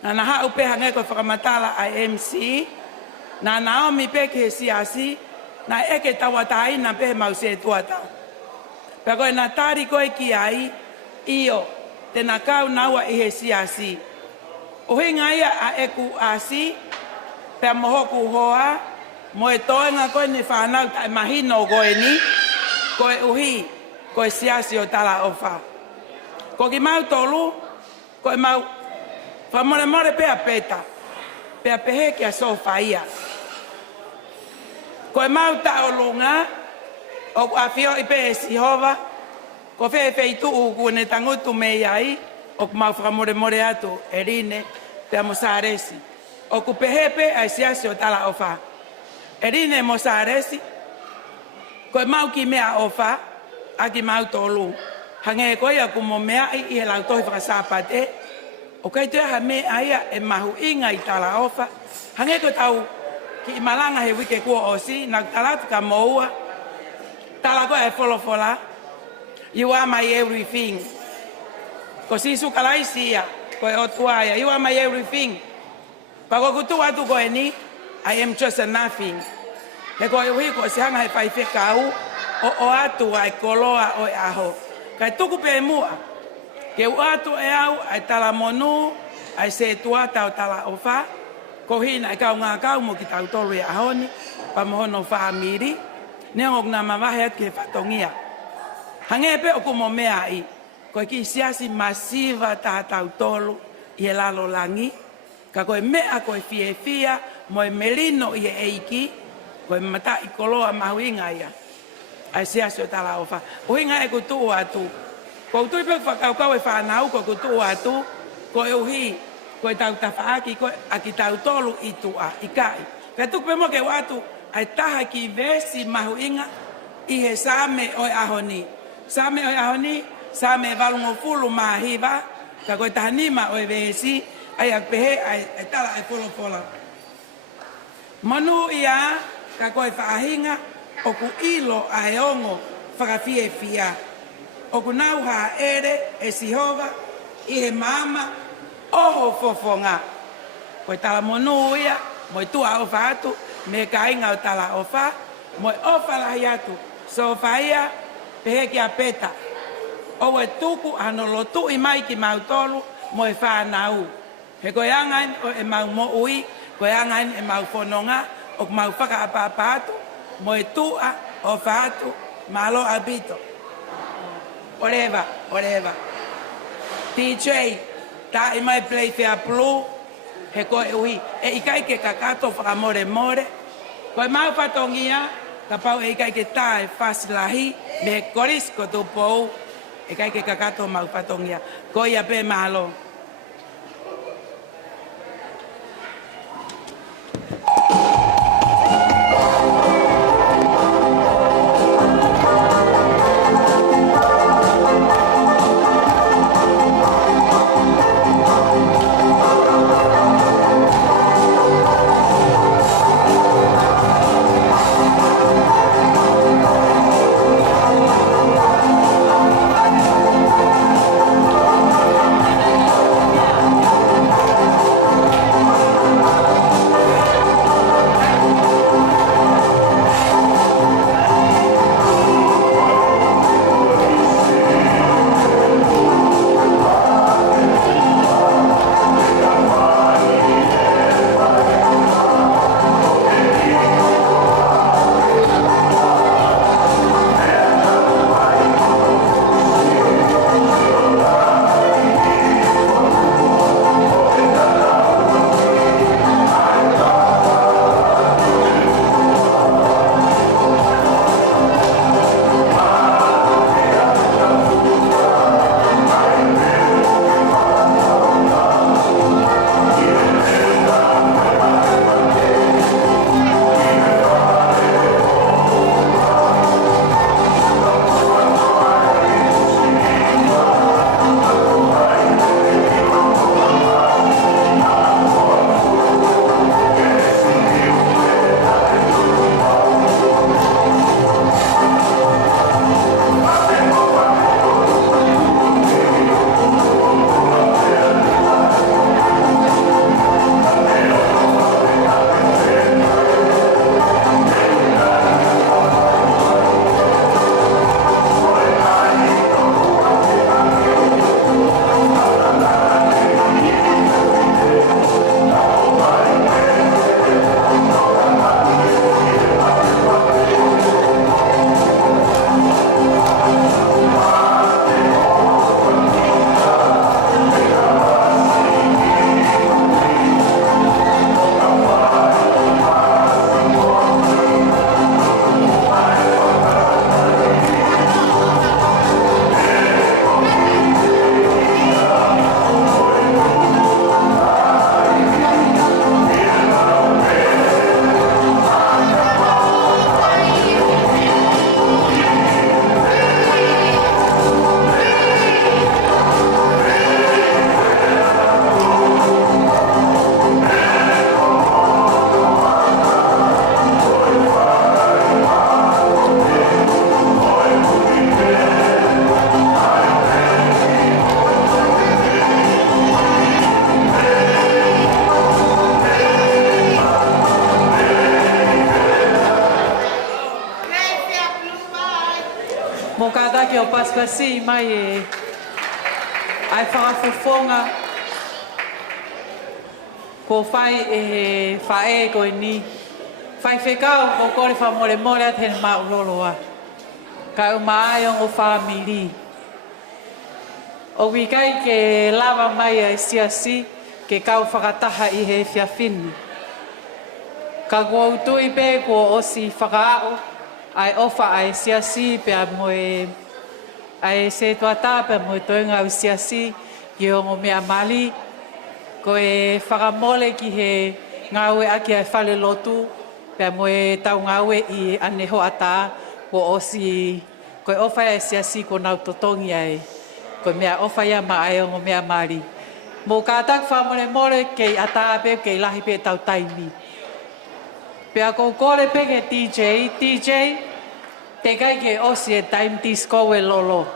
Na na hau pe hange ko whakamatala a MC, na Naomi pe ke siasi, na eke tawatai na pe mau se tuata. Pea koe na tari koe ki ai, iyo, te na kau naua i he siasi. Uhinga ia a eku asi, pea mohoku hoa, mo e toenga koe ni whanau ta e mahino koe ni, koe uhi, koe siasi o tala ofa. Ko ki mau tolu, koe mau, whamore more pea peta, pea pehe ki a sofa ia. Koe mau ta o lunga, o awhio i pe e sihova, ko whewhi tu uku ne tangutu me iai, o ku mau whakamore more atu e rine, pea mo Saresi. O ku pehepe ai siasi o tala ofa. E rine mo Saresi, koe mau ki mea ofa, a ki mau tolu. Hange koe a ku mo mea i he lau tohi whakasapate, o kai tue ha mea aia e mahu inga i tala ofa, hange ko tau ki i malanga he wike kua osi, na talatu ka moua, tala koe e wholofola, you are my everything. Ko sisu kalaisi ia, koe o tuaia, you are my everything. Pako kutu atu koe ni, I am just a nothing. He koe uhi ko se hanga he whaife kau, o atu ai koloa o e aho. Kai tuku pe mua, ke u atu e au, ai tala monu, ai se tuata o tala ofa, ko hina e kau ngā kau mo ki tau tolu e ahoni, pa mohono whaamiri, neongok ngā mawahe atu ke whatongia. Hangepe o kumo mea i, koe ki siasi masiva ta tau tolu i e lalo langi, ka koe mea koe fie fia, mo e melino i e eiki, koe mata i koloa mahuinga ia, ai siasi o tala ofa. Uhinga e kutu atu, ko utui pe whakaukau e whanau, ko kutu atu, koe uhi, koe tau tawhaaki, koe aki tau tolu i tua, i kai. Ka tuku pe mo ke watu, ai taha ki vesi mahuinga, i he same o e ahoni. Same o e ahoni, same valungo fulu mahiva, ka koe tahanima o e vesi, ai ak pehe, ai tala ai polo pola. Manu ia, ka koe whaahinga, o ku ilo a e ongo, whakawhie fia. O ku nau ha ere, e sihova, i he mama, oho fofonga. Koe tala monu ia, mo i tua ofa atu, me ka inga o tala ofa, mo i ofa lahi atu. So whaia, pehe ki a peta. O e tuku ano lotu i mai ki mautolu, mo e whanau. He koe angain o e mau mo ui, koe angain e mau whanonga, o mau whaka apapa atu, mo e tua o whaatu, malo abito. Oreva, oreva. DJ, ta i mai play fea plu, he koe ui, e ikai ke kakato whakamore more, koe mau patongia, ka pau e ikai ke tae whasilahi, me korisko tu pou, e kai ke kakato mau patongia, koe ia pe malo. Mo kātaki o paspasi mai e ai whakafofonga ko whai e whae ko ni. Whai whekau o kore whamore more a tēne mauroloa. Ka umaayo o whamiri. O wikai ke lava mai a siasi ke kau whakataha i he whiawhini. Ka kua utui pe kua osi whakaao ai ofa ai siasi pe a moe ai se tuata pe a moe toenga au siasi ki o mea mali ko e whakamole ki he ngaue aki ai whale lotu pe a moe tau ngaue i aneho ata ko osi ko e ofa ai siasi ko nau totongi ai ko mea ofa ia ma ai o mea mali mo kātak whamole mole kei ata pe kei lahi pe tau taimi pea ko kore pe ke DJ, te kai ke osi e time disco e lolo.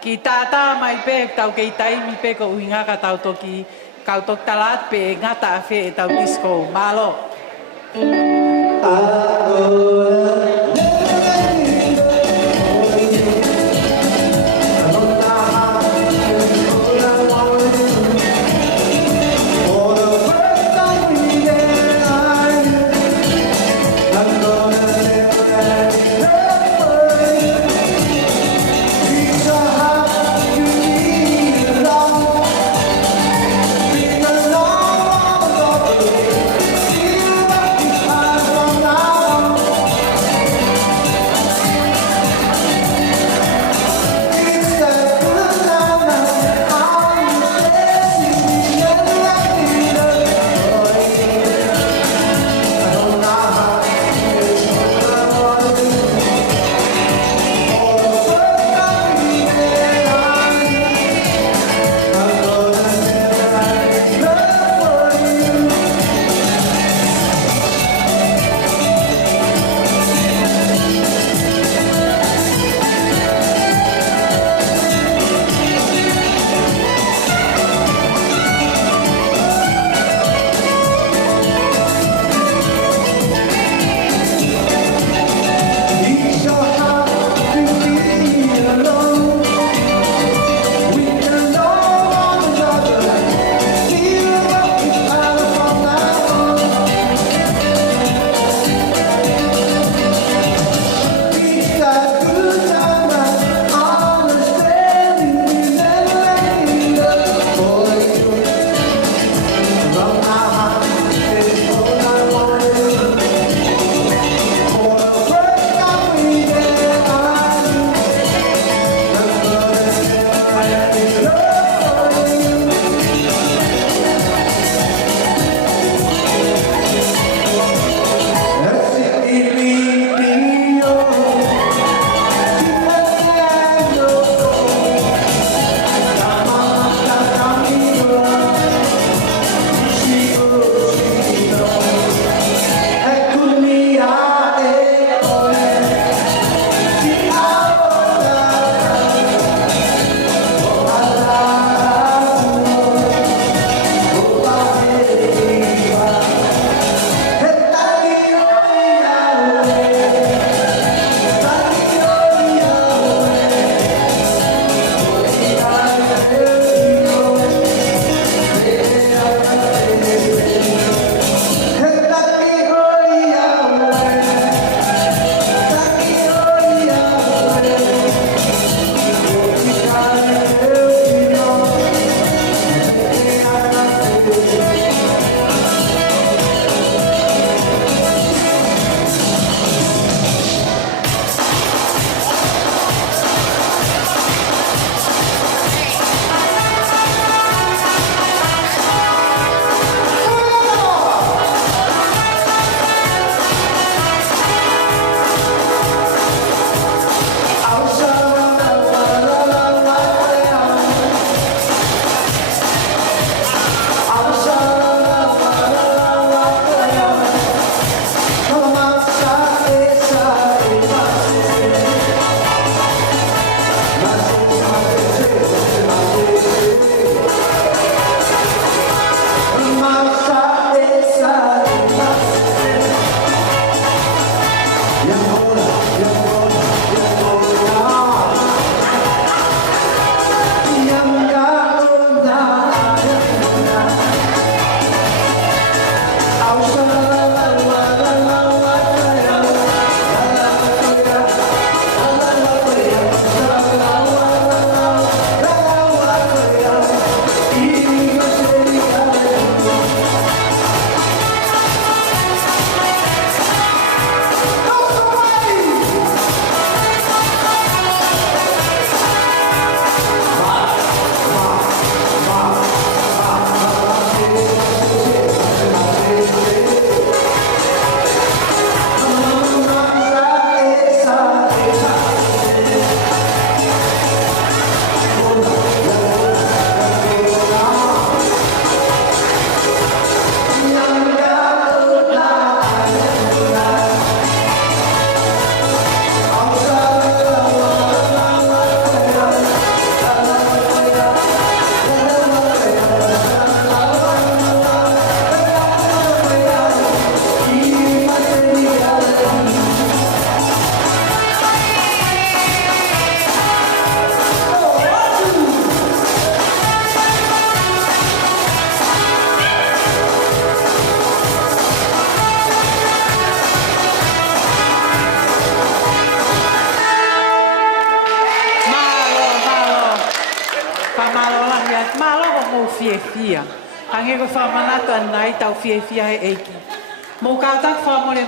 Ki tātā mai pe tau kei taimi pe ko uingaka tau toki, kau tok talat pe ngata a fe e tau disco. Malo. Bye. Maloko mo fia. Hange ko whamanata nai tau fia he eiki. Mo kātak whamore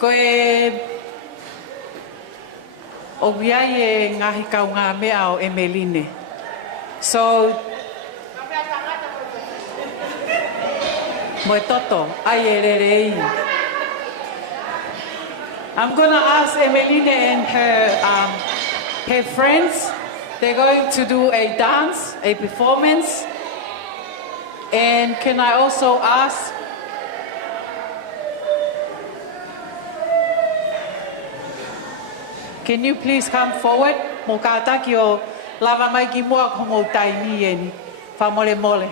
ko o wiai e ngahi kau ngā mea o Emeline. So, mo e toto, ai e rerei. I'm going to ask Emeline and her friends, they're going to do a dance, a performance. And can I also ask can you please come forward? Mo kātaki o lava mai ki mua ko mo taimi e ni. Whamole mole.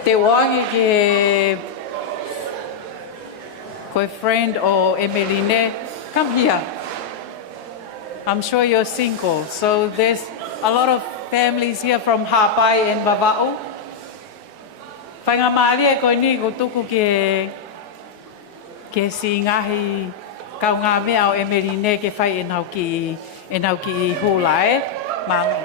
Te wangi ke koe friend o Emeline, come here. I'm sure you're single, so there's a lot of families here from Hapai and Vava'u. Whainga maari e koe ni ko tuku ke si ngahi kau ngā mea o Emeline ke whai e nau ki I hula e. Malo.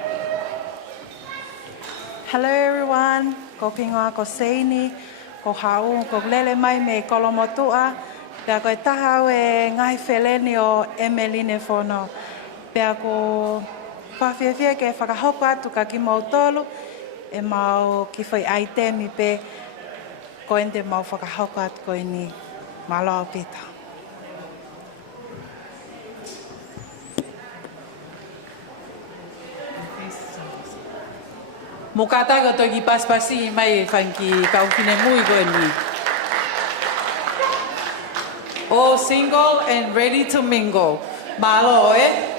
Hello everyone. Ko pingoa ko Seini, ko hau, ko lele mai me kolomotua. Pea koe tahau e ngahi wheleni o Emeline Fono. Pea ko whawhiawhia ke whakahoko atu ka ki mau tolu, e mau ki whai aitemi pe ko ente mau whakahoko atu koe ni malo pita. Mo kātaka toki paspasi mai whanki kau kine mui koe ni. All single and ready to mingle. Malo e.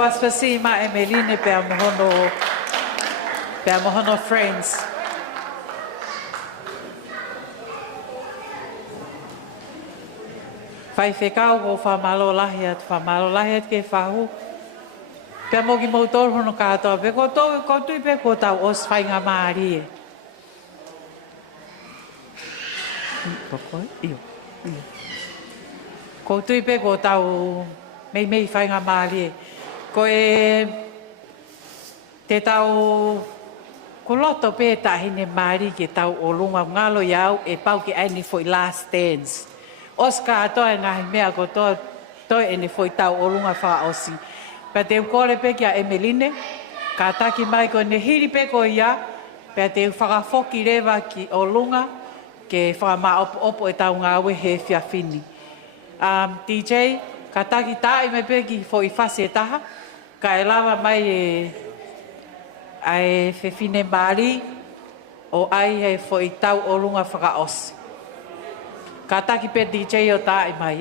paspasi ma Emeline pe mohono friends. Fai whekau o whamalo lahi at ke whahu. Pea mogi mautor hono katoa, pe ko tui pe ko tau os whai ngā maari e. Ko tui pe ko tau mei whai ngā maari e. Ko te tau, ko loto pe tahine maari ke tau o lunga ngalo iau e pau ke aini foi last dance. Os katoa e ngahi mea ko toi ene foi tau o lunga wha osi. Pea te ukore pe kia Emeline, ka taki mai ko ne hiri pe ko ia, pea te whakafoki rewa ki o lunga, ke whakama opo e tau ngā ue he whiawhini. DJ, ka taki tae me pe ki fo i whase e taha, ka e lawa mai e whewhine maari, o ai he fo i tau o lunga whakaosi. Ka taki pe DJ o tae mai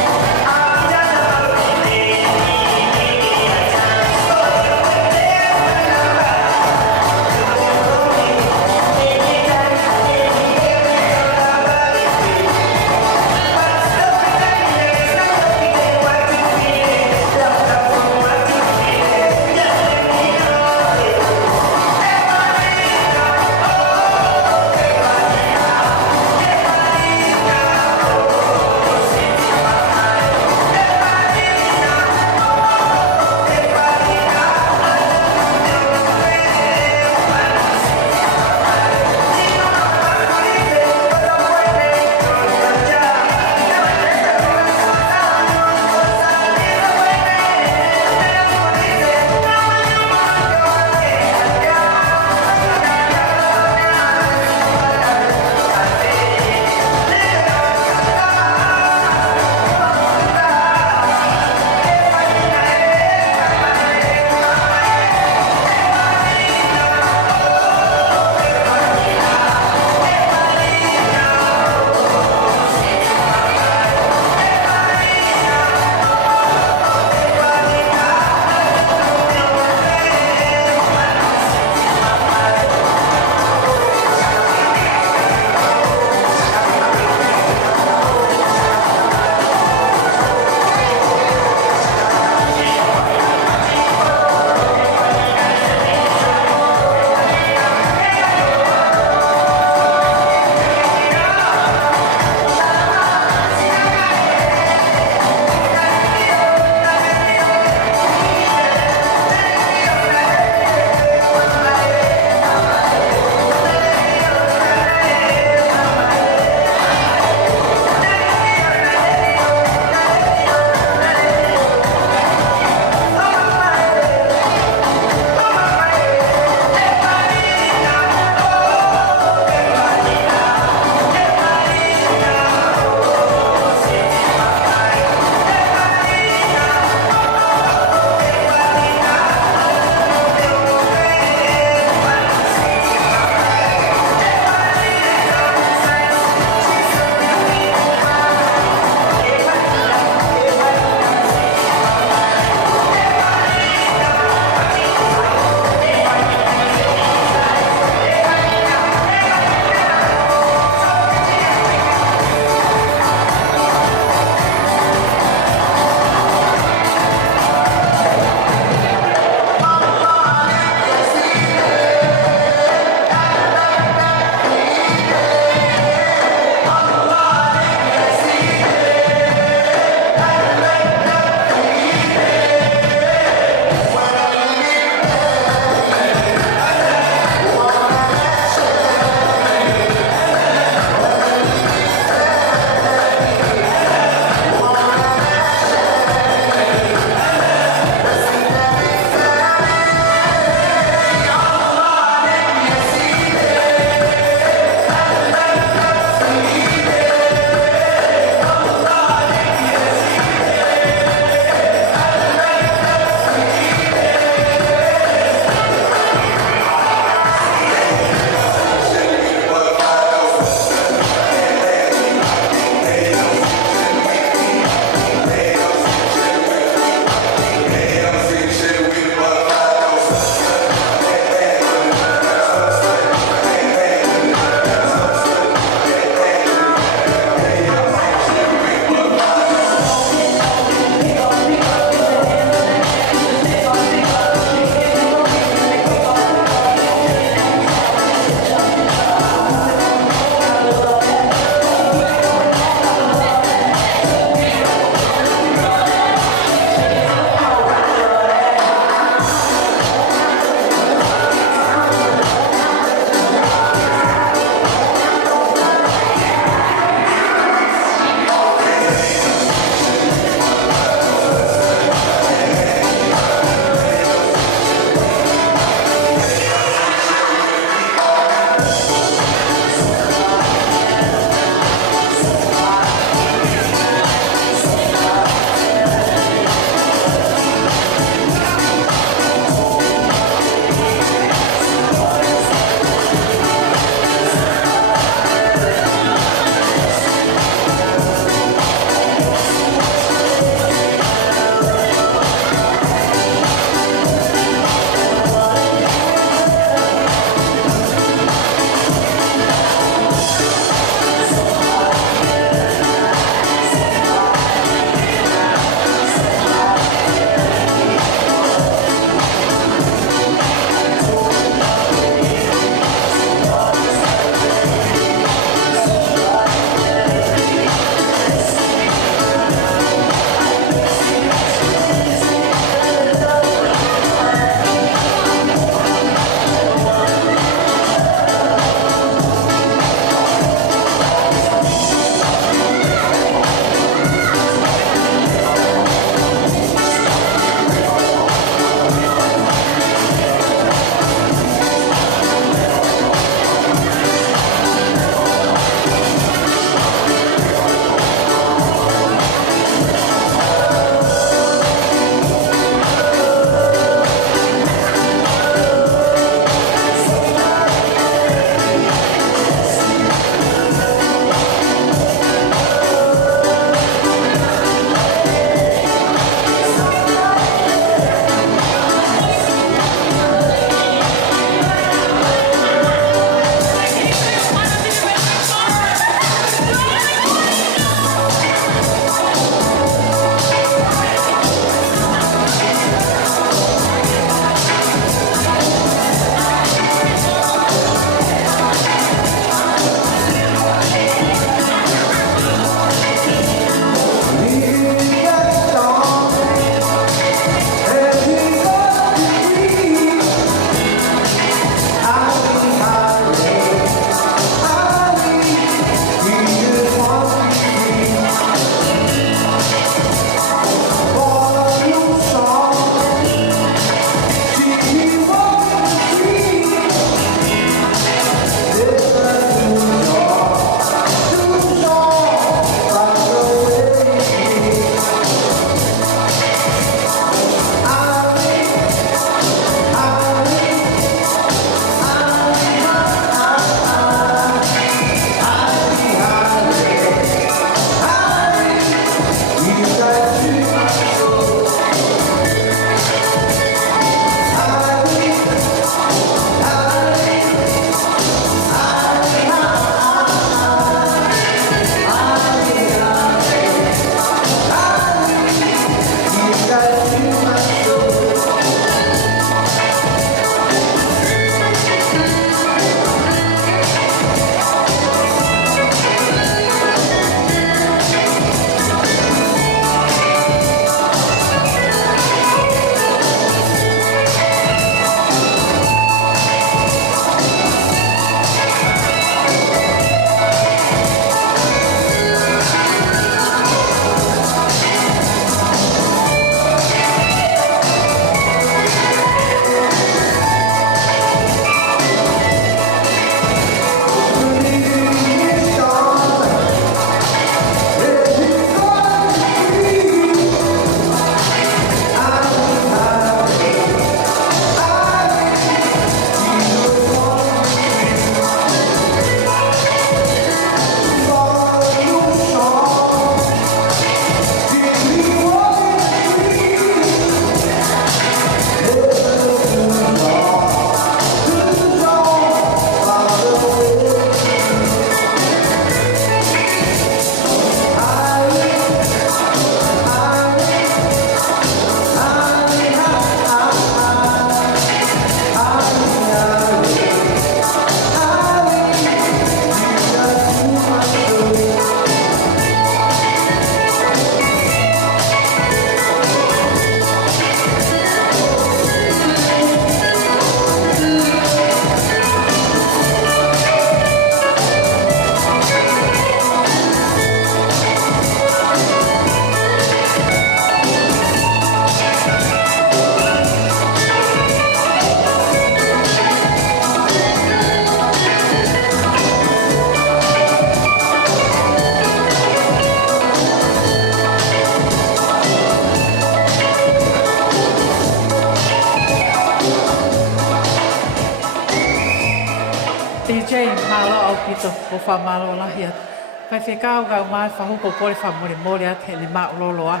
ko whamalo lahi atu. Pai whekau kau mai whahuko pore whamore more atu he ne maulolo a.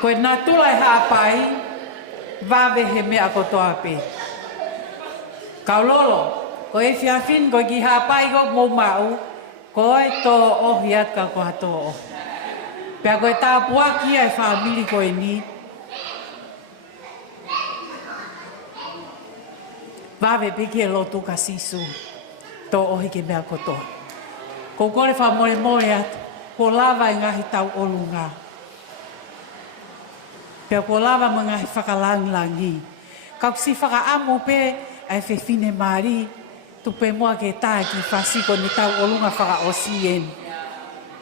Koe nā tulai hāpai, vāwe he mea ko toa pē. Kau lolo, ko e whiawhin, ko ki hāpai ko mō mau, ko e tō ohi atu ka ko hato o. Pea koe tā puaki ai whamili koe ni, Vāwe piki e lotu ka sisu, tō ohi ke mea kotoa. Ko kore wha more more atu, ko lava i ngahi tau olunga. Pea ko lava ma ngahi whakalangi. Kau si whakaamo pe, ai whiwhine maari, tupe moa ke tāi ki whasiko ni tau olunga whakaosien.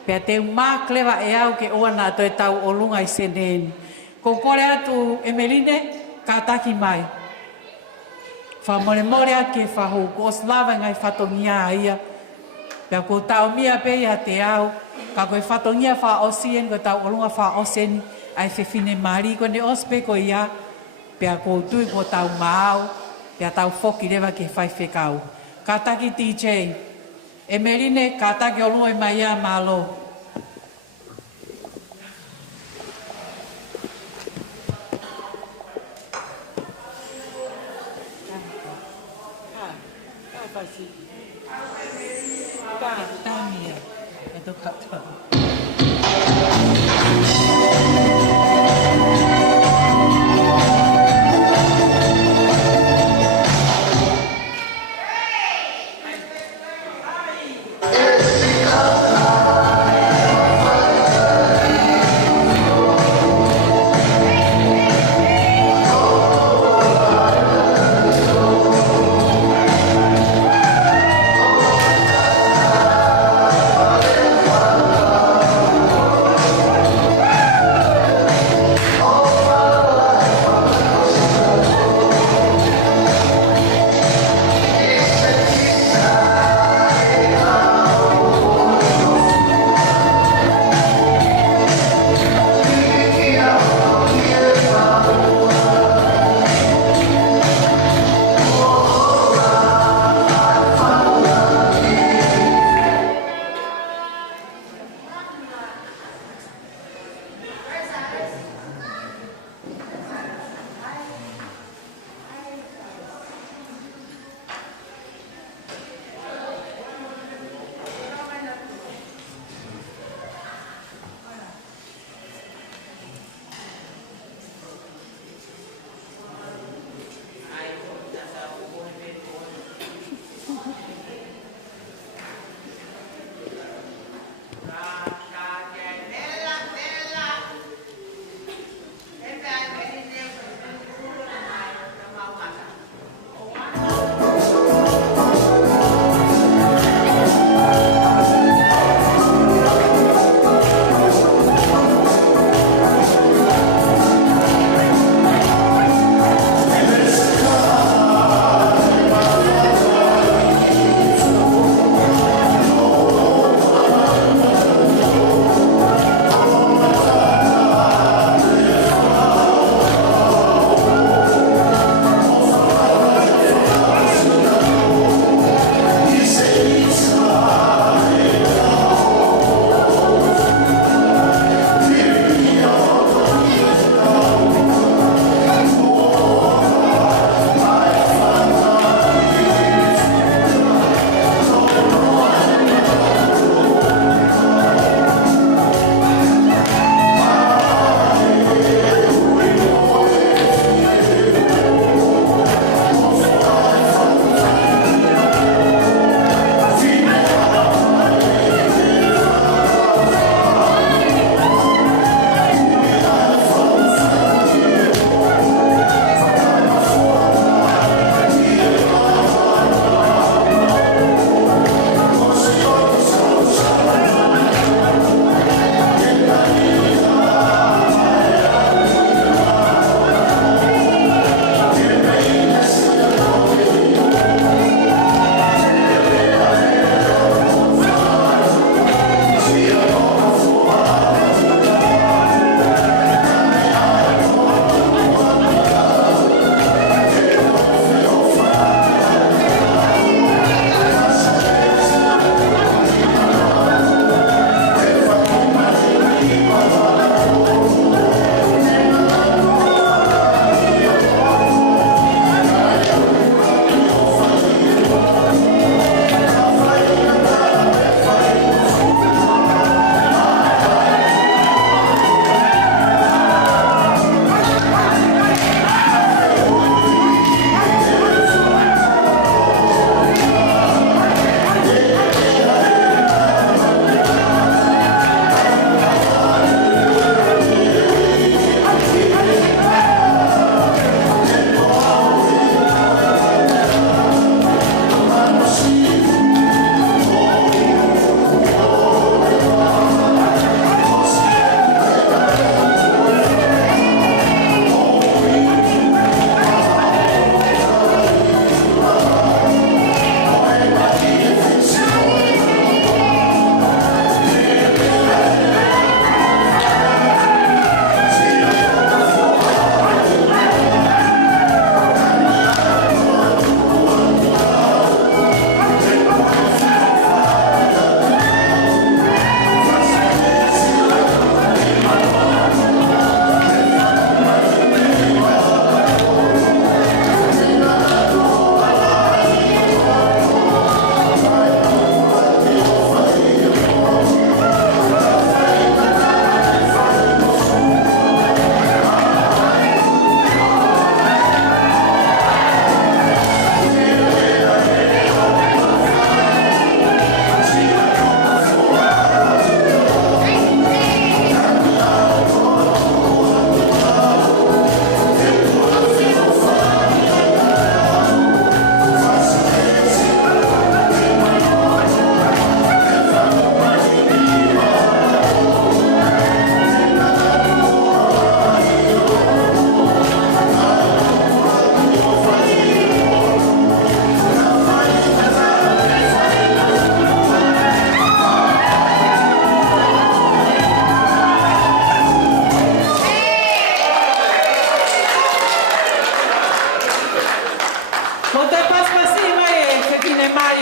Pea te umā klewa e au ke oa nā toi tau olunga i senen. Ko kore atu Emeline, ka taki mai. Wha more more at ke whahu, ko os lava ngai whatongia ia. Pea ko tau mia pe ia te au, ka koe whatongia wha osien, ko tau olunga wha osien, ai whiwhine maari, ko ne ospe ko ia, pea ko tui ko tau maau, pea tau whoki rewa ke whai whekau. Ka taki TJ, Emeline, ka taki olunga i mai ia malo. Tamia, itu kata.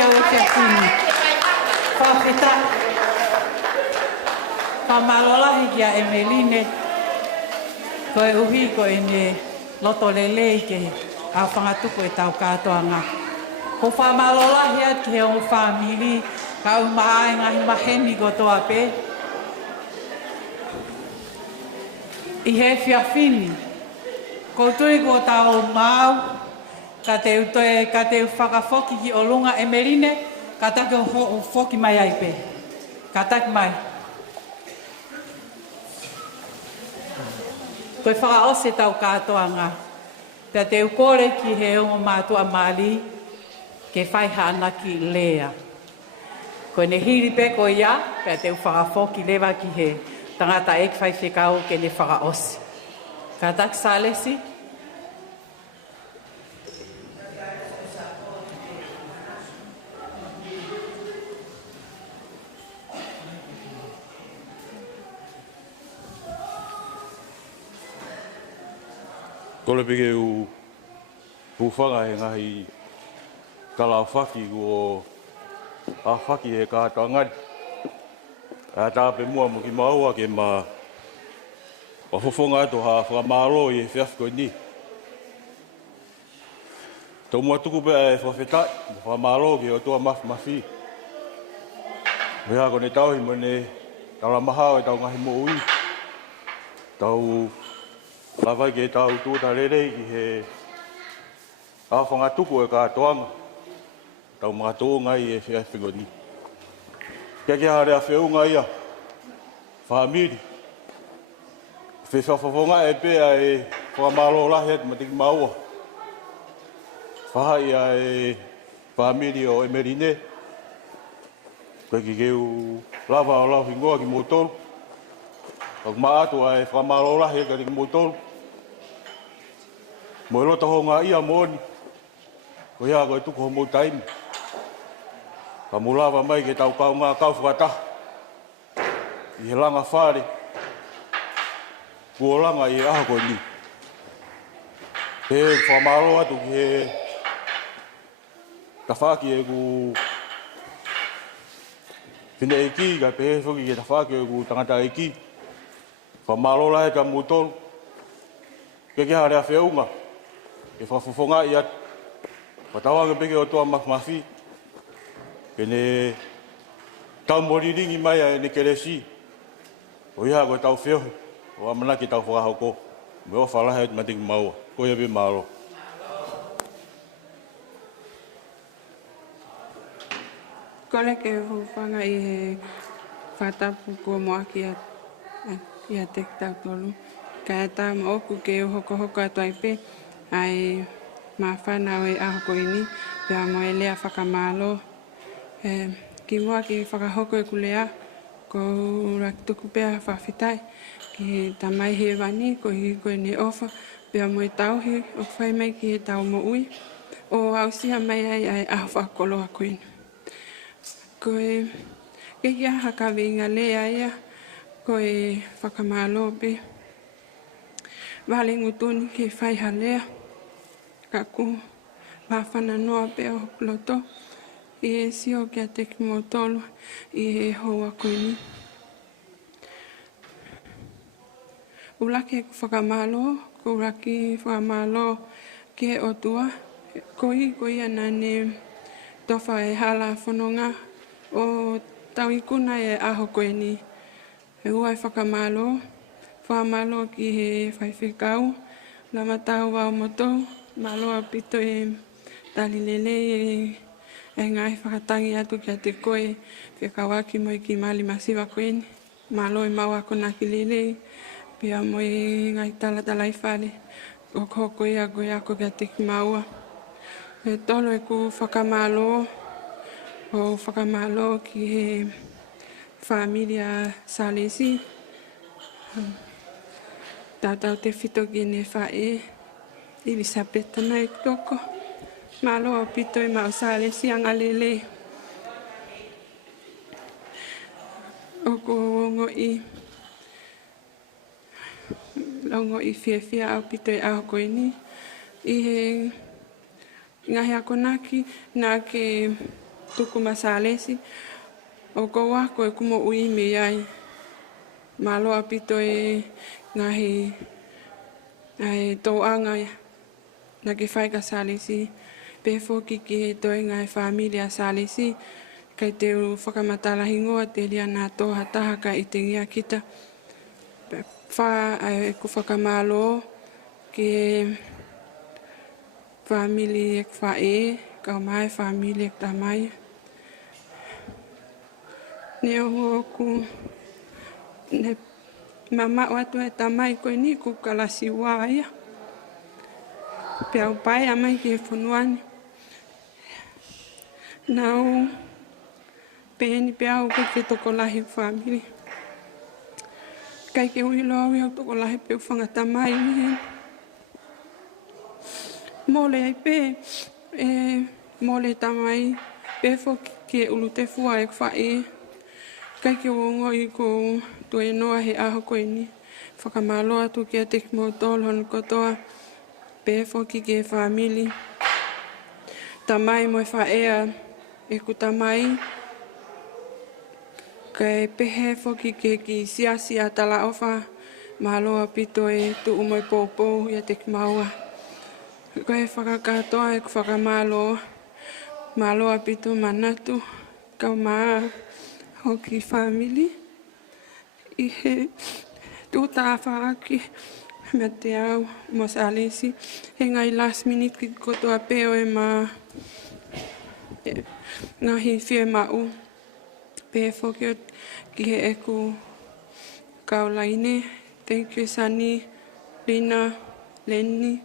o e fia kini. Whawhita. Whamalolahi kia Emeline. Koe uhi koe ne loto lele ke a whangatuku e tau katoanga. Ko whamalolahi at ke o whamili ka umaa e ngahi maheni ko toa pe. I he whiawhini. Ko tui ko tau mau, ka te whakawhoki ki o lunga Emeline, ka take o whoki mai ai pe. Ka take mai. Koe whakaose tau katoanga. Pea te ukore ki he ongo mātua mali, ke whaiha ana ki lea. Koe ne hiri pe ko ia, pea te whakawhoki lewa ki he tangata ek whai whekau ke ne whakaose. Ka tak salesi. Kole peke u puwhanga he ngahi kalau whaki o a whaki he kātua ngari. A tāpe mua mo ki maua ke ma whawhonga ato ha whamaro i e whiawhiko ni. Tau mua tuku pea e whawhetai, whamaro ke o toa mawhi. Weha kone tauhi mo ne talamahao e tau ngahi mo ui. Tau lawai ke tau tūta rerei ki he awhanga tuku e kātoanga. Tau mga tō ngai e whiawhiko ni. Kia kia hare a whiunga ia, whamiri. Whewhawhonga e pēa e whamaro lahi atu matiki maua. Whahai a e whamiri o Emeline. Koe ki keu lava o lau hingoa ki motoro. Ak maatu a e whamaro lahi atu ki motoro. Mo e lota honga ia moni. Ko ia koe tuku homo taimi. Ka mulawa mai ke tau kau ngā kau whakataha. I he langa whare. Kua langa i aha koe ni. He whamaro atu ki he ka whaki e ku whine e ki, ka pehe whuki ke ta whaki e ku tangata e ki. Whamaro lahe ka mutoro. Ke kia harea whiunga. E whawhonga i atu. Watawanga peke o toa mawhi. Kene tau moriringi mai a ne keresi. O iha koe tau whioho. O amana ki tau whakahoko. Me o whalahe atu matiki maua. Koe e pe maro. Kole ke hupanga i he whatapu ko moaki i a tek tau tolu. Ka e tā ma oku ke o hoko atu ai pe. Ai ma whanau e ahoko ini. Pea mo e lea whakamalo. Ki mua ki whakahoko e kulea, ko rakituku pēa whawhitai, ki tamai he wani, ko hi koe ne ofa, pēa mo e tauhi, o whai mai ki he tau mo ui, o ausia mai ai ai aho whakoloa koe. Koe, ke kia haka winga lea ia, koe whakamalo pe, wale ngutuni ke whai halea, kaku whawhana noa pe o loto, I e sio kia te ki mo tolu I e hoa koe ni. Ulaki e whakamalo, ko ulaki whakamalo ke o tua. Ko ia nane tofa e hala whanonga o tau ikuna e aho koe ni. E ua e whakamalo ki he whaiwhekau. Lama tau wau motou, malo a pito e talilele e ngai whakatangi atu kia te koe whekawaki mo ki mali masiwa koe ni. Malo e maua kona ki lele, pia mo ngai talatalai whare. O koko ia koe ako kia te ki maua. E tolo e ku whakamalo, o whakamalo ki he familia Salesi. Tātau te whito ki ne whae, Elisabeth nei toko. Malo o pito I mau Salesi anga lele. O ko longo I fia au pito I au koe ni. I he ngahi ako naki, nā ke tuku masalesi. O ko wa ko kumo ui me ai. Malo apito e ngahi ai to anga na ke fai ka salesi. Pe foki ki to ngai familia salesi. Kai te whakamatala hingoa te lia nā tō hataha ka i te ngia kita. Wha ai ku whakamalo ki family ek whae, kau mai family ek tamai. Ne o ku ne mama watu e tamai koe ni ku kalasi waia. Pea upai amai ki e whunuani. Nau pēni pea au ke toko lahi family. Kai ke ui loa au toko lahi pe whangata mai ni. Mole ai pe, mole tamai, pe fo ke ulu te fua e whae. Kai ke wongo i ko tue noa he aho koe ni. Whakamaloa tu kia te kimoutolo honu kotoa. Pe fo ki ke family. Tamai mo e whaea e ku tamai. Kai pehe foki ke ki sia tala ofa maloa pito e tu umoi popo ia te maua. Kai whakakatoa e whakamalo maloa pito manatu kau maa hoki family. I he tu tāwhaaki me te au mosalesi. He ngai last minute ki kotoa peo e maa ngahi whie mau. Pe fokio ki he eku kaulaine. Thank you Sani, Lina, Lenny,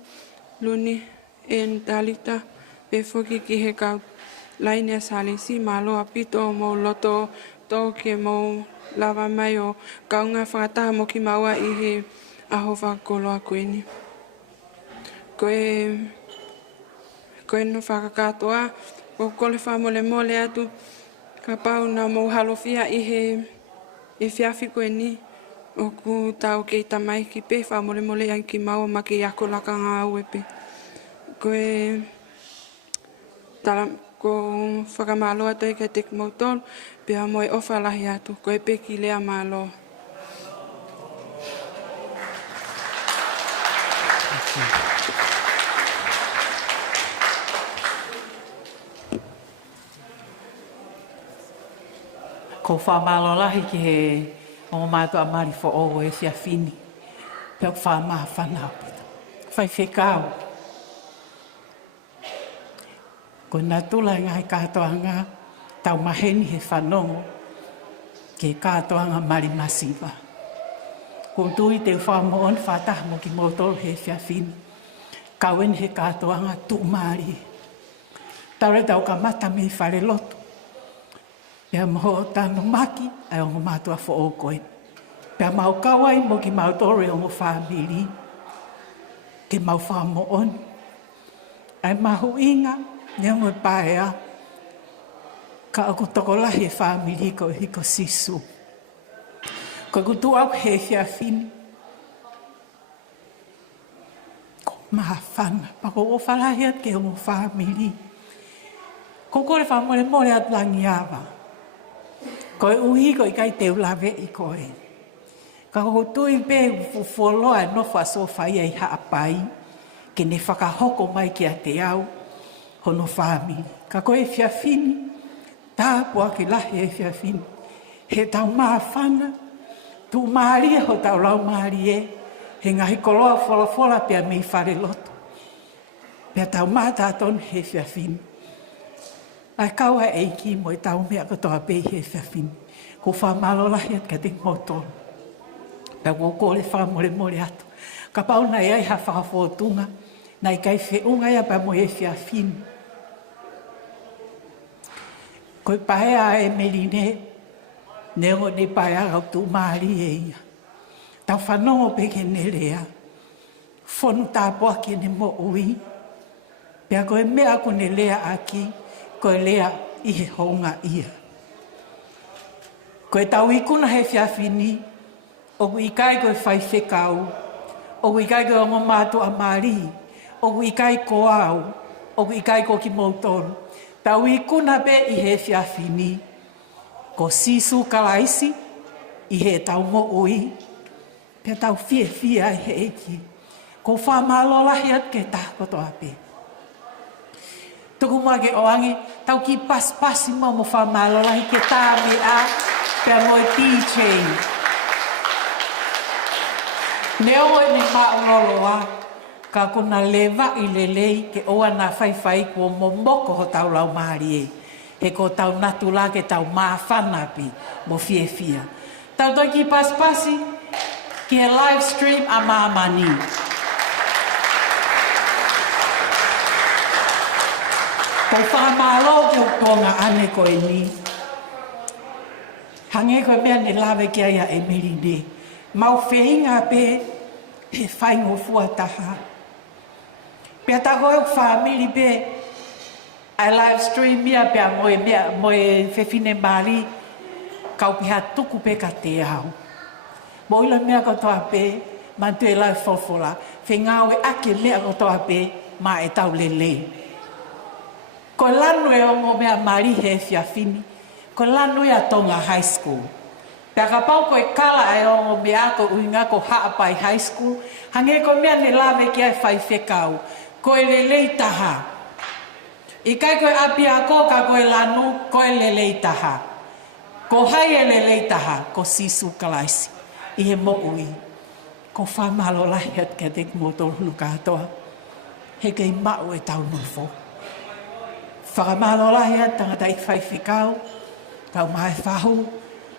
Luni, and Dalita. Pe foki ki he kaulaine a salesi. Malo apito mo loto to ke mo lava mai o kaunga whakataha mo ki maua i he aho whakoloa koe ni. Koe no whakakatoa. Ko kole whamole mole atu. Ka pau na mo halofia i he whiawhi koe ni. O ku tau kei tamai ki pe whamole mole an ki maua ma ki ako laka ngā au e pe. Koe ko whakamaloa toi ka te kimoutolo. Pea moe ofa lahi atu. Koe pe ki lea malo. Ko whamalo lahi ki he o mātua mari fo o e sia fini. Pea whamaa whanau pita. Whai whekau. Ko nā tula ngai kātoanga tau maheni he whanongo ke kātoanga mari masiva. Ko tui te whamoon whataha mo ki motoro he sia fini. Kauen he kātoanga tu mari. Taure tau ka mata me whare loto. Pea moho tāno maki ai ongo mātua fo o koe. Pea mau kawai mo ki mautore ongo whamiri. Ke mau whamoon. Ai mahu inga, ne ongo paea. Ka ako tokolahi e whamiri ko hiko sisu. Ko kutu au he whia whini. Ko maha whana. Pako o whalahiat ke ongo whamiri. Ko kore whamore more atlangi awa. Koe uhi ko i kai te ulawe i koe. Ka ko tui pe fuoloa no whaso whai ai haapai. Ke ne whakahoko mai ki a te au. Hono whamiri. Ka koe whiawhini. Tāpua ki lahi e whiawhini. He tau maa whana. Tu maari e ho tau lau maari e. He ngahi koloa whola pia mei whare loto. Pia tau maa tātonu he whiawhini. Ai kaua eiki mo i tau mea katoa pei he whiawhini. Ko whamalo lahi at ka te ngotoro. Pea kōkore whamore more atu. Ka pau nei ai ha whakawhotunga. Nei kai whiunga ia pa mo he whiawhini. Koe pahea e merine. Neo ne pahea au tu maari e ia. Tau whanongo peke ne rea. Whonu tāpua ki ne mo ui. Pea koe mea ko ne lea aki. Koe lea i he honga ia. Koe tau ikuna he whiawhini, oku i kai koe whai whekau, oku i kai koe ongo mātua maari, oku i kai ko au, oku i kai ko ki moutoru. Tau I kuna pe I he whiawhini. Ko sisu kalaisi I he tau mo ui. Pe tau whia I he eki. Ko whamalola hiat ke tā kotoa pe. Tuku mage oangi, tau ki paspasi mo whamalola hi ke tā me a pe moi teaching. Neo ni maongoloa, ka kuna lewa I lelei ke oa na whaiwhai kua momoko ho tau lau maari e. He ko tau natula ke tau maawhanapi mo whia. Tau toi ki paspasi ki he live stream a maamani. Ko whamalo ke o tonga ane ko e ni. Hange ko mea ne lawe ki aia e merine. Mau whenga pe he whaingo fuataha. Pea tako e whamiri pe ai live stream mea pea moe whewhine mari kau piha tuku pe ka te au. Mo ila mea katoa pe mantu e lau fofola. Whengawe ake mea katoa pe ma e tau lelei. Ko lanu e ongo mea mari he whiawhini. Ko lanu e a Tonga High School. Pea ka pau ko e kala e ongo mea ko uinga ko Haapai High School. Hange ko mea ne lawe ki ai whai whekau. Ko e lelei taha. I kai ko e apia ko ka ko e lanu, ko e lelei taha. Ko hai e lelei taha, ko sisu kalaisi. I he mo ui. Ko whamalo lahi at ka te moto luka atoa. He kei mau e tau nufo. Whakamalo lahi at tangata I whai whikau. Kau mai whahu.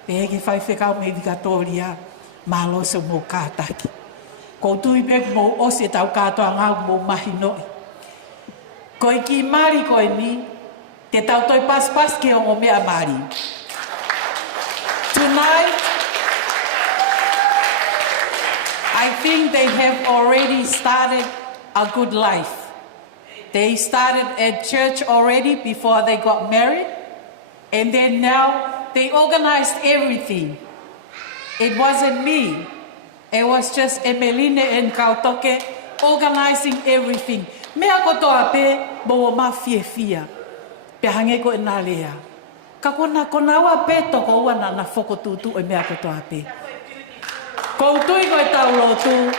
Pe heke whai whikau me vikatoria. Malo se mo kātaki. Ko tui pek mo ose tau katoa ngau mo mahi noi. Ko I ki mari ko e ni. Te tau toi pas ke o mea mari. Tonight, I think they have already started a good life. They started at church already before they got married. And then now they organized everything. It wasn't me. It was just Emeline and Kautoke organizing everything. Mea kotoa pe, mo ma fia. Pe hange ko ina lea. Ka kona ua pe toko ua na whoko tutu e mea kotoa pe. Ko utui ko e tau lotu.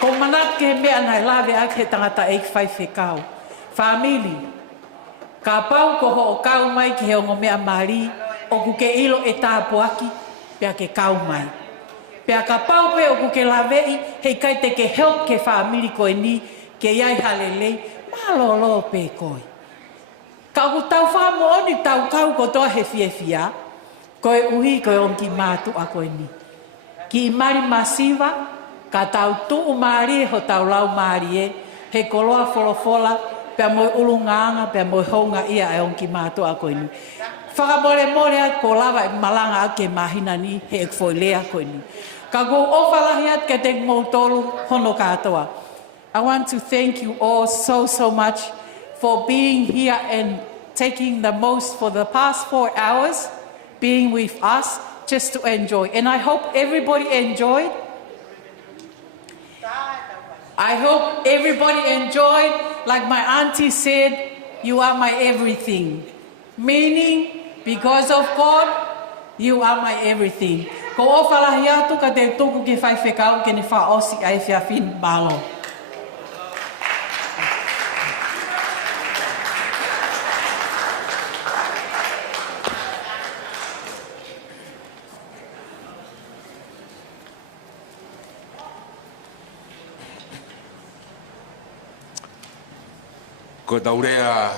Ko manat ke mea nai lawe ak he tangata eik whai whekau. Family. Ka pau ko ho o kau mai ki he ongo mea mari. O ku ke ilo e tāpuaki. Pea ke kau mai. Pea ka pau pe o ku ke lawei. Hei kai te ke help ke family ko e ni. Ke iai halelei. Malolo pe koi. Ka ku tau whamo oni tau kau ko toa he fia. Ko e uhi ko e onki mātu a ko e ni. Ki mari masiva. Ka tau tuu maari ho tau lau maari e. He koloa folofola. Pea moi ulungaanga. Pea moi honga ia e onki mātu a ko e ni. Whakamore at ko lawa e malanga ake mahina ni. He ek foilea ko e ni. Ka go ofalahi at ke te mautolu hono katoa. I want to thank you all so much for being here and taking the most for the past 4 hours, being with us just to enjoy. And I hope everybody enjoyed. I hope everybody enjoyed. Like my auntie said, you are my everything. Meaning, because of God, you are my everything. Ko ofalahi atu ka te tuku ki whai whekau ke ni wha osi ai whiawhin malo. Ko taurea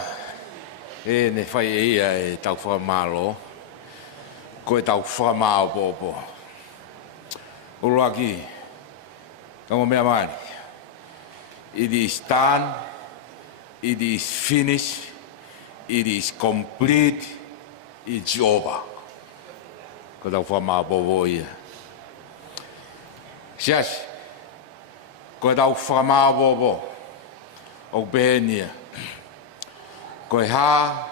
e ne whai e ia e tau whamalo. Ko e tau whamao popo. Uruaki, kango mea mani. It is done, it is finished, it is complete, it's over. Ko tau whamao popo ia. Sias, ko e tau whamao popo. O behenia. Ko e ha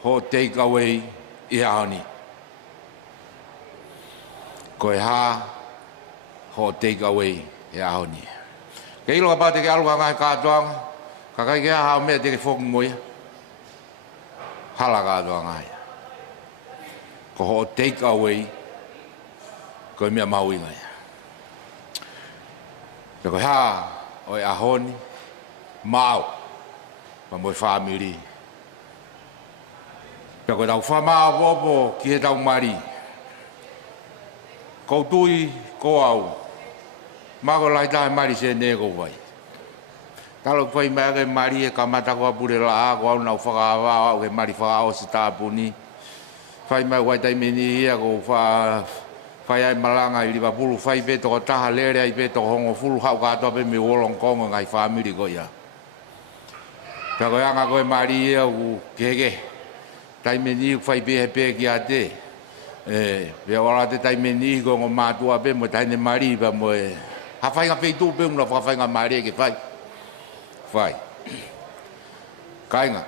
ho take away I haoni. Ko e ha ho take away I haoni. Ke ilo apa te ke alu ngai ka tuang. Ka kai ke ha me te ke fok moia. halaga doa ngai. Ko ho take away ko mea maui ngai. Ko ha o e ahoni mau pa mo family. Ko tau whamā popo ki he tau mari. Ko tui ko au. Mako lai tahe mari se nego vai. Talo whai mea ke mari e kamata ko apure la a ko au nau whakaawa au ke mari whakao se tāpuni. Whai mea wai tai meni ia ko whai ai malanga i liwa pulu whai pe toko taha lere ai pe toko hongo fulu hau katoa pe me wolong kongo ngai whamiri ko ia. Tako yanga koe mari ia ku keke. Tai meni fai pe he pe ki a te. Pea wala te tai meni ko ngo mātua pe mo taine mari pa mo e. Ha fai ngā peitu pe una whakawhai ngā mari e ke fai. Fai. Kainga.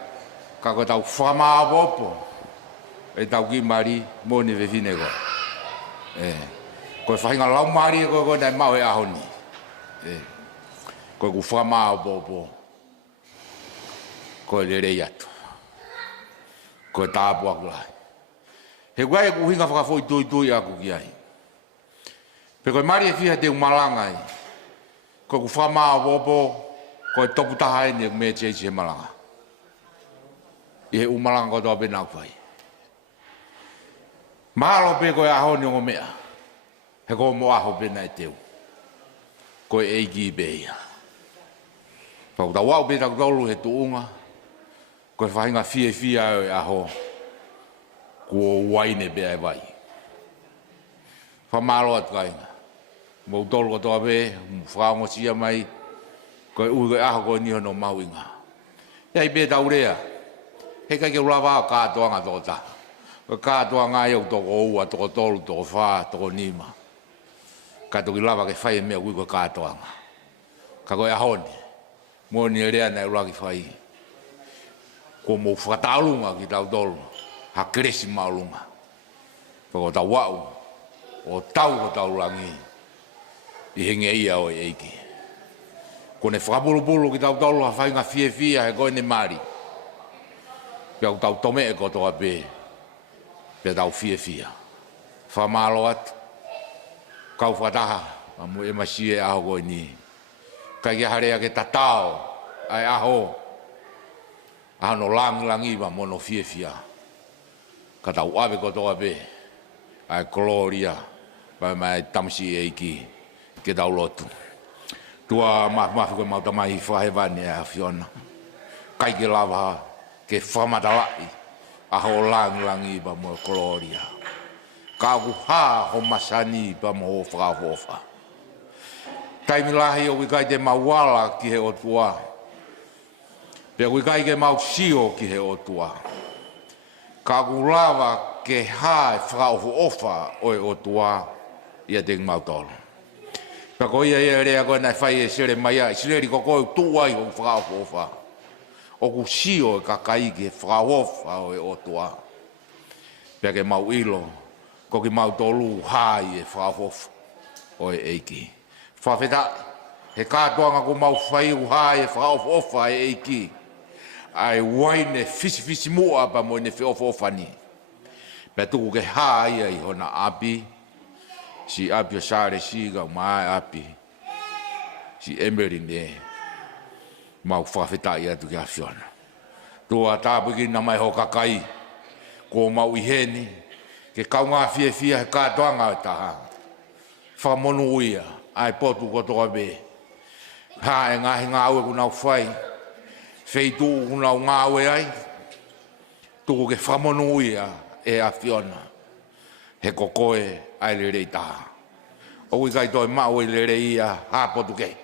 Ka koe tau whamā popo. E tau ki mari mo ne vevine ko. Koe whai ngā lau mari e koe koe nai mau e ahoni. Koe ku whamā popo. Koe le rei atu. Koe tāpu aku lai. He guai ku hinga whakafoi tui aku ki ai. Pe koe mari e whiha te umalanga ai. Koe ku whamā popo, koe topu taha e ne me chechi he malanga. I he umalanga ko toa pena aku ai. Mahalo pe koe ahoni o mea. He koe mo aho pena e teu. Koe eiki pe ia. Pau ta wau pe taku tolu he tuunga. Koe whahinga fia e aho. Kua waine bea e vai. Whamalo atu kainga. Mau tolu ko toa pe, whaongo sia mai. Koe ui koe aho koe niho no mau inga. Iai pe taurea. He kai ke ulawa kātoanga toko ta. Koe kātoanga iau toko ua, toko tolu, toko wha, toko nima. Ka toki lava ke whai e mea ui koe kātoanga. Ka koe ahone. Moni e rea nei ulaki whai. Ko mo whakatalunga ki tau tolu. Ha kresi maulunga. Ko tau wau. O tau ko tau langi. I henge ia o eiki. Ko ne whakapulupulu ki tau tolu ha whainga fia he koe ne mari. Pea tau tome e ko toa pe. Pea tau fia. Whamalo atu. Kau whataha. Amu e masie aho koe ni. Kai ke harea ke tatao. Ai aho. Ano langi wa mono fia. Ka tau awe ko toa pe. Ai gloria. Vai mai tamsi eiki. Ke tau lotu. Tua mafi koe mauta mai whahewani a Fiona. Kai ke lava ke whamatalai. Aho langi wa mono gloria. Ka ku ha ho masani wa mono whakahofa. Taimilahi o wikai te mawala ki he otua. Pea wikai ke mau sio ki he otua. Ka lava ke hae whakaofu ofa o e otua ia te mau tolu. Pea ko ia rea koe nai whai e sere mai ai. Sileri ko koe tuai o whakaofu ofa. O ku sio e kakai ke whakaofa o e otua. Pea ke mau ilo. Ko ki mau tolu hae e whakaofu ofa o e eiki. Whawheta, he kātoanga ko mau whai uhae e whakaofu ofa e eiki. Ai waine fisi mua pa mo ne whiofu ofani. Pea tuku ke hae ai hona api. Si api o sare siga mai api. Si emeri ne. Mau whawheta i atu ki a Fiona. Tua tāpiki na mai ho kakai. Ko mau iheni. Ke kaunga fia he kātoanga o taha. Whamonu uia. Ai potu ko toa be. Ha e ngahi ngāwe ku nau whai. Feitu ku nau ngāwe ai. Tuku ke whamonu ia e a Fiona. He kokoe ai le rei taha. O kai toi mau e le rei ia ha potu ke.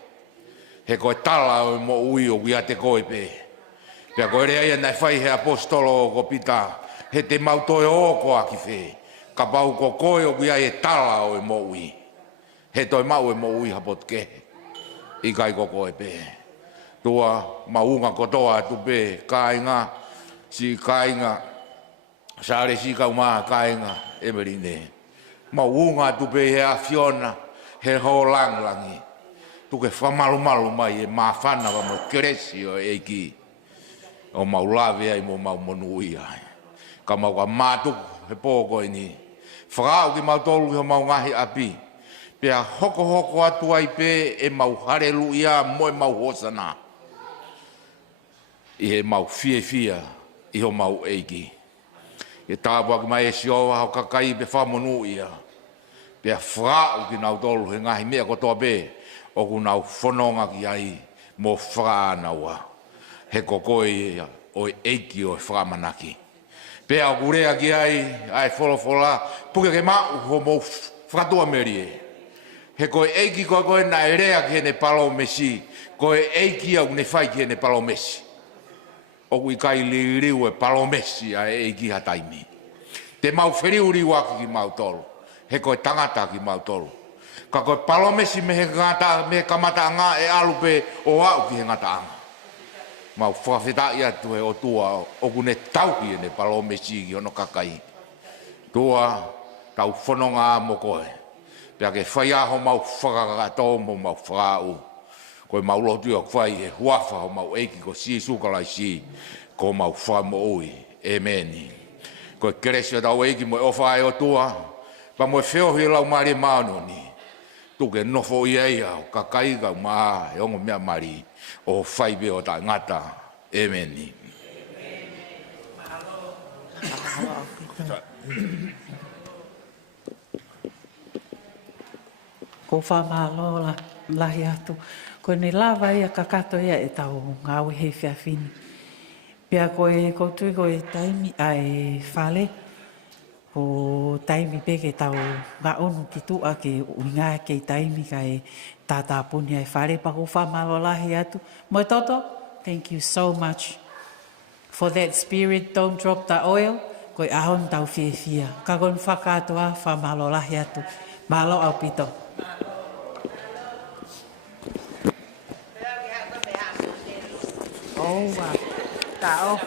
He koe tala o mo ui o kia te koe pe. Pea koe rea ia nai whai he apostolo o ko pita. He te mau toi o ko aki whe. Ka pau kokoe o kia e tala o mo ui. He toi mau e mo ui hapot ke. I kai koko e pe. Tua maunga kotoa tu pe. Kainga. Si kainga. Sare si kau maa kainga. Emerine. Maunga tu pe he a Fiona. He ho langi. Tu ke whamalu mai e mawhana wa mo keresi o eiki. O maulave ai mo mau monu ui ai. ka mau ka matu he pōko ini. Whakao ki mau tolu he mau ngahi api. Pea hoko atu ai pe e mau harelu ia mo e mau hosana. I he mau fia i ho mau eiki. E tāpua ki mai e sioa hau kakai pe whamonu ia. Pea whakao ki nau tolu he ngahi mea kotoa pe o ku nau whanonga ki ai mo whakaanaua. He kokoi ia o eiki o whakamanaki. Pea o kurea ki ai wholofola, puke ke mau ho mo whakatua meri e. He koe eiki koe na erea ki hene palo mesi, koe eiki au ne whai ki hene palo mesi. O kui kai liu e palo mesi a eiki hataimi. Te mau whiriu riu aki ki mau tolu, he koe tangata ki mau tolu. Ka koe palo mesi me he kamata ngā e alupe o au ki he ngata anga. Mau whawhitai atu he o tua o kune tauki e ne palo mesi ki ono kakai. Tua tau whanonga mo koe. Pea ke whai aho mau whakakato mo mau whakau. Koe mau lotu o whai e huafa ho mau eiki ko si sukalai si ko mau whamo ui. Amen. Koe keresi o tau eiki mo e ofa e o tua. Pa mo e whiohi lau maari maano ni. Tuke nofo i eia o kakai ka maa e ongo mea mari. O whai be o ta ngata. Amen. Ko whamalo lahi atu. Ko ne lava ia kakato ia e tau ngāwe hei whiawhini. Pea koe koutu koe taimi ai whale. Ko taimi peke tau ngā onu ki tua ke uinga ke taimi kai tātāpuni ai whare pa ko whamalo lahi atu. Moi toto, thank you so much for that spirit. Don't drop the oil. Koe ahon tau whiawhia. Ka kon whakatoa whamalo lahi atu. Malo au pito. Oh, wow. Tá off.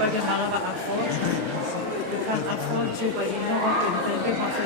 Bagaimana afford? You can't afford to, but you know what? You can give off